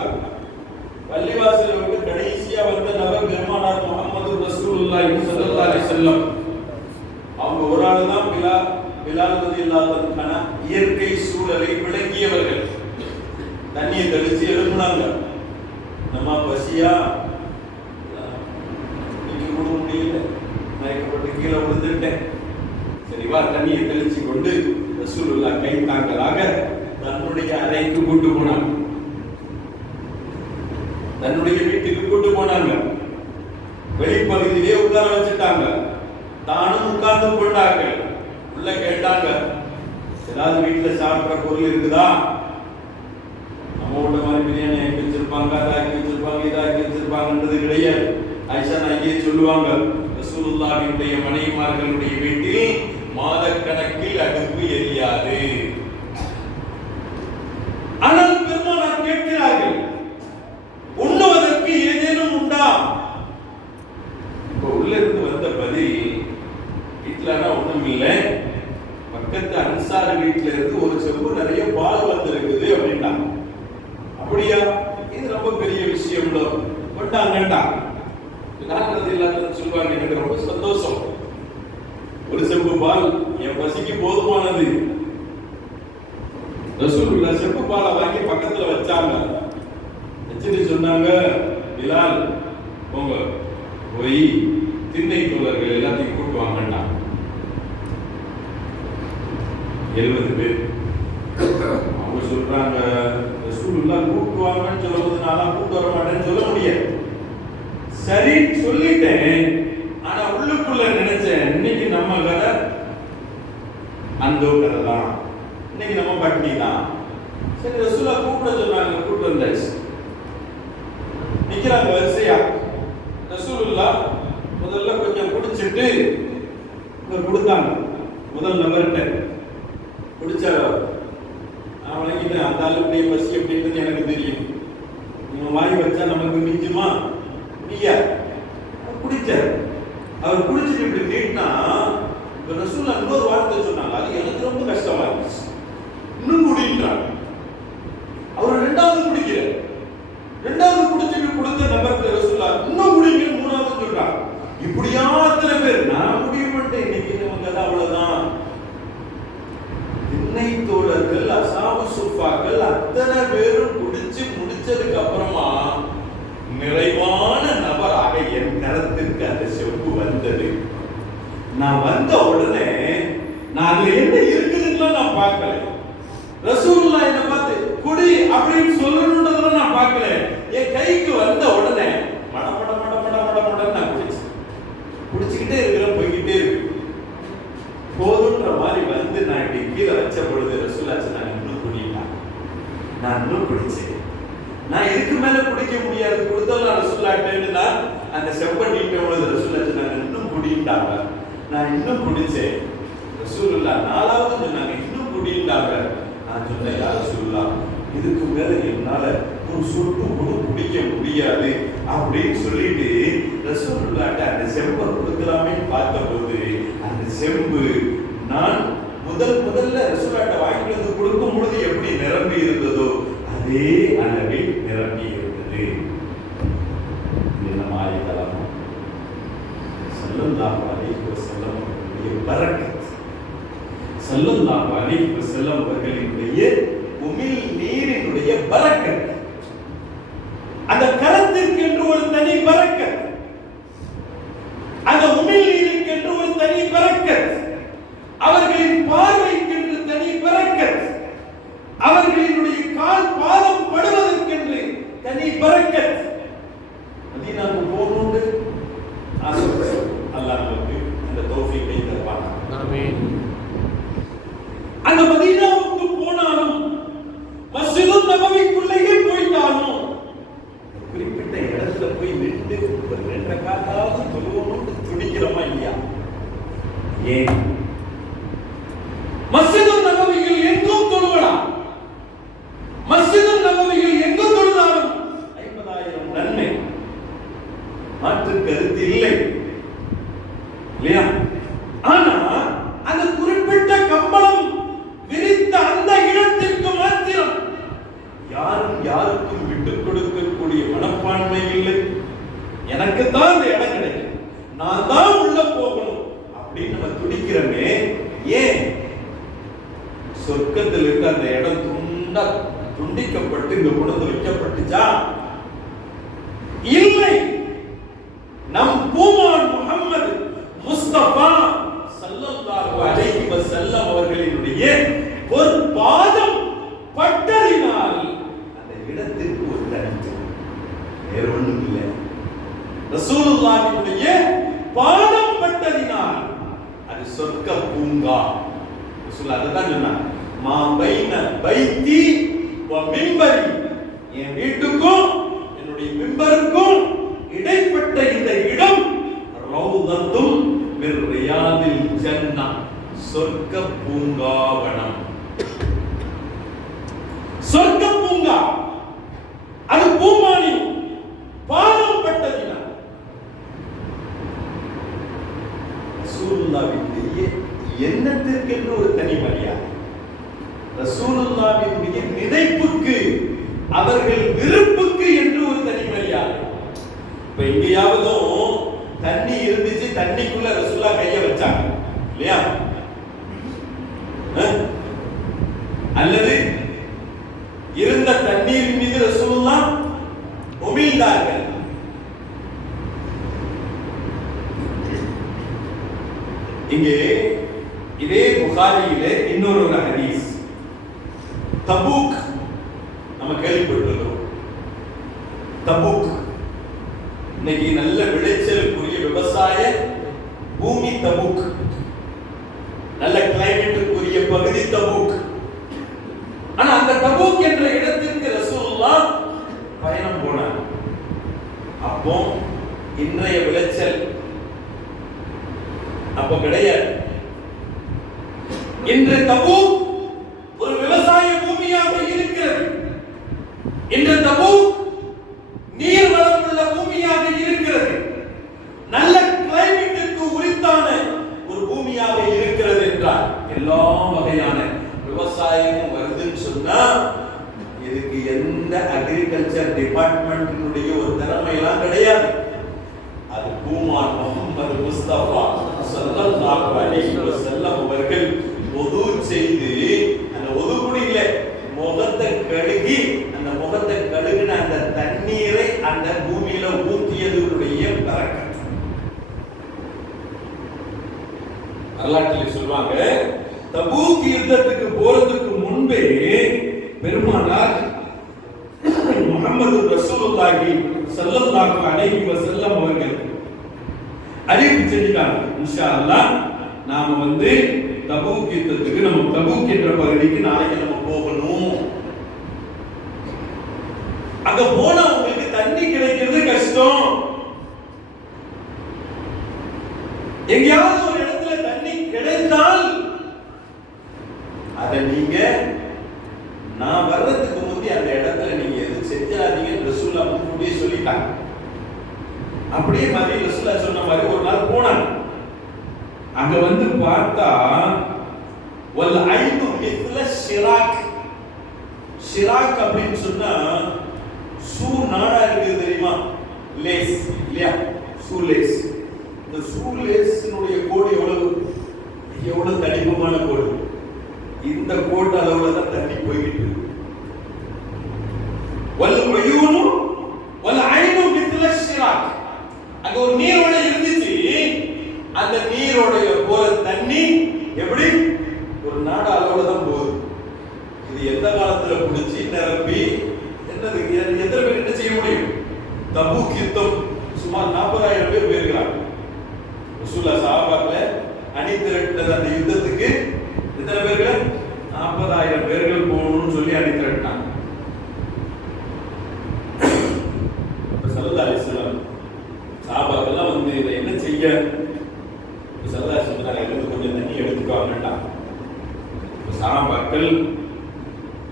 பள்ளிவாசல் விட்டு கடைசியா வந்த நபர் பெருமானார் முஹம்மது ரசூலுல்லாஹி ஸல்லல்லாஹு அலைஹி வஸல்லம். அவங்க ஒரு ஆள் தான் பிலால் ரலியல்லாஹு அன்ஹு இயற்கை சூழலை விளங்கியவர்கள். தண்ணியை தெளிச்சு எழுப்புனாங்க, நம்ம பசியா முடியல, மயக்கப்பட்டு கீழே விழுந்துட்டேன், சரிவா, தண்ணியை தெளிச்சு கொண்டு ரசூலுல்லாஹ் கை தாங்கலாக தன்னுடைய அறைக்கு கூட்டு போனாங்க, தன்னுடைய வீட்டுக்கு கூட்டு போனாங்க. வெளிப்பகுதியிலே உட்கார வச்சுட்டாங்க, தானும் உட்கார்ந்து கொண்டார்கள். உள்ள கேட்டாங்க, ஏதாவது வீட்டுல சாப்பிட்ற பொருள் இருக்குதா? நம்ம ஊட்ட மாதிரி பிரியாணி ஆக்கி வச்சிருப்பாங்க, அதை ஆக்கி வச்சிருப்பாங்க, இதை ஆக்கி வச்சிருப்பாங்கன்றது கிடையாது. ஆயிஷா நாயகியே சொல்லுவாங்க, ரசூலுல்லாஹினுடைய மனைவிமார்களுடைய வீட்டில் மாதக்கணக்கில் அடுப்பு எரியாது. ஆனால் பெருமானார் கேட்கிறார்கள், உண்ணுவதற்கு ஏதேனும் உண்டா? உள்ள இருந்து வந்த பதில், வீட்டுலனா ஒண்ணும் இல்லை, பக்கத்து அன்சார் வீட்டுல இருந்து ஒரு செம்பு நிறைய பால் வந்திருக்குது அப்படின்ட்டாங்க. அப்படியா, இது ரொம்ப பெரிய விஷயம் கொண்டாங்கண்டா. சொல்லுவாங்க, எனக்கு ரொம்ப சந்தோஷம், ஒரு செம்பு பால் என் பசிக்கு போதுமானது. ரசூலுல்லாஹ் செம்பு பாலை வாங்கி பக்கத்துல வச்சாங்க. வச்சுட்டு சொன்னாங்க, பிலால் போங்க, போய் திண்ணை தோழர்கள் எல்லாத்தையும் கூட்டு வாங்கண்டா. 70 பேர். அவங்க சொல்றாங்க, ரசூலுல்லாஹ் கூட்டு வாங்கன்னு சொல்லும்போது நான் கூட்டு வர மாட்டேன்னு சொல்ல முடியாது. சரி சொல்லிட்டேன், ஆனா உள்ளுக்குள்ள நினைச்சேன், இன்னைக்கு நம்ம கதை அந்த கதை தான், இன்னைக்கு நம்ம பட்னி தான். சரி ரசூலுல்லாஹ் கூப்பிட சொன்னாங்க, கூப்பிட்டு வந்தாச்சு. நிக்கிறாங்க வரிசையா. ரசூலுல்லாஹ் முதல்ல கொஞ்சம் குடிச்சிட்டு கொடுத்தாங்க முதல் நபர்கிட்ட. குடிச்சாரு, நான் வழங்கிட்டேன். அந்த ஆளுடைய பசி அப்படின்றது எனக்கு தெரியும். நீங்க வாங்கி வச்சா நமக்கு மிஞ்சுமா? முடியாது. குடிச்சார். அவர் குடிச்சிட்டு இப்படி நீட்டினா ரசூல் இன்னொரு வார்த்தை சொன்னாங்க. அது எனக்கு ரொம்ப கஷ்டமா இருந்துச்சு. இன்னும் குடின்றாங்க. அவர் ரெண்டாவது குடிக்கிறார். ரெண்டாவது குடிச்சிட்டு கொடுத்த நபருக்கு ரசூலா இன்னும் குடிங்க மூணாவது சொல்றாங்க. இப்படியா அத்தனை பேர் நான் முடிவு பண்ணிட்டேன். இன்னைக்கு நமக்கு அது அவ்வளவுதான். திண்ணை தோழர்கள் அசாபு சுஃபாக்கள் அத்தனை பேரும் குடிச்சு முடிச்சதுக்கு அப்புறமா நிறைவான நபராக என் கரத்திற்கு அந்த செம்பு வந்தது. நான் வந்த உடனே நான் அதுல என்ன இருக்குதுன்னு நான் பார்க்கல. ரசூலுல்லாஹ் என்ன பார்த்து குடி அப்படின்னு சொல்லணும்ன்றத நான் பார்க்கல. என் கைக்கு வந்த உடனே மட மட மட மட மட மட நான் குடிச்சுக்கிட்டே இருக்கிறேன். போய்கிட்டே இருக்கு. போதுன்ற மாதிரி வந்து நான் இப்படி கீழே வச்ச பொழுது ரசூலுல்லாஹ் நான் இன்னும் குடிக்கலாம். நான் இன்னும் குடிச்சேன். நான் இதுக்கு மேல குடிக்க முடியாது. கொடுத்தலாம் ரசூலுல்லாஹ்ட்டேன்னா அந்த செப்ப நீட்ட பொழுது ரசூலுல்லாஹ் நான் இன்னும் குடிண்டாங்க. நான் இன்னும் குடிச்சேன். ரசூலுல்லாஹ் நாலாவது சொன்னாங்க இன்னும் குடிண்டாங்க. நான் சொன்னேன் யா ரசூலுல்லாஹ் இதுக்கு மேல என்னால ஒரு சொட்டு கூட குடிக்க முடியாது அப்படின்னு சொல்லிட்டு ரசூலுல்லாஹ்ட்ட அந்த செம்பை கொடுக்கலாமே பார்த்தபோது அந்த செம்பு நான் முதல்ல ரசூலுல்லாஹ்ட்ட வாங்கிட்டு வந்து கொடுக்கும் பொழுது எப்படி நிரம்பி இருந்ததோ அதே அளவில் நிரம்பி இருந்தது. தினமாய் தலம் ஸல்லல்லாஹு அலைஹி வஸல்லம் அவர்களுடைய பரக்கத், ஸல்லல்லாஹு அலைஹி வஸல்லம் அவர்களுடைய உமிழ் நீரினுடைய பரக்கத், அந்த கரத்திற்கு என்று ஒரு தனி பரக்கத், அந்த உமிழ் நீருக்கு என்று ஒரு தனி பரக்கத், அவர்களின் பார்வைக்கு என்று தனி பரக்கத், அவர்களினுடைய கால் பாதம் படுவதற்கென்று தனி பரக்கத். மதீனாவுக்கு போகணும்னு ஆசைப்படுறோம். அல்லாஹ் நமக்கு அந்த தௌஃபீக்கை தருவான். ஆமீன். அந்த மதீனாவுக்கு போனாலும் மஸ்ஜிதுன் நபவிக்குள்ளேயே போயிட்டாலும் குறிப்பிட்ட இடத்துல போய் நின்று ஒரு 2 ரக்காத்தாவது தொழுவோம்னு துடிக்கிறோமா இல்லையா? ஏன் மஸ்ஜிதுன் நபவியில் எங்கும் தொழுவலாம். மஸ்ஜிதுன் நபவியில் எங்கும் தொழுதாலும் 50,000 நன்மை. மாற்று கருத்து இல்லை இல்லையா? ஆனா அந்த குறிப்பிட்ட கம்பளம் விரித்த அந்த இடத்திற்கு மாத்திரம் யாரும் யாருக்கும் விட்டுக் கொடுக்கக்கூடிய மனப்பான்மை இல்லை. எனக்கு தான் அந்த இடம் கிடைக்கும், நான் தான் உள்ள போகணும் அப்படின்னு நம்ம துடிக்கிறோமே. ஏன்? சொர்க்கத்தில் இருக்க அந்த இடம் துண்டிக்கப்பட்டு இங்க கொண்டு வைக்கப்பட்டுச்சா? இல்லை. நம் பூமான் முஹம்மது முஸ்தபா ஸல்லல்லாஹு அலைஹி வஸல்லம் அவர்களினுடைய ஒரு பாதம் பட்டதினால் அந்த இடத்திற்கு ஒரு தனித்துவம். வேற ஒண்ணும் இல்லை. ரசூலுல்லாஹ்வுடைய பாதம் பட்டதினால் அது சொர்க்க பூங்கா. ரசூலுல்லாஹ் அதான் சொன்னாங்க, மா பைன பைத்தி வ மிம்பரி, என் வீட்டுக்கும் என்னுடைய மிம்பருக்கும் இடைப்பட்ட இந்த இடம் ரௌதத்தும் மின் ரியாதில் ஜன்னah, சொர்க்க பூங்காவனம். சொர்க்க பூங்கா அது பூமானி பாதம் பட்டதினால். ரசூலுல்லாஹ்வுடைய எண்ணத்திற்கென்று ஒரு தனி மரியாதை, ரசூலுல்லாஹ்வுடைய நினைப்புக்கு அவர்கள் விருப்புக்கு என்று ஒரு தனி மரியாதை. இப்ப எங்கேயாவதும் தண்ணி இருந்துச்சு, தண்ணிக்குள்ள ரசூலுல்லாஹ் கைய வச்சாங்க இல்லையா? அல்லது இருந்த தண்ணீர் மீது ரசூலுல்லாஹ் உமிழ்ந்தார்கள். இங்கே இதே புகாரியிலே இன்னொரு ஹதீஸ், தபூக் நம்ம கேள்விப்பட்டிருக்கிறோம். தபூக் இன்னைக்கு நல்ல விளைச்சலுக்குரிய விவசாய பூமி தபூக், நல்ல கிளைமேட்டுக்குரிய பகுதி தபூக். ஆனா அந்த தபூக் என்ற இடத்திற்கு ரசூலுல்லாஹ் பயணம் போனார். அப்போ இன்றைய விளைச்சல் அப்போ கிடையாது. இன்று தபூக் ஒரு விவசாய பூமி பூமியாக இருக்கிறது. இந்த தபூக் நீர் வளம் உள்ள பூமியாக இருக்கிறது. நல்ல கிளைமேட்டுக்கு உரித்தான ஒரு பூமியாக இருக்கிறது என்றால் எல்லா வகையான விவசாயமும் வருதுன்னு சொன்னா இதுக்கு எந்த அக்ரிகல்ச்சர் டிபார்ட்மெண்டினுடைய ஒரு திறமையெல்லாம் கிடையாது. அது பூமான் முஹம்மது முஸ்தபா ஸல்லல்லாஹு அலைஹி வஸல்லம் அவர்கள் வுது செய்து அந்த வுது குடியில முகத்தை கழுகி அந்த முகத்தை கழுகின அந்த தண்ணீரை அந்த பூமியில ஊற்றியதுடைய பரக்கத். வரலாற்றில் சொல்வாங்க, தபூக் யுத்தத்துக்கு போறதுக்கு முன்பே பெருமானார் முஹம்மது ரசூலுல்லாஹி ஸல்லல்லாஹு அலைஹி வஸல்லம் அவர்கள் அறிவிப்பு செஞ்சிட்டாங்க, இன்ஷா அல்லாஹ் நாம தபூக் யுத்தத்துக்கு நம்ம தபூக் என்ற பகுதிக்கு நாளைக்கு நம்ம போகணும். அங்க போனா உங்களுக்கு தண்ணி கிடைக்கிறது கஷ்டம். எங்கேயாவது ஒரு இடத்துல தண்ணி கிடைத்தால் அதை நீங்க நான் வர்றதுக்கு முந்தி அந்த இடத்துல நீங்க எது செஞ்சாதீங்கன்னு ரசூலுல்லாஹ் முன்னாடியே சொல்லிட்டாங்க. அப்படியே மதி ரசூலுல்லாஹ் சொன்ன மாதிரி ஒரு நாள் போனாங்க. அங்க பார்த்தா வல் ஐனு மித்ல ஷிராக். ஷிராக் அப்படின்னு சொன்னா ஷூ நாடா இருக்குது தெரியுமா? லேஸ் இல்லையா? Shoe lace. இந்த ஷூ லேஸ்னுடைய கோடு எவ்வளவு தடிமமான கோடு. இந்த கோடு அளவுல தான் தண்ணி போய்கிட்டு இருக்கு. வல் உயூனு வல் ஐனு மித்ல ஷிராக். அங்க ஒரு நீரோடை இருந்துச்சு. அந்த நீரோடைய போற தண்ணி எப்படி ஒரு நாடு அளவுல தான் போகுது. இது எந்த காலத்துல குடிச்சு நிரப்பி என்னது எத்தனை பேர் என்ன செய்ய முடியும்? தபூக் யுத்தம் சுமார் 40,000 பேர் போயிருக்கிறாங்க. ரசூலுல்லாஹ் சஹாபாக்களை அணி திரட்டினது அந்த யுத்தத்துக்கு எத்தனை பேர்கள்? 40,000 பேர்கள் போகணும்னு சொல்லி அணி திரட்டினாங்க. ஸல்லல்லாஹு அலைஹி வஸல்லம் சஹாபாக்கெல்லாம் இதை என்ன செய்ய ஸல்லல்லாஹு அலைஹி வஸல்லம் கொஞ்சம் தண்ணி எடுத்துக்காங்கட்டா. சஹாபாக்கள்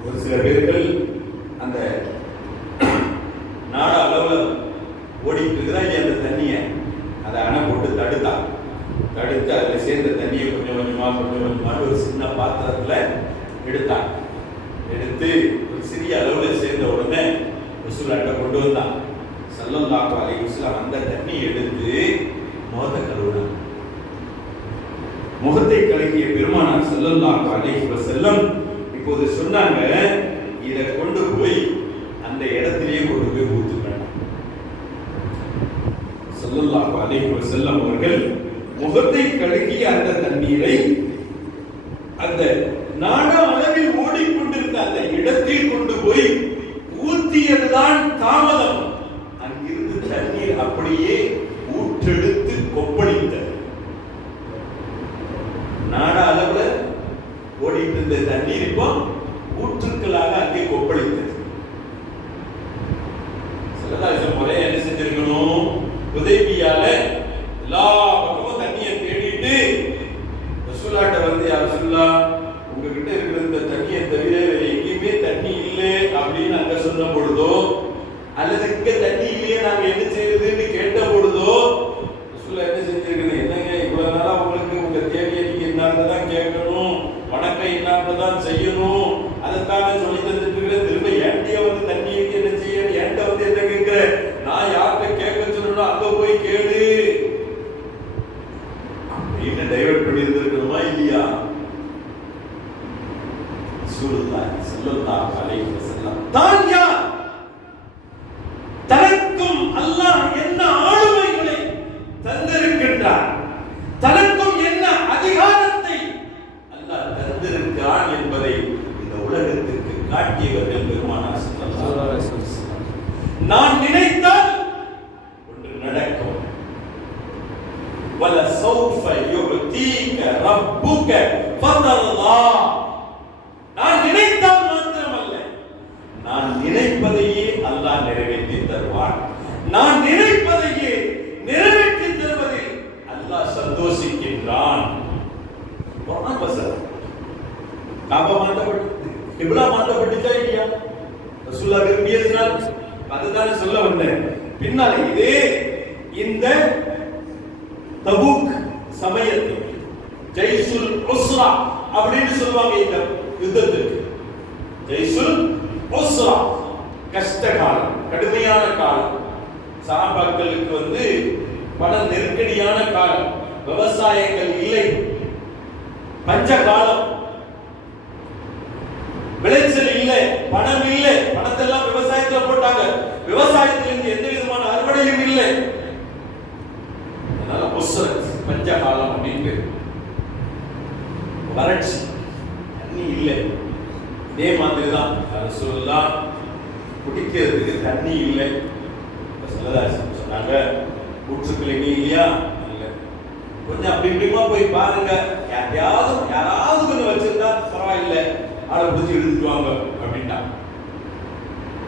ஒரு சில பேர்கள் அந்த நாடு அளவுல ஓடிட்டு இருக்குதா அந்த தண்ணியை அதை அணை போட்டு தடுத்து அதில் சேர்ந்த தண்ணியை கொஞ்சம் கொஞ்சமா ஒரு சின்ன பாத்திரத்துல எடுத்து ஒரு சிறிய அளவுல சேர்ந்த உடனே ரசூலுல்லாஹ் கொண்டு வந்தான். ஸல்லல்லாஹு அலைஹி வஸல்லம் அந்த தண்ணி எடுத்து முகத்தை கழுவினார். முகத்தை கழுவிய பெருமானார் ஸல்லல்லாஹு அலைஹி வஸல்லம் இப்போது சொன்னாங்க, இதை கொண்டு போய் அந்த இடத்திலேயே கொண்டு போய் ஊற்றுங்க. ஸல்லல்லாஹு அலைஹி வஸல்லம் அவர்கள் முகத்தை கழுகிய அந்த தண்ணீரை அந்த நாடு அளவில் ஓடிக்கொண்டிருந்த அந்த இடத்தில் கொண்டு போய் ஊற்றியதுதான் தாமதம். அங்கிருந்து தண்ணீர் அப்படியே ஊற்றெடுத்து கொப்பளித்தது. நாடு அளவுல ஓடிட்டு இருந்த தண்ணீர் இப்போ ஊற்றுக்களாக அங்கே கொப்பளித்தது. ஸல்லல்லாஹு முறை என்ன செஞ்சிருக்கணும்? ஹுதைபியால எல்லா பக்கமும் தண்ணியை தேடிட்டு ரசூலுல்லாஹ்ட்ட யா ரசூலுல்லாஹ் உங்ககிட்ட இருக்கிற இந்த தண்ணியை தவிர வேற எங்கேயுமே தண்ணி இல்லை அப்படின்னு அங்க சொன்ன பொழுதோ அல்லது இங்க தண்ணி இல்லையே நாங்க என்ன செய்யறதுன்னு கேட்ட பொழுதோ ரசூலுல்லாஹ் என்ன செஞ்சிருக்கணும்? என்னங்க இவ்வளவு நாளா உங்களுக்கு உங்க தேவையை நீங்க என்னதான் கேட்கணும், வணக்கம் என்னதான் செய்யணும், அதைத்தானே சொல்லி தந்துட்டு இருக்கிற. திரும்ப ஏன்டிய தண்ணிக்கு என்ன செய்ய, ஏன்ட்ட என்ன கேட்கிற? நான் யார்கிட்ட கேட்க சொல்லணும் அங்க போய் கேளு அப்படின்னு டைவர்ட் பண்ணி இருந்திருக்கணுமா இல்லையா? ரசூலுல்லாஹி ஸல்லல்லாஹு அலைஹி வஸல்லம் தான் யார்? தனக்கும் அல்லாஹ் என்ன ஆளுமைகளை தந்திருக்கின்றார், தனக்கும் என்ன அதிகாரத்தை அல்லாஹ் தந்திருக்கிறான் என்பதை இந்த உலகத்திற்கு காட்டியவர்கள் பெருமானார் ஸல்லல்லாஹு அலைஹி வஸல்லம். நான் நினைத்தால் ஒன்று நடக்கும். வல சௌஃப யுதீக ரப்புக ஃபதல்லா. நான் நினைத்தால் மாத்திரமல்ல, நான் நினைப்பதையே அல்லாஹ் நிறைவேற்றி தருவான். நான் நினைப்பதையே நிறைவேற்றி தருவதில் அல்லாஹ் சந்தோஷிக்கின்றான். காபா மாட்டப்பட்டு கிப்லா மாற்றப்பட்டுச்சா இல்லையா? ரசூலுல்லாஹ் விரும்பியதுனால் அதுதான் சொல்ல வந்தேன். பின்னால இதே இந்த தபூக் சமயத்தில் ஜெய்சுல் உஸ்ரா அப்படின்னு சொல்லுவாங்க இந்த யுத்தத்துக்கு. ஜெய்சுல் உஸ்ரா கஷ்ட காலம், கடுமையான காலம். சஹாபாக்களுக்கு பல நெருக்கடியான காலம், விவசாயங்கள் இல்லை, பஞ்ச காலம், விளைச்சல் இல்லை, பணம் இல்லை, பணத்தெல்லாம் விவசாயத்துல போட்டாங்க, விவசாயத்திலிருந்து எந்த விதமான அறுவடையும் இல்லை. அதனால உஸ்ரத் பஞ்ச காலம் அப்படின்னு வறட்சி, தண்ணி இல்லை. இதே மாதிரி தான் ரசூலுல்லாஹ் குடிக்கிறதுக்கு தண்ணி இல்லை. சொன்னாங்க ஊற்றுக்களை இல்லையா, இல்லை, கொஞ்சம் அப்படி இப்படிமா போய் பாருங்க, யாராவது கொஞ்சம் வச்சிருந்தா பரவாயில்லை, ஆளை பிடிச்சி எடுத்துட்டு வாங்க அப்படின்னா.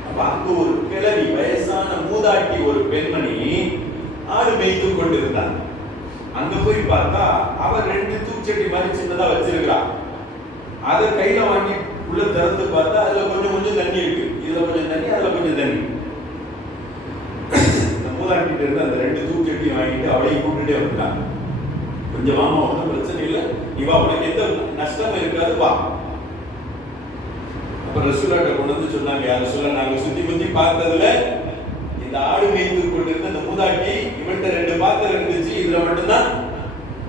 அப்ப அங்க ஒரு கிழவி, வயசான மூதாட்டி ஒரு பெண்மணி ஆடு மேய்த்து கொண்டிருந்தார். அங்க போய் பார்த்தா அவர் 2 தூச்சட்டி மாதிரி சின்னதா வச்சிருக்கிறா. அதை கையில வாங்கி உள்ள திறந்து பார்த்தா அதுல கொஞ்சம் கொஞ்சம் தண்ணி இருக்கு, இதுல கொஞ்சம் தண்ணி, அதுல கொஞ்சம் தண்ணி. இந்த மூதாட்டிட்ட இருந்து அந்த 2 தூச்சட்டி வாங்கிட்டு அவளையும் கூப்பிட்டுட்டே வந்துட்டாங்க. கொஞ்சம் வாமா, ஒன்றும் பிரச்சனை இல்லை, இவா உனக்கு எந்த நஷ்டம் இருக்காது, வா. அப்ப ரசூலுல்லாஹ் கொண்டு வந்து சொன்னாங்க, யார் ரசூலுல்லாஹ், நாங்க சுத்தி முத்தி பார்த்ததுல இந்த ஆடு மேய்த்து கொண்டிருந்த இந்த மூதாட்டி இவன்ட்ட 2 பாத்திரம் இருந்துச்சு, இதுல மட்டும்தான்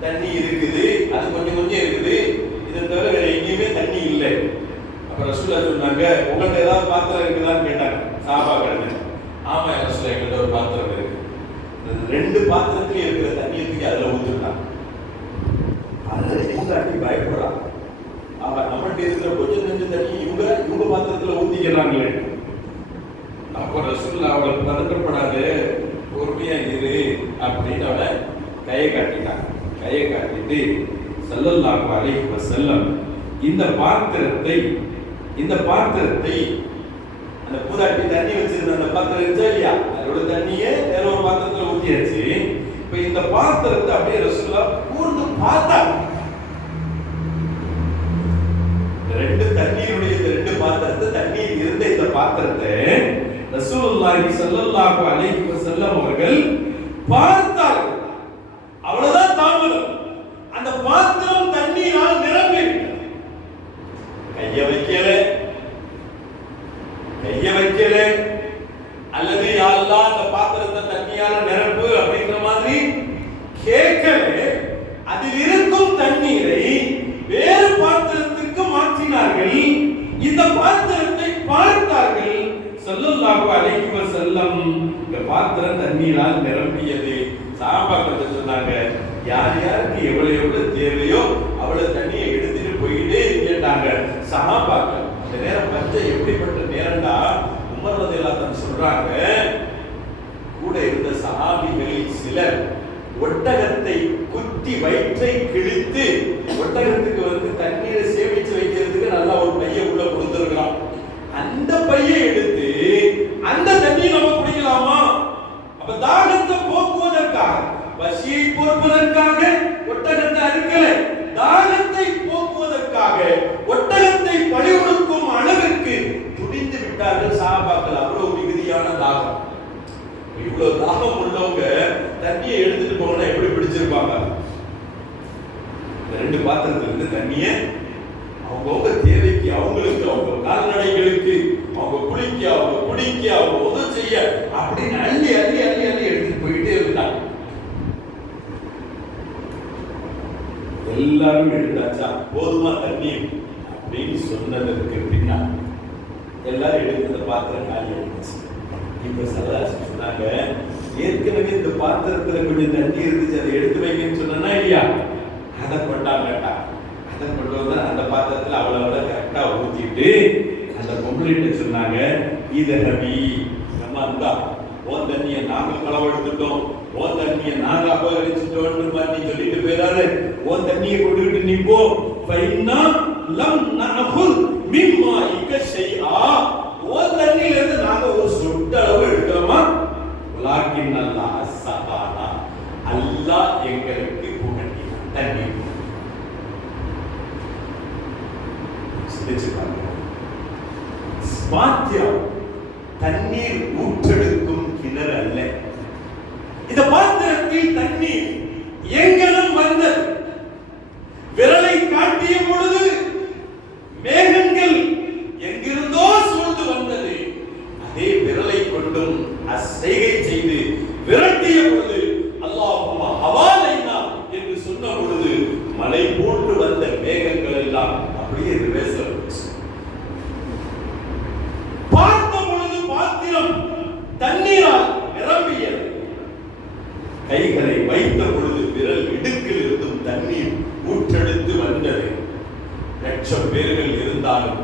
தண்ணி இருக்குது, அது கொஞ்சம் கொஞ்சம் இருக்குது, இதை தவிர வேற எங்கேயுமே தண்ணி இல்லை. அப்ப ரசூலுல்லாஹ் சொன்னாங்க, உங்கள்ட்ட ஏதாவது பாத்திரம் இருக்குதான்னு கேட்டாங்க சஹாபாக்கள். ஆமா ரசூலுல்லாஹ், எங்கள்ட்ட ஒரு பாத்திரம் இருக்கு. 2 பாத்திரத்துல இருக்கிற தண்ணியை தூக்கி அதுல ஊத்துட்டாங்க. அதுல மூதாட்டி பயப்படுறாங்க, நம்மகிட்ட இருக்கிற கொஞ்சம் நெஞ்சு தண்ணி இவங்க பாத்திரத்துல ஊத்திக்கிறாங்களே. அப்ப ரசூலுல்லாஹ் அவளை பதட்டப்படாது, பொறுமையா இரு அப்படின்னு அவளை கையை காட்டிட்டாங்க. கையை காட்டிட்டு ஸல்லல்லாஹு அலைஹி வஸல்லம் இந்த பாத்திரத்தை அந்த மூதாட்டி தண்ணி வச்சிருந்த அந்த பாத்திரம் இருந்துச்சா இல்லையா, அதோட தண்ணியே வேற ஒரு பாத்திரத்துல ஊத்தியாச்சு. இப்ப இந்த பாத்திரத்தை அப்படியே ரசூலுல்லாஹ் கூர்ந்து பார்த்தாங்க. 2 தண்ணீருடைய 2 பாத்திரத்தை, தண்ணீர் இருந்த இந்த பாத்திரத்தை ரசூலுல்லாஹி ஸல்லல்லாஹு அலைஹி வஸல்லம் அவர்கள் பார்த்தார்கள். அவ்வளவுதான் தாமதம், அந்த பாத்திரம் தண்ணீரால் நிரம்பி கைய வைக்கல, அல்லது யா அல்லாஹ் அந்த பாத்திரத்தை தண்ணியால நிரப்பு அப்படிங்கிற மாதிரி கேட்கல. அதில் இருக்கும் தண்ணீரை வேறு பாத்திரத்திற்கு மாற்றினார்கள். இந்த பாத்திரத்தை பார்த்தார்கள். ஸல்லல்லாஹு அலைஹி வஸல்லம் இந்த பாத்திரம் தண்ணீரால் நிரம்பியது. சஹாபாக்கள் சொன்னாங்க, யார் யாருக்கு எவ்வளவு தேவையோ அவ்வளவு தண்ணியை எடுத்துட்டு போயிட்டே கேட்டாங்க சஹாபாக்கள். அந்த நேரம் பஞ்சம் எப்படிப்பட்ட நேரம்டா, உமர் ரலியல்லாஹு அன்ஹு சொல்றாங்க, கூட இருந்த சஹாபிகளில் சிலர் ஒட்டகத்தை குத்தி வயிற்றை கிழித்து ஒட்டகத்துக்கு தண்ணீரை சேமிச்சு வைக்கிறதுக்கு நல்லா ஒரு பையை உள்ள கொடுத்திருக்கலாம். அந்த பையை எடுத்து அந்த தண்ணி நம்ம குடிக்கலாமா? அப்ப தாகத்தை போக்குவதற்காக, பசியை போக்குவதற்காக ஒட்டகத்தை அறுக்கல, தாகத்தை போக்குவதற்காக ஒட்டகத்தை பழி கொடுக்கும் அளவிற்கு துடித்து விட்டார்கள் சஹாபாக்கள். அவ்வளவு மிகுதியான தாகம். இவ்வளவு தாகம் உள்ளவங்க தண்ணியை எடுத்துட்டு போனா எப்படி பிடிச்சிருப்பாங்க? 2 பாத்திரத்துல இருந்து தண்ணியை அவங்க தேவைக்கு, அவங்களுக்கு, அவங்க கால்நடைகளுக்கு, அவங்க குளிக்க, அவங்க குடிக்க, அவங்க உதவி செய்ய அப்படின்னு அள்ளி அள்ளி அள்ளி அள்ளி எடுத்துட்டு போயிட்டே இருந்தாங்க. எல்லாரும் எடுத்தாச்சா, போதுமா தண்ணி அப்படின்னு சொன்னதற்கு பின்னால் எல்லாரும் எடுக்கிற பாத்திரம் காலி ஆயிடுச்சு. இப்ப சல்லல்லாஹு சொன்னாங்க, ஏற்கனவே இந்த பாத்திரத்துல கொஞ்சம் தண்ணி இருந்துச்சு, அதை எடுத்து வைக்கன்னு சொன்னா இல்லையா, அதை கொண்டாங்கட்டா. அதை கொண்டு வந்து அந்த பாத்திரத்துல அவ்வளவு கரெக்டா ஊத்திட்டு அந்த பொம்பளைகிட்ட சொன்னாங்க, இது ஹபி, நம்ம அந்த ஓன் தண்ணியை நாங்க களவெடுத்துட்டோம், ஓன் தண்ணியை நாங்க அபகரிச்சுட்டோம்னு மாதிரி சொல்லிட்டு போயிடாரு. ஓன் தண்ணியை கொண்டுகிட்டு நீ போ, ஃபைன்னா லம் நஅகுல் மிம்மா இகஷைஆ, ஓன் தண்ணியில இருந்து நாங்க ஒரு சொட்டு அளவு எடுக்கிறோமா, வலாக்கின் அல்லாஹ் ஸகானா, அல்லாஹ் எங்களுக்கு புகட்டினான் தண்ணி. சிந்திச்சு பாருங்க, பாத்திரம் தண்ணீர் ஊற்றெடுக்கும் கிணறு அல்ல. இந்த பாத்திரத்தில் தண்ணீர் எங்கெல்லாம் வந்தது? விரலை காட்டிய பொழுது மேகங்கள் எங்கிருந்தோ சூழ்ந்து வந்தது. அதே விரலை கொண்டும் அசைகை செய்து விரட்டிய பொழுது அல்லாஹும்ம ஹவாலைனா என்று சொன்ன பொழுது மலை போன்று வந்த மேகங்கள் எல்லாம் அப்படியே ரிவர்ஸ் ஆச்சு. பார்த்த பொழுது பாத்திரம் தண்ணீரால் நிரம்பியது. கைகளை வைத்த பொழுது விரல் இடுக்கில் இருந்தும் தண்ணீர் ஊற்றெடுத்து வந்தது. லட்சம் பேர்கள் இருந்தாலும்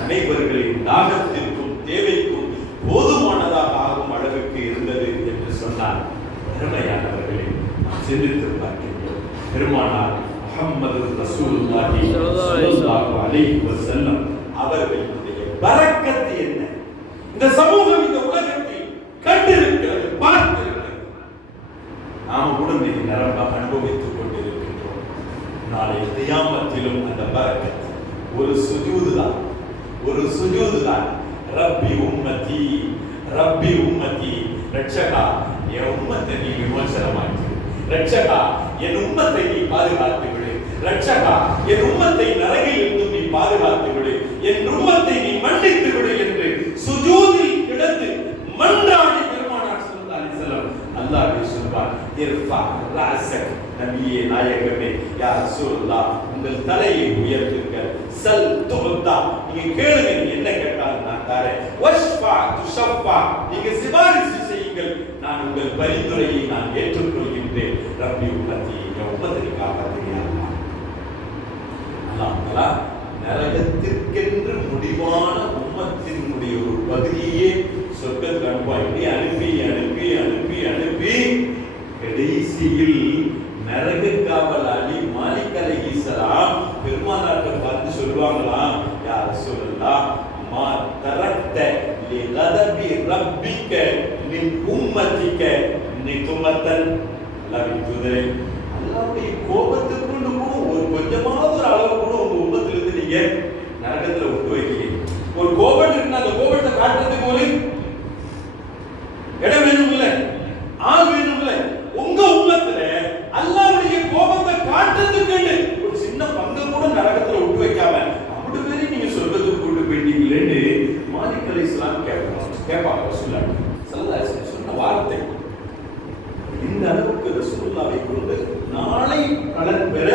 அனைவர்களின் தாகத்திற்கும் தேவைக்கும் போதுமானதாக ஆகும் அளவுக்கு இருந்தது என்று சொன்னார். பெருமையானவர்களை நாம் சிந்தித்து பார்க்கின்றோம். பெருமானார் முஹம்மது ரசூலுல்லாஹி ஸல்லல்லாஹு அலைஹி வஸல்லம் அவர்களுடைய பரக்கத் என்ன? இந்த சமூகம் இந்த உலகத்தில் கண்டிருக்கிறது, பார்த்திருக்கிறது. நாம் கூட இந்த நிரம்பாக அனுபவித்துக் கொண்டிருக்கின்றோம். நாளை கியாமத்திலும் அந்த பரக்கத் ஒரு சுஜூது தான், ஒரு சுஜூது தான். ரப்பி உம்மதி ரப்பி உம்மதி, ரட்சகா என் உம்மத்தை நீ விமோசனமாக்கி, ரட்சகா என் உம்மத்தை நீ பாதுகாத்து விடு, ரட்சகா என் உம்மத்தை நரகில் இருந்து நீ பாதுகாத்து விடு, என் உம்மத்தை நீ மன்னித்து விடு என்று சுஜூதில் கிடந்து மன்றாடி பெருமானார் ஸல்லல்லாஹு அலைஹி வஸல்லம் அல்லாஹ்வை சொல்வார். இர்ஃபா ரஅஸக், நபியே நாயகமே யா ரசூலுல்லாஹ், உங்கள் தலையை உயர்த்துங்கள். சல் துபதா, நீங்க கேளுங்க, நீங்க என்ன கேட்டாலும் நான் தரேன். வஷ்ஃபா துஷஃபா, நீங்க சிபாரிசு செய்யுங்கள், நான் உங்கள் பரிந்துரையை நான் ஏற்றுக்கொள்கின்றேன். ரப்பி உம்மதி, என் உம்மத்தை காப்பாற்றுங்க அல்லாஹ். அல்லாஹ் நரகத்திற்கென்று முடிவான உம்மத்தினுடைய ஒரு பகுதியே சொர்க்கத்துக்கு அனுப்பி அனுப்பி அனுப்பி அனுப்பி அனுப்பி கடைசியில் நரக காவலாளி மாலிக் அலைஹிஸ்ஸலாம் பெருமானாரை பார்த்து சொல்வாங்களாம், யா ரசூலல்லாஹ், மா தரக்த லிகதபி ரப்பிக மின் உம்மதிக நிகுமத்தன். அல்லாஹ்வின் தூதரே, அல்லாஹ்வுடைய கோபத்துக்கு ஒரு கொஞ்சமாவது ஒரு அளவு கூட உங்க உம்மத்துல இருந்து நீங்க நரகத்துல விட்டு வைக்கிறீங்க. ஒரு கோபம் இருக்குன்னா அந்த கோபத்தை காட்டுறதுக்கு ஒரு இடம் வேணும்ல, ஆள் வேணும்ல. உங்க உம்மத்துல அல்லாஹ்வுடைய கோபத்தை காட்டுறதுக்கு ஒரு சின்ன பங்கு கூட நரகத்துல விட்டு வைக்காம அப்படி பேரி நீங்க சொர்க்கத்துக்கு கொண்டு போயிட்டீங்களேன்னு மாலிக் அலைஹிஸ்ஸலாம் கேட்பாங்க. ரசூலுல்லாஹ் ஸல்லல்லாஹு அலைஹி வஸல்லம் சொன்ன வார்த்தை இந்த அளவுக்கு ரசூலுல்லாஹ்வை கொண்டு நாளை பலன் பெற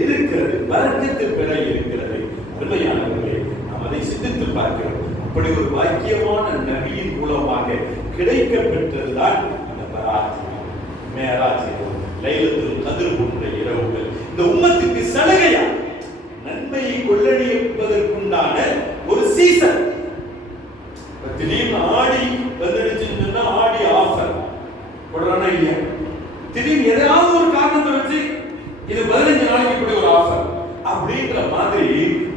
இருக்கிறது, பரக்கத்து பெற இருக்கிறது. அருமையானவர்களே, நாம் அதை சிந்தித்து பார்க்கிறோம். அப்படி ஒரு பாக்கியமான நபியின் மூலமாக கிடைக்க பெற்றதுதான் அந்த பராத், மேராஜ், லைலத்துல் கத்ர் போன்ற இரவுகள். இந்த உம்மத்துக்கு சலுகையா நன்மையை கொள்ளடிப்பதற்குண்டான ஒரு சீசன். திடீர்னு ஆடி வந்துடுச்சுன்னு சொன்னா ஆடி ஆஃபர் போடுறானா இல்லையா? திடீர்னு ஏதாவது ஒரு காரணத்தை வச்சு இது 15 நாளைக்கு இப்படி ஒரு ஆஃபர் அப்படின்ற மாதிரி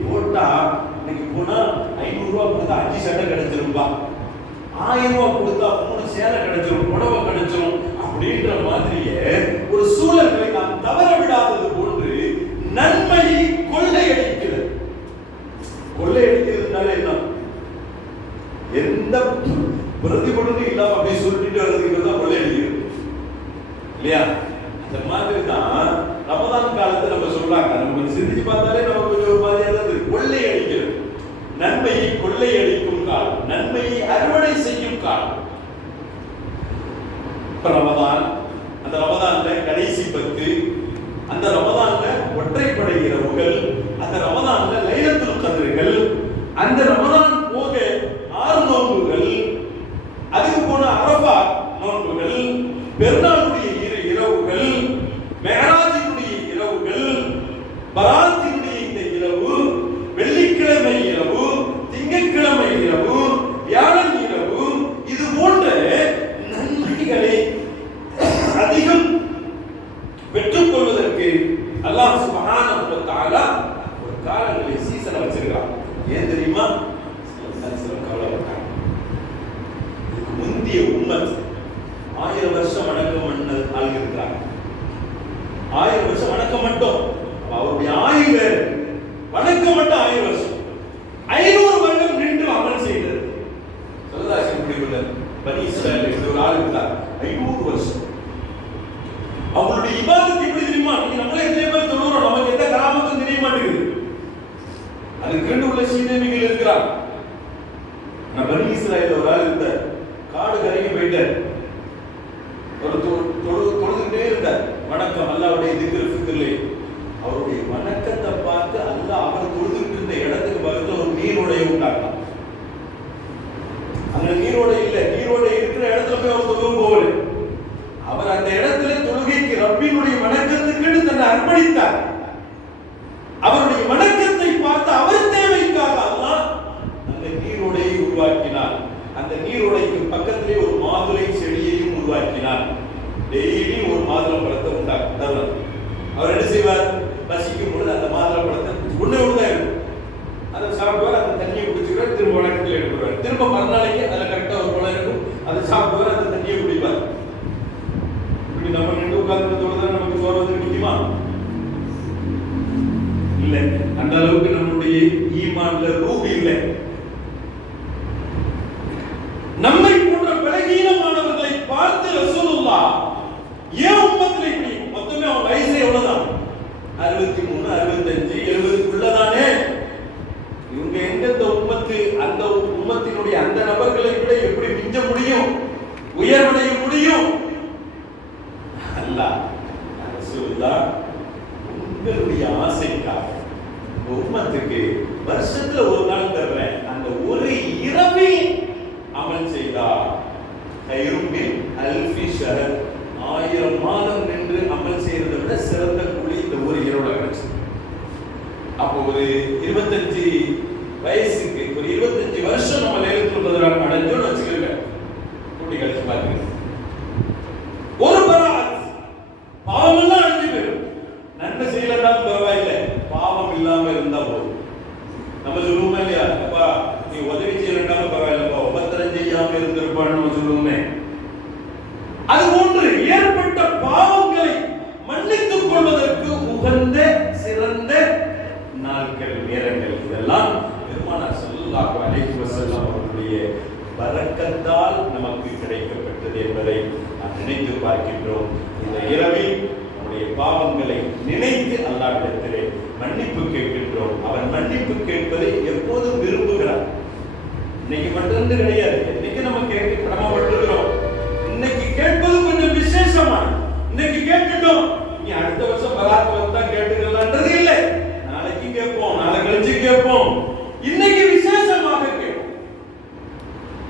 போட்டா, இன்னைக்கு போனா 500 ரூபாய் கொடுத்தா 5 சட்டை கிடைச்சிரும்பா, 1000 ரூபாய் கொடுத்தா 3 சேலை கிடைச்சிரும், புடவை கிடைச்சிரும் அப்படின்ற மாதிரியே ஒரு சூழல்களை நாம் தவற விடாதது போன்று நன்மையை கொள்ளையடிக்கிறது. கொள்ளையடிக்கிறதுனால என்ன? எந்த பிரதிபலனும் இல்லாம அப்படியே சுருட்டிட்டு வர்றதுக்கு தான் கொள்ளையடிக்கிறது இல்லையா? அந்த மாதிரி தான் ரமதான் காலத்துல நம்ம சொல்றாங்க. நம்ம சிந்திச்சு பார்த்தாலே நமக்கு கொஞ்சம் ஒரு மாதிரியா தான் கொள்ளையடிக்கிறது. நன்மையை கொள்ளையடிக்கும் காலம், நன்மையை அறுவடை செய்யும் காலம் ரமதான். அந்த ரமதான்ல கடைசி 10, அந்த ரமதான்ல ஒற்றைப்படை இரவுகள், அந்த ரமதான்ல லைலத்துல் கத்ர்கள், அந்த ரமதான் போக 6 நோன்புகள், அதுக்கு போன அரஃபா நோன்புகள், பெருநாளுடைய இரவுகள், மேராஜினுடைய இரவுகள், பராத்தினுடைய இந்த இரவு, வெள்ளிக்கிழமை இரவு, திங்கட்கிழமை இரவு, வியாழன் இரவு, இது போன்ற நன்மைகளை அதிகம் பெற்றுக் கொள்வதற்கு அல்லாஹ் சுப்ஹானஹு வ தஆலா ஒரு காலங்களை சீசனை வச்சிருக்கான். ஏன் தெரியுமா? இதுக்கு முந்திய உம்மத் 1000 வருஷம் வணக்கம் ஆள்கிறாங்க. 1000 வருஷம் வணக்கம் மட்டும், அவருடைய ஆயுள் வேறு, வணக்கம் மட்டும் 1000 வருஷம், 500 வருடம் நின்று அமல் செய்தது. பனி இஸ்ராயேல் ஒரு ஆள் இருந்தார், காடு கரைக்கு போயிட்டார். ஒரு தொழுதுகிட்டே இருந்தார். வணக்கம் அல்லாஹ்வுடைய திக்ர் ஃபிக்ர்லே. அவருடைய வணக்கத்தை பார்த்து அல்லாஹ் அவர் தொழுதுகிட்டு இருந்த இடத்துக்கு பக்கத்துல ஒரு நீரோடையை உண்டாக்கலாம். அங்க நீரோடை இல்லை, நீரோடை இருக்கிற இடத்துல போய் அவர் தொழுவும் போகல. அவர் அந்த இடத்துல தொழுகைக்கு ரப்பினுடைய வணக்கத்துக்கு தன்னை அர்ப்பணித்தார். அவருடைய வணக்கத்தை பார்த்து அவர் தேவைக்காக அல்லாஹ் அந்த நீரோடையை உருவாக்கினார். அந்த நீரோடைக்கு பக்கத்திலே ஒரு மாதுளை செடியையும் உருவாக்கினார். டெய்லி ஒரு மாதுளை பழத்தை உண்டாக்குவார். அவர் என்ன செய்வார்? பசிக்கும் பொழுது அந்த மாதுளை பழத்தை ஒண்ணு அதை சாப்பிடுவார், அந்த தண்ணியை குடிச்சுக்கிறார், திரும்ப வணக்கத்தில் எடுத்துருவார். திரும்ப மறுநாளைக்கு அதில் கரெக்டாக ஒரு பழம் இருக்கும், அதை சாப்பிடுவார், அந்த தண்ணியை குடிப்பார். இப்படி நம்ம நின்று உட்கார்ந்து தான் நமக்கு சோறு வந்து கிடைக்குமா? இல்லை, அந்த அளவுக்கு நம்முடைய ஈமான்ல ரூஹ் இல்லை. நம்மை போன்ற பலகீனமானவர்களை பார்த்து ரசூலுல்லாஹ் ஏன் உம்மத்திலே இப்படி மொத்தமே அவன் வயசு எவ்வளவுதான்? 63, 65, 70க்குள்ளதானே. இவங்க எங்க இந்த அந்த உம்மத்தினுடைய அந்த நபர்களை விட எப்படி மிஞ்ச முடியும், உயர்வடைய முடியும்? அல்லாஹ் ரசூலுல்லாஹ் உங்களுடைய ஆசைக்காக உம்மத்துக்கு வருஷத்துல ஒரு நாள் தர்றேன், அந்த ஒரு இரவில் அமல் செய்தார் கைருமில் அல்ஃபி ஷஹர், 1000 மாதம் நின்று அமல் செய்யறதை விட சிறந்த கூலி இந்த ஒரு இரவுல கிடைச்சு. அப்போ ஒரு 25 வயசுக்கு ஒரு 25 வருஷம் நம்ம லைலத்துல் கத்ர் அடைஞ்சோம்னு வச்சுக்கோங்க. கூட்டி கழிச்சு பாருங்க, ஒரு பராத் பாவம் எல்லாம் அழிஞ்சு போயிடும். நன்மை செய்யலன்னாலும் பரவாயில்லை, பாவம் இல்லாம இருந்தா போதும். நம்ம சொல்லுவோமே இல்லையா, அப்பா நீ உதவி செய்யலன்னாலும் பரவாயில்லப்பா, உபத்திரம் செய்யாம இருந்திருப்பான்னு நம்ம சொல்லுவோமே. அது போன்று ஏற்பட்ட பாவங்களை மன்னித்துக் கொள்வதற்கு உகந்த சிறந்த நாட்கள், நேரங்கள். இதெல்லாம் பெருமானார் ஸல்லல்லாஹு அலைஹி வஸல்லம் அவர்களுடைய பரக்கத்தால் நமக்கு கிடைக்கப்பட்டது என்பதை நாம் நினைத்து பார்க்கின்றோம். இந்த இரவில் நம்முடைய பாவங்களை நினைத்து அல்லாஹ்விடத்திலே மன்னிப்பு கேட்கின்றோம். அவன் மன்னிப்பு கேட்பதை எப்போதும் விரும்புகிறான். இன்னைக்கு மட்டும் கிடையாது, இன்னைக்கு நம்ம கேட்க கடமைப்பட்டிருக்கிறோம். இன்னைக்கு கேட்பது கொஞ்சம் விசேஷமா. இன்னைக்கு கேட்டுட்டோம், நீ அடுத்த வருஷம் பராத் வந்தா கேட்டுக்கலான்றது இல்லை. நாளைக்கு கேட்போம், நாளை கழிச்சு கேட்போம். இன்னைக்கு விசேஷமாக கேட்போம்.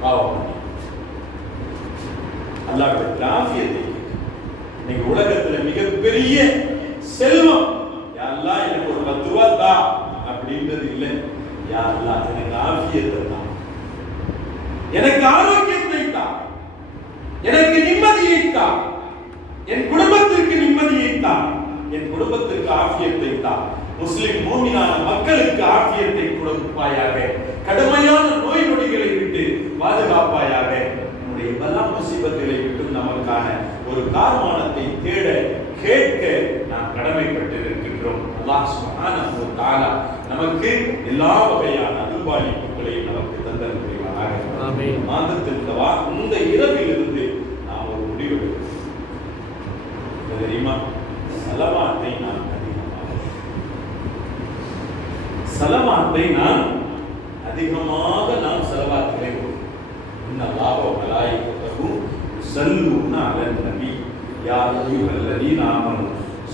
பாவம் அல்லாஹ்வுடைய ஆஃபியத்தை. இன்னைக்கு உலகத்துல மிகப்பெரிய செல்வம் யா அல்லாஹ் எனக்கு ஒரு 10 ரூபாய் தா அப்படின்றது இல்லை. யா அல்லாஹ் எனக்கு ஆஃபியத்தை தா, எனக்கு ஆரோக்கியத்தை தா, எனக்கு நிம்மதியை தா, என் குடும்பத்திற்கு நிம்மதியை தா, என் குடும்பத்திற்கு ஆஃபியத்தை தா, முஸ்லிம் மூமினான மக்களுக்கு ஆஃபியத்தை கொடுப்பாயாக, கடுமையான நோய் நொடிகளை விட்டு பாதுகாப்பாயாக, நம்முடைய பலா முசீபத்துகளை விட்டு நமக்கான ஒரு காரணத்தை தேட கேட்க நாம் கடமைப்பட்டு இருக்கின்றோம். அல்லாஹ் சுப்ஹானஹு வ தஆலா நமக்கு எல்லா வகையான அருள்பாலிப்புகளையும் நமக்கு தந்தல் புரிவானாக. ஆமென். மாதத்தில் இந்த இரவிலிருந்து நாம் ஒரு முடிவு எடுக்கிறோம். தெரியுமா? சலவாத்தை நாம் அதிகமாக நாம் சலவாத்துகளை இன்னல்லாஹ வ மலாயிகத்துஹு யுஸல்லூன அலன் நபி யா அய்யுஹல்லதீன ஆமனூ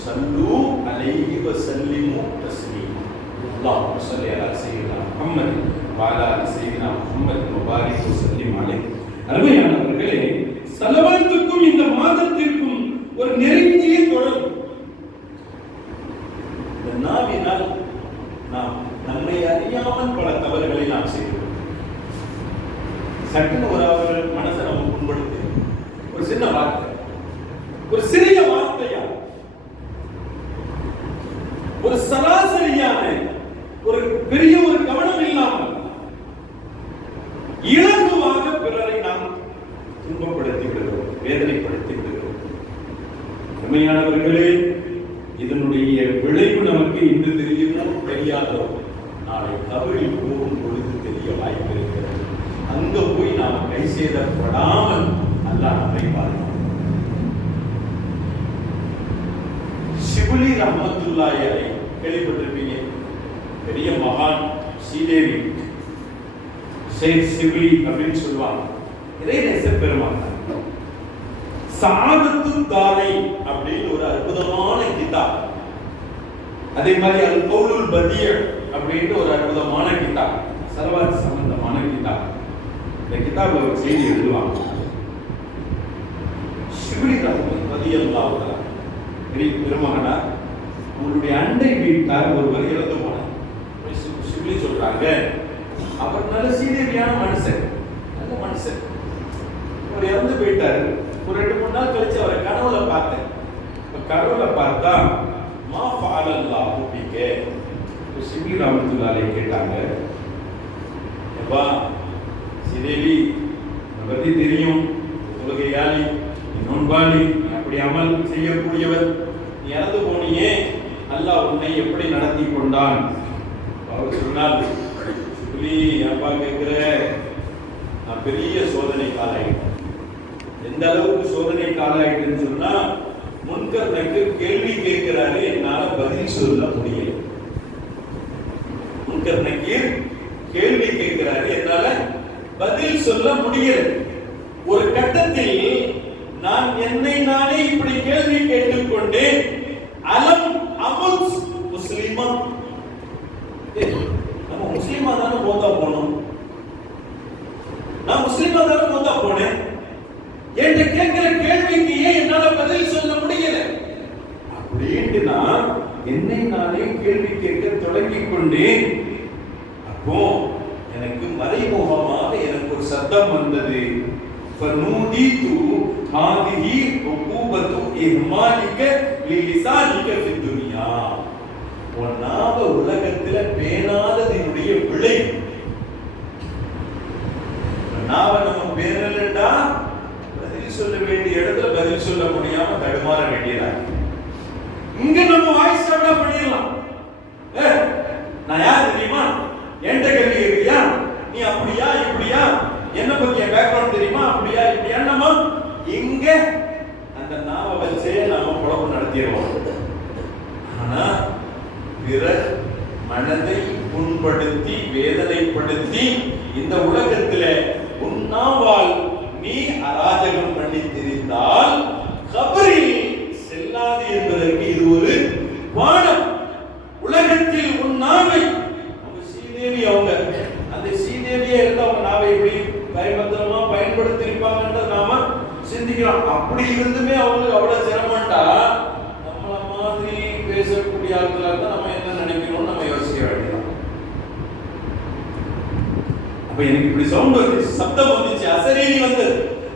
ஸல்லூ அலைஹி வ ஸல்லிமு தஸ்லீமா. அல்லாஹும்ம ஸல்லி அலா ஸய்யிதினா முஹம்மத் வ அலா ஆலி ஸய்யிதினா முஹம்மத் வ பாரிக் வ ஸல்லிம் அலைஹி. அருமையானவர்களே, ஸலவாத்துக்கும் இந்த மாதத்திற்கும் ஒரு நெருங்கிய தொடர்பு. இந்த நாவினால் நாம் நம்மை அறியாமல் பல தவறுகளை நாம் செய்கிறோம். சட்டுன்னு ஒரு அவர்கள் மனசை நம்ம புண்படுத்தி ஒரு சின்ன வார்த்தை, ஒரு சிறிய வார்த்தையா, ஒரு சராசரியான ஒரு பெரிய ஒரு கவனம் இல்லாமல் இலகுவாக பிறரை நாம் துன்பப்படுத்தி விடுகிறோம், வேதனைப்படுத்தி விடுகிறோம். உண்மையானவர்களே, இதனுடைய விளைவு நமக்கு இன்று தெரியுமோ தெரியாதோ, நாளை கபரில் போகும் பொழுது தெரிய வாய்ப்பு இருக்கிறது. அங்க போய் நாம் கை சேதப்படாமல் அல்லாஹ் நம்மை பாதுகாப்பான். ஷிபுலி ரஹ்மத்துல்லாஹி அலைஹி கேள்விப்பட்டிருப்பீங்க, பெரிய மகான் ஸ்ரீதேவி. ஷேக் ஷிப்லி அப்படின்னு சொல்லுவாங்க. இறைநேச பெருமாள். சாதத்து தாரை அப்படின்னு ஒரு அற்புதமான கிதாப். அதே மாதிரி அல் கௌலுல் பதிய அப்படின்னு ஒரு அற்புதமான கிதாப், சலவாத் சம்பந்தமான கிதாப். இந்த கிதாப்ல ஒரு செய்தி எழுதுவாங்க. ஷிப்லி ரலியல்லாஹு தஆலா பெரிய பெருமகனார், உங்களுடைய அண்டை வீட்டார் ஒருவர் இறந்து போனார். ஷிப்லி சொல்றாங்க, அவர் நல்ல சீதேவியான மனுஷன், நல்ல மனுஷன். அவர் இறந்து போயிட்டாரு. ஒரு 2-3 நாள் கழிச்சு அவரை கனவுல பார்த்தேன். கனவுல பார்த்தா மா ஃபஅலல்லாஹு பிக. ஷிப்லி ரஹ்மத்துல்லாஹி அலைஹி கேட்டாங்க, அப்பா சீதேவி பத்தி தெரியும், தொழுகையாளி, நோன்பாளி, அப்படி அமல் செய்யக்கூடியவர், நீ இறந்து போனியே, அல்லாஹ் உன்னை எப்படி நடத்தி கொண்டான்? அவர் சொன்னார், ஷிப்லி அப்பா கேட்கிற, நான் பெரிய சோதனை காலாயிட்டேன். எந்த அளவுக்கு சோதனை காலாயிட்டுன்னு சொன்னா, முன்கர் நக்கீர் கேள்வி கேட்கிறாரு, என்னால பதில் சொல்ல முடியல. முன்கர் நக்கீர் கேள்வி கேட்கிறாரு, என்னால பதில் சொல்ல முடியல. ஒரு கட்டத்தில் நான் என்னை நானே இப்படி கேள்வி கேட்டுக்கொண்டேன், அலம் அமுத் முஸ்லிமா, நம்ம முஸ்லிமா தானே மௌத்தா போனோம், நான் முஸ்லிமா தானே மௌத்தா போனேன், என்கிட்ட கேட்கிற கேள்விக்கு ஏன் என்னால பதில் சொல்ல முடியல அப்படின்ட்டு நான் என்னை நானே கேள்வி கேட்க தொடங்கிக் கொண்டேன். அப்போ எனக்கு மறைமுகமாக எனக்கு ஒரு சத்தம் வந்தது, ஃபனூதிது ஹாதிஹி உகூபத்து இஹ்மாலிக லிலிசானிக ஃபித் துன்யா. உன்னாவ உலகத்துல பேணாததினுடைய விளைவு. நாவ நம்ம பேணலண்டா பதில் சொல்ல வேண்டிய இடத்துல பதில் சொல்ல முடியாம தடுமாற வேண்டியதா. இங்க நம்ம வாய்ஸ் அவுட்டா பண்ணிடலாம். நான் யார் தெரியுமா, என்கிட்ட கேள்வி கேட்கிறியா, நீ அப்படியா இப்படியா, என்ன பத்தி என் பேக்ரவுண்ட் தெரியுமா, அப்படியா இப்படியா, நம்ம இங்க அந்த நாவ வச்சே நாம குழப்பம் நடத்திடுவோம். ஆனா பிறர் மனதை புண்படுத்தி வேதனைப்படுத்தி இந்த உலகத்துல உன்னாவால் நீ அராஜகம் பண்ணி தெரிந்தால் கபரில் செல்லாது என்பதற்கு இது ஒரு பாடம். உலகத்தில் உன் நாவை, அவங்க ஸ்ரீதேவி, அவங்க அந்த ஸ்ரீதேவியே இருந்து அவங்க நாவை எப்படி பயபத்திரமா பயன்படுத்தி இருப்பாங்கன்ற நாம சிந்திக்கிறோம். அப்படி இருந்துமே அவங்களுக்கு அவ்வளவு சிரமம்டா, நம்மள மாதிரி பேசக்கூடிய ஆட்களா இருந்தா நம்ம என்ன நினைக்கணும்னு நம்ம யோசிக்க வேண்டியதான். அப்ப எனக்கு இப்படி சவுண்ட் வந்துச்சு, சப்தம் வந்துச்சு, அசரீரி வந்தது.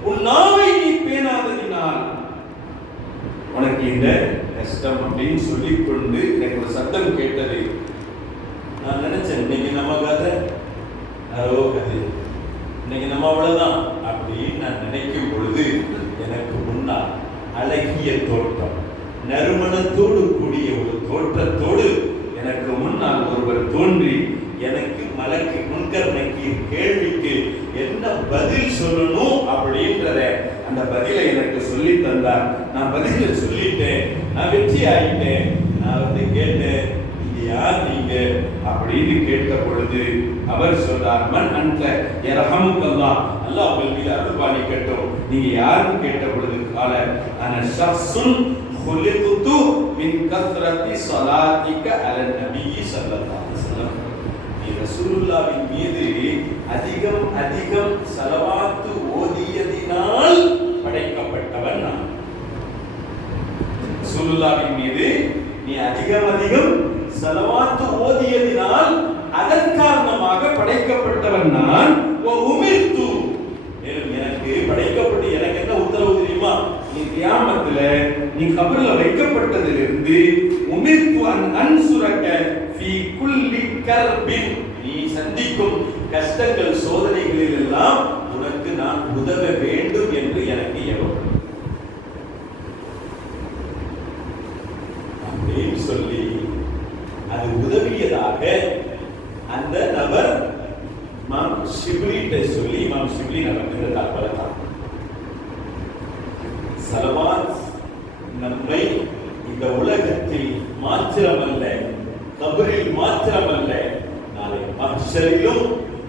உன் நாவை நீ பேணாததினால் உனக்கு இந்த கஷ்டம் அப்படின்னு சொல்லிக் கொண்டு எனக்கு ஒரு சத்தம் கேட்டது. நான் நினைச்சேன், இன்னைக்கு நம்ம கதை அரோ கதை, இன்னைக்கு நம்ம அவ்வளவுதான் அப்படின்னு நான் நினைக்கும் பொழுது எனக்கு முன்னால் அழகிய தோட்டம், நறுமணத்தோடு கூடிய ஒரு தோற்றத்தோடு எனக்கு முன்னால் ஒருவர் தோன்றி எனக்கு மலக்கு முன்கர் நக்கீர் கேள்விக்கு என்ன பதில் சொல்லணும் அப்படின்றத அந்த பதிலை எனக்கு சொல்லி தந்தார். நான் பதில சொல்லிட்டேன், நான் வெற்றி ஆயிட்டேன். நான் வந்து கேட்டேன், நீங்க யார் நீங்க அப்படின்னு கேட்ட பொழுது அவர் சொன்னார், மன் அன்த யர்ஹமுக்கல்லாஹ், அல்லாஹ் உங்கள் மீது அருள் பாலிக்கட்டும், நீங்க யாருன்னு கேட்ட பொழுது கால அன ஷக்ஸுன் குலிகுது மின் கத்ரத்தி ஸலாத்திக அலன் நபி ஸல்லல்லாஹு அலைஹி வஸல்லம். நீ ரசூலுல்லாஹ்வின் மீது அதிகம் அதிகம் ஸலவாத்து ஓதியதினால் படைக்கப்பட்டவன் நான். ரசூலுல்லாஹ்வின் மீது நீ அதிகம் அதிகம் ஸலவாத்து ஓதியதினால் அதன் காரணமாக படைக்கப்பட்டவன் நான். உமிர்து, எனக்கு படைக்கப்பட்டு எனக்கு என்ன உத்தரவு தெரியுமா, நீ கியாமத்துல நீ கபர்ல வைக்கப்பட்டதிலிருந்து உமிர்து அன் அன்சுரக ஃபீ குல்லி கர்பின், நீ சந்திக்கும் கஷ்டங்கள் சோதனைகளில் எல்லாம் உனக்கு நான் உதவ வேண்டும் என்று எனக்கு ஏவப்படும் அப்படின்னு சொல்லி அது உதவியதாக அந்த நபர் இமாம் ஷிப்லிட்ட சொல்லி இமாம் ஷிப்லி நமக்கு தகவல்தான். ஸலவாத் நம்மை இந்த உலகத்தில் மாத்திரமல்ல, கபரில் மாத்திரமல்ல, நாளை மஹ்ஷரிலும்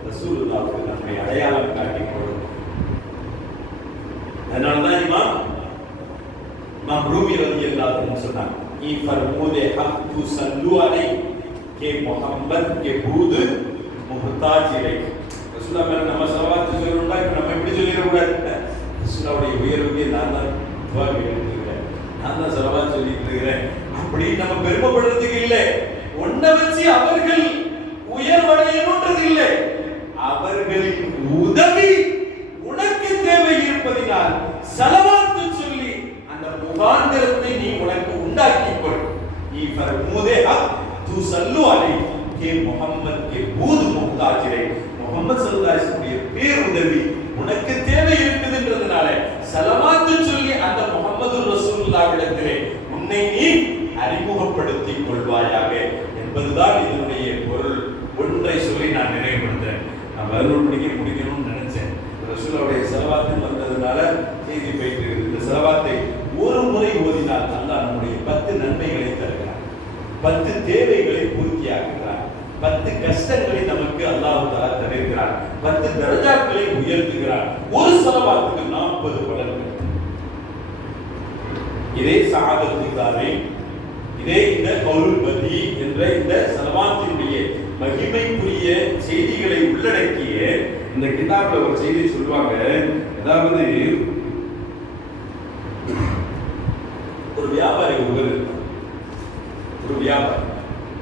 ரசூலுல்லாஹ்வுக்கு நம்மை நம்மை அடையாளம் காட்டிக் கொள்ளும். அதனாலதான் இமாம் ரூமி ரலியல்லாஹு அன்ஹு சொன்னாங்க, "ஈ ஃபர்மூதே ஹக் து சல்லு அலை கே முஹம்மத் கே பூத் முஹ்தாஜ் இலை." ரசூலுல்லாஹ் மேல நம்ம ஸலவாத் சொல்லணும்னா இப்ப நம்ம எப்படி சொல்லிட கூடாது. ரசூலுல்லாஹ்வுடைய உயர்வுக்கு நான் தான் துஆ கேட்டுட்டு இருக்கேன், நான் தான் ஸலவாத் சொல்லிட்டு இருக்கிறேன் அப்படி நம்ம பெருமைப்படுறதுக்கு இல்லை. ஒன்ன வச்சு அவர்கள் உயர்வடையணும்ன்றது இல்லை. அவர்களின் உதவி உனக்கு தேவை இருப்பதினால் ஸலவாத் சொல்லி அந்த முகாந்திரத்தை நீ உனக்கு உண்டாக்கிக் கொள். ஈ ஃபர்மூதே ஹக் து சல்லு அலை கே முஹம்மத் கே பூத் முஹ்தாஜ் இலை. முஹம்மத் ஸல்லல்லாஹு அலைஹி வஸல்லம் பேருதவி உனக்கு தேவை இருக்குதுன்றதுனால ஸலவாத் சொல்லி அந்த முஹம்மது ரசூலுல்லாஹ்விடத்திலே உன்னை நீ அறிமுகப்படுத்திக் கொள்வாயாக என்பதுதான் இதனுடைய பொருள். ஒன்றை சொல்லி நான் நிறைவுபடுத்துறேன். நான் 11 மணிக்கு முடிக்கணும்னு நினைச்சேன். ரசூலுல்லாஹ்வுடைய ஸலவாத் வந்ததுனால செய்தி போயிட்டு இருக்கு. இந்த ஸலவாத்தை ஒரு முறை ஓதினால் அல்லாஹ் நம்முடைய 10 நன்மைகளை தருகிறார், 10 தேவைகளை பூர்த்தியாக்குகிறார், 10 கஷ்டங்களை நமக்கு அல்லாஹ் தஆலா தருகிறார், 10 தரஜாக்களை உயர்த்துகிறார். ஒரு ஸலவாத்துக்கு 40 பலன்கள். இதே சஆதத்துக்காரை, இதே இந்த கௌலுல் பதி என்ற இந்த ஸலவாத்தினுடைய மகிமைக்குரிய செய்திகளை உள்ளடக்கிய இந்த கிதாப்ல ஒரு செய்தி சொல்லுவாங்க. அதாவது ஒரு வியாபாரி ஒரு வியாபாரி,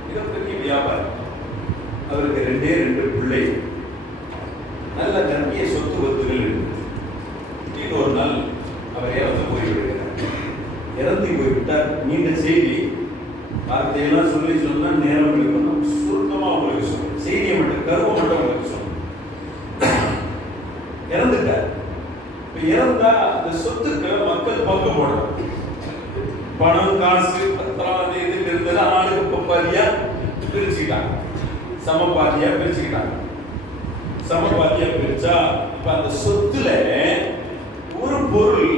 மிகப்பெரிய வியாபாரி, அவருக்கு 2 பிள்ளை, நல்ல நிறைய சொத்து வத்துகள் இருக்கு. ஒரு நாள் அவர் இறந்து போய்விடுகிறார். இறந்து போய்விட்டார். நீண்ட செய்தி, வார்த்தையெல்லாம் சொல்லி சொன்னா நேரம் எடுக்கணும். சுருக்கமா உங்களுக்கு சொல்லுங்க, செய்தியை மட்டும் கருவை மட்டும் உங்களுக்கு சொல்லுங்க. இறந்துட்டார். இப்ப இறந்தா அந்த சொத்துக்களை மக்கள் பங்கு போடணும். பணம், காசு, பத்திரம் இதுல இருந்தது ஆளுக்கு பாதியா பிரிச்சுக்கிட்டாங்க, சமபாதியா பிரிச்சுக்கிட்டாங்க. சமபாதியா பிரிச்சா இப்ப அந்த சொத்துல ஒரு பொருள்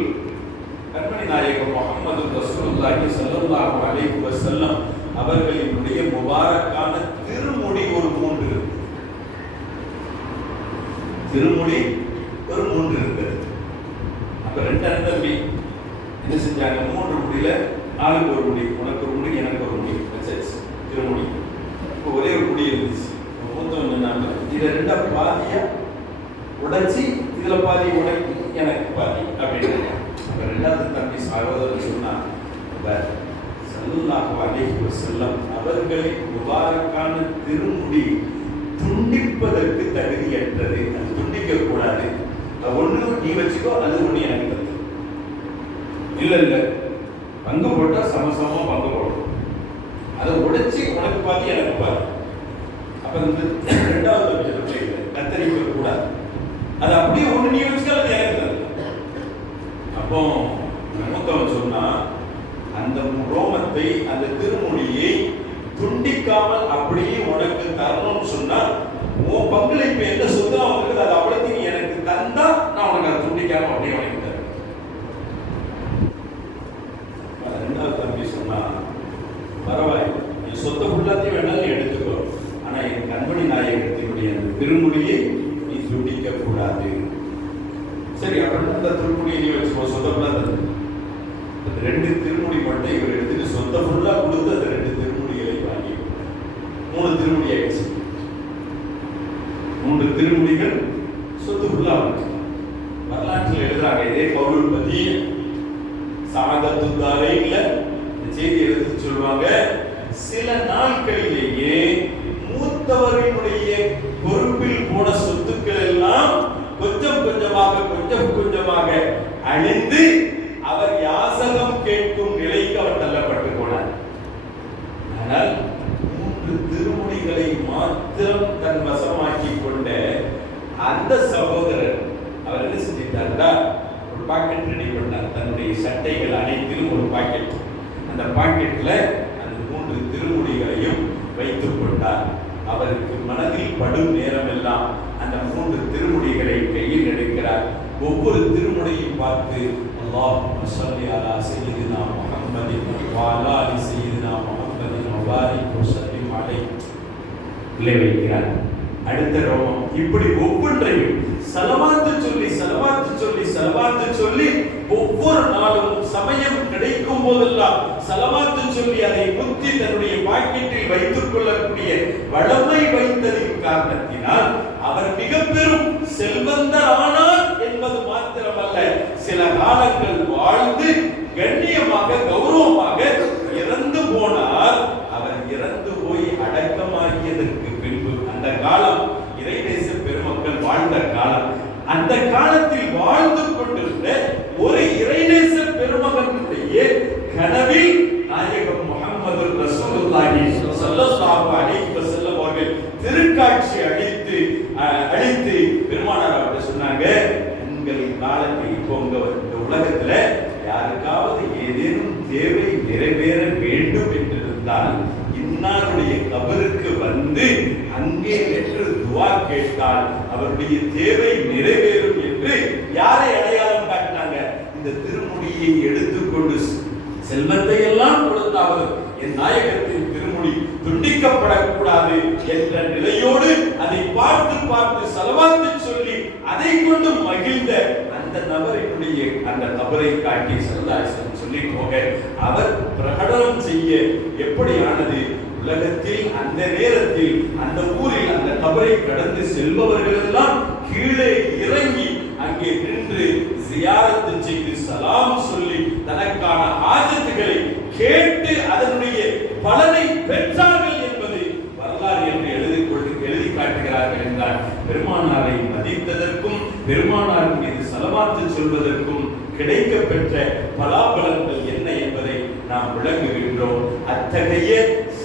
கண்மணி நாயகம் முஹம்மது ரசூலுல்லாஹி ஸல்லல்லாஹு அலைஹி வஸல்லம் அவர்களினுடைய முபாரக்கான திருமுடி ஒரு 3 இருக்கு. திருமுடி ஒரு 3 இருக்கு. அப்ப 2 அண்ணன் தம்பி என்ன செஞ்சாங்க? 3 முடியில ஆளுக்கு ஒரு முடி, உனக்கு ஒரு முடி எனக்கு ஒரு முடி வச்சாச்சு திருமுடி. இப்போ ஒரே ஒரு முடி இருந்துச்சு. மூத்தவன் சொன்னாங்க, இதை 2 பாதியா உடைச்சி இதுல பாதி உனக்கு எனக்கு பாதி அப்படின்னு. ரெண்டாவது தம்பி சகோதரர் சொன்னார், ஸல்லல்லாஹு அலைஹி வஸல்லம் அவர்களின் முபாரக்கான திருமுடி துண்டிப்பதற்கு தகுதியற்றது, அது துண்டிக்க கூடாது. ஒண்ணு நீ வச்சுக்கோ, அது ஒண்ணு எனக்கு தந்து. இல்ல பங்கு போட்டா சமசமமா பங்கு போடணும், அதை உடைச்சி உனக்கு பாதி எனக்கு பாதி. அப்ப இந்த 2வது கத்தரிக்க கூடாது, அது அப்படியே ஒண்ணு நீ வச்சுக்கோ, அது எனக்கு தந்து. அப்போ மூத்தவன் சொன்னா, அந்த ரோமத்தை, அந்த திருமுடியை துண்டிக்காமல் அப்படியே உனக்கு தரணும்னு சொன்னா உன் பங்களிப்பு எந்த சொத்தா வந்துருக்கு அது அவ்வளவு நீ எனக்கு தந்தா நான் உனக்கு அதை துண்டிக்காம அப்படியே உனக்கு தரேன். 2வது தம்பி சொன்னா, பரவாயில்லை நீ சொத்தை ஃபுல்லாத்தையும் வேணாலும் எடுத்துக்கோ, ஆனா என் கண்மணி நாயகத்தினுடைய அந்த திருமுடியை நீ துண்டிக்க கூடாது. சரி, அப்படின்னு அந்த திருமுடியை நீ வச்சுக்கோ, சொத்தை ஃபுல்லா தந்து. 2 திருமுடி மட்டும் இவர் எடுத்துட்டு சொத்தை ஃபுல்லா கொடுத்து அந்த 2 திருமுடிகளை வாங்கி 3 திருமுடி ஆயிடுச்சு. 3 திருமுடிகள் சொத்து ஃபுல்லா வந்து வரலாற்றில் எழுதுறாங்க. இதே கௌலுல் பதி சஆதத்துத்தாரையில இந்த செய்தி எடுத்து சொல்லுவாங்க, சில நாட்களிலேயே மூத்தவர்களுடைய பொறுப்பில் போன சொத்துக்கள் எல்லாம் கொஞ்சம் கொஞ்சமாக அழிந்து அவர் யாசகம் கேட்கும் நிலைக்கு அவர் தள்ளப்பட்டு போனார். ஆனால் 3 திருமுடிகளை மாத்திரம் தன் வசமாக்கி கொண்ட அந்த சகோதரர் அவர் என்ன செஞ்சிட்டார்னா, ஒரு பாக்கெட் ரெடி பண்ணார். தன்னுடைய சட்டைகள் அனைத்திலும் ஒரு பாக்கெட், அந்த பாக்கெட்ல அந்த 3 திருமுடிகளையும் வைத்துக் கொண்டார். அவருக்கு மனதில் படும் நேரம் எல்லாம் அந்த 3 திருமுடிகளை கையில் எடுக்கிறார். ஒவ்வொரு திருமுடியையும் பார்த்து அல்லாஹும்ம ஸல்லி அலா சய்யிதினா முஹம்மதின் வ அலா ஆலி சய்யிதினா முஹம்மதின் வ பாரிக் வ ஸல்லிம் அலைஹி வைக்கிறார். அடுத்த ரோமம் இப்படி ஒவ்வொன்றையும் சலவாத்து சொல்லி சலவாத்து சொல்லி சலவாத்து சொல்லி ஒவ்வொரு நாளும் சமயம் கிடைக்கும் போதெல்லாம் சலவாத்து சொல்லி அதை புத்தி தன்னுடைய பாக்கெட்டில் வைத்துக் கொள்ளக்கூடிய வளமை வைத்ததின் காரணத்தினால் அவர் மிக பெரும் செல்வந்தர் ஆனார் என்பது மாத்திரமல்ல, சில காலங்கள் வாழ்ந்து கண்ணியமாக கௌரவமாக இறந்து போனார். அவர் இறந்து போய் அடக்கமாகியதற்கு பின்பு அந்த காலம் இறைநேச பெருமக்கள் வாழ்ந்த காலம். அந்த காலத்தில் வாழ்ந்து கொண்டிருந்த ஒரு இறைநேச பெருமகனுடைய கனவில் நாயகம் முஹம்மது ரசூலுல்லாஹி ஸல்லல்லாஹு அலைஹி வஸல்லம் அவர்கள் திருக்காட்சி அளித்து பெருமானார் அவர்கள் சொன்னாங்க, உங்களின் காலத்தில் இப்போ இந்த உலகத்துல யாருக்காவது ஏதேனும் தேவை நிறைவேற வேண்டும் என்றிருந்தால் இன்னாருடைய கபருக்கு வந்து அங்கே நின்று துஆ கேட்டால் அவருடைய தேவை நிறைவேறும் என்று யாரை அடையாளம் காட்டினாங்க? இந்த திருமுடியை எடுத்துக்கொண்டு செல்வத்தை எல்லாம் கொடுத்தாவது என் நாயகத்தின் திருமுடி துண்டிக்கப்படக்கூடாது என்ற நிலையோடு அதை பார்த்து பார்த்து சலவாத்து சொல்லி அதை கொண்டு மகிழ்ந்த அந்த நபரினுடைய அந்த கபரை காட்டி சரதாசன் சொல்லி போக அவர் பிரகடனம் செய்ய எப்படியானது? உலகத்தில் அந்த நேரத்தில் அந்த ஊரில் அந்த கபரை கடந்து செல்பவர்கள் எல்லாம் கீழே இறங்கி அங்கே நின்று ஜியாரத்து செய்து சலாம் சொல்லி தனக்கான ஆஜத்துகளை கேட்டு அதனுடைய பலனை பெற்றார்கள் என்பது வரலாறு என்று எழுதி காட்டுகிறார்கள் என்றால், பெருமானாரை மதித்ததற்கும் பெருமானார் மீது சலவாத்து சொல்வதற்கும் கிடைக்க பெற்ற பலாபலன்கள் என்ன என்பதை நாம் விளங்குகின்றோம். அத்தகைய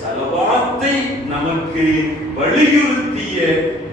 சலவாத்தை நமக்கு வலியுறுத்திய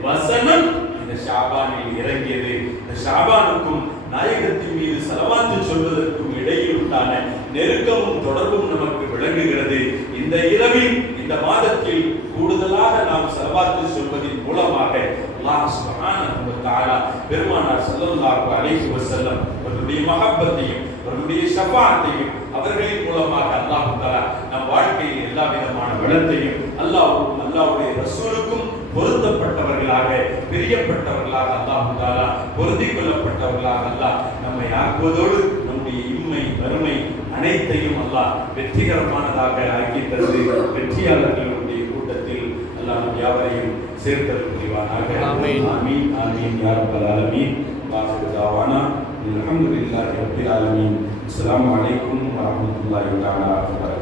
வசனம் இந்த ஷாபானில் இறங்கியது. இந்த ஷாபானுக்கும் நாயகத்தின் மீது சலவாத்து சொல்வதற்கும் இடையில் உண்டான நெருக்கமும் தொடர்பும் நமக்கு விளங்குகிறது. இந்த இரவில் இந்த மாதத்தில் கூடுதலாக நாம் சலவாத்து சொல்வதன் மூலமாக அல்லாஹ் சுப்ஹானஹு வ தஆலா பெருமானார் ஸல்லல்லாஹு அலைஹி வஸல்லம் அவருடைய மஹப்பத்தையும் அவருடைய ஷஃபாஅத்தையும் அவர்களின் மூலமாக அல்லாஹ் தஆலா நம் வாழ்க்கையில் எல்லா விதமான வளத்தையும் அல்லாஹ்வுடைய ரசூலுக்கும் பொருத்தப்பட்டவர்களாக பிரியப்பட்டவர்களாக அல்லாஹ் தஆலா பொருந்திக் கொள்ளப்பட்டவர்களாக அல்லாஹ் நம்மை ஆக்குவதோடு நம்முடைய இம்மை வறுமை அனைத்தையும் அல்லாஹ் வெற்றிகரமானதாக ஆக்கி தந்து வெற்றியாளர்களுடைய கூட்டத்தில் அல்லாஹ் நம் யாவரையும் சேர்த்தல் புரிவானாக. ஆமீன் ஆமீன் ஆமீன் யா ரப்பல் ஆலமீன். வாஹிரு தாவானா அல்ஹம்துலில்லாஹி ரப்பில் ஆலமீன். அஸ்ஸலாமு அலைக்கும் வ ரஹ்மத்துல்லாஹி வ பரகாத்துஹு.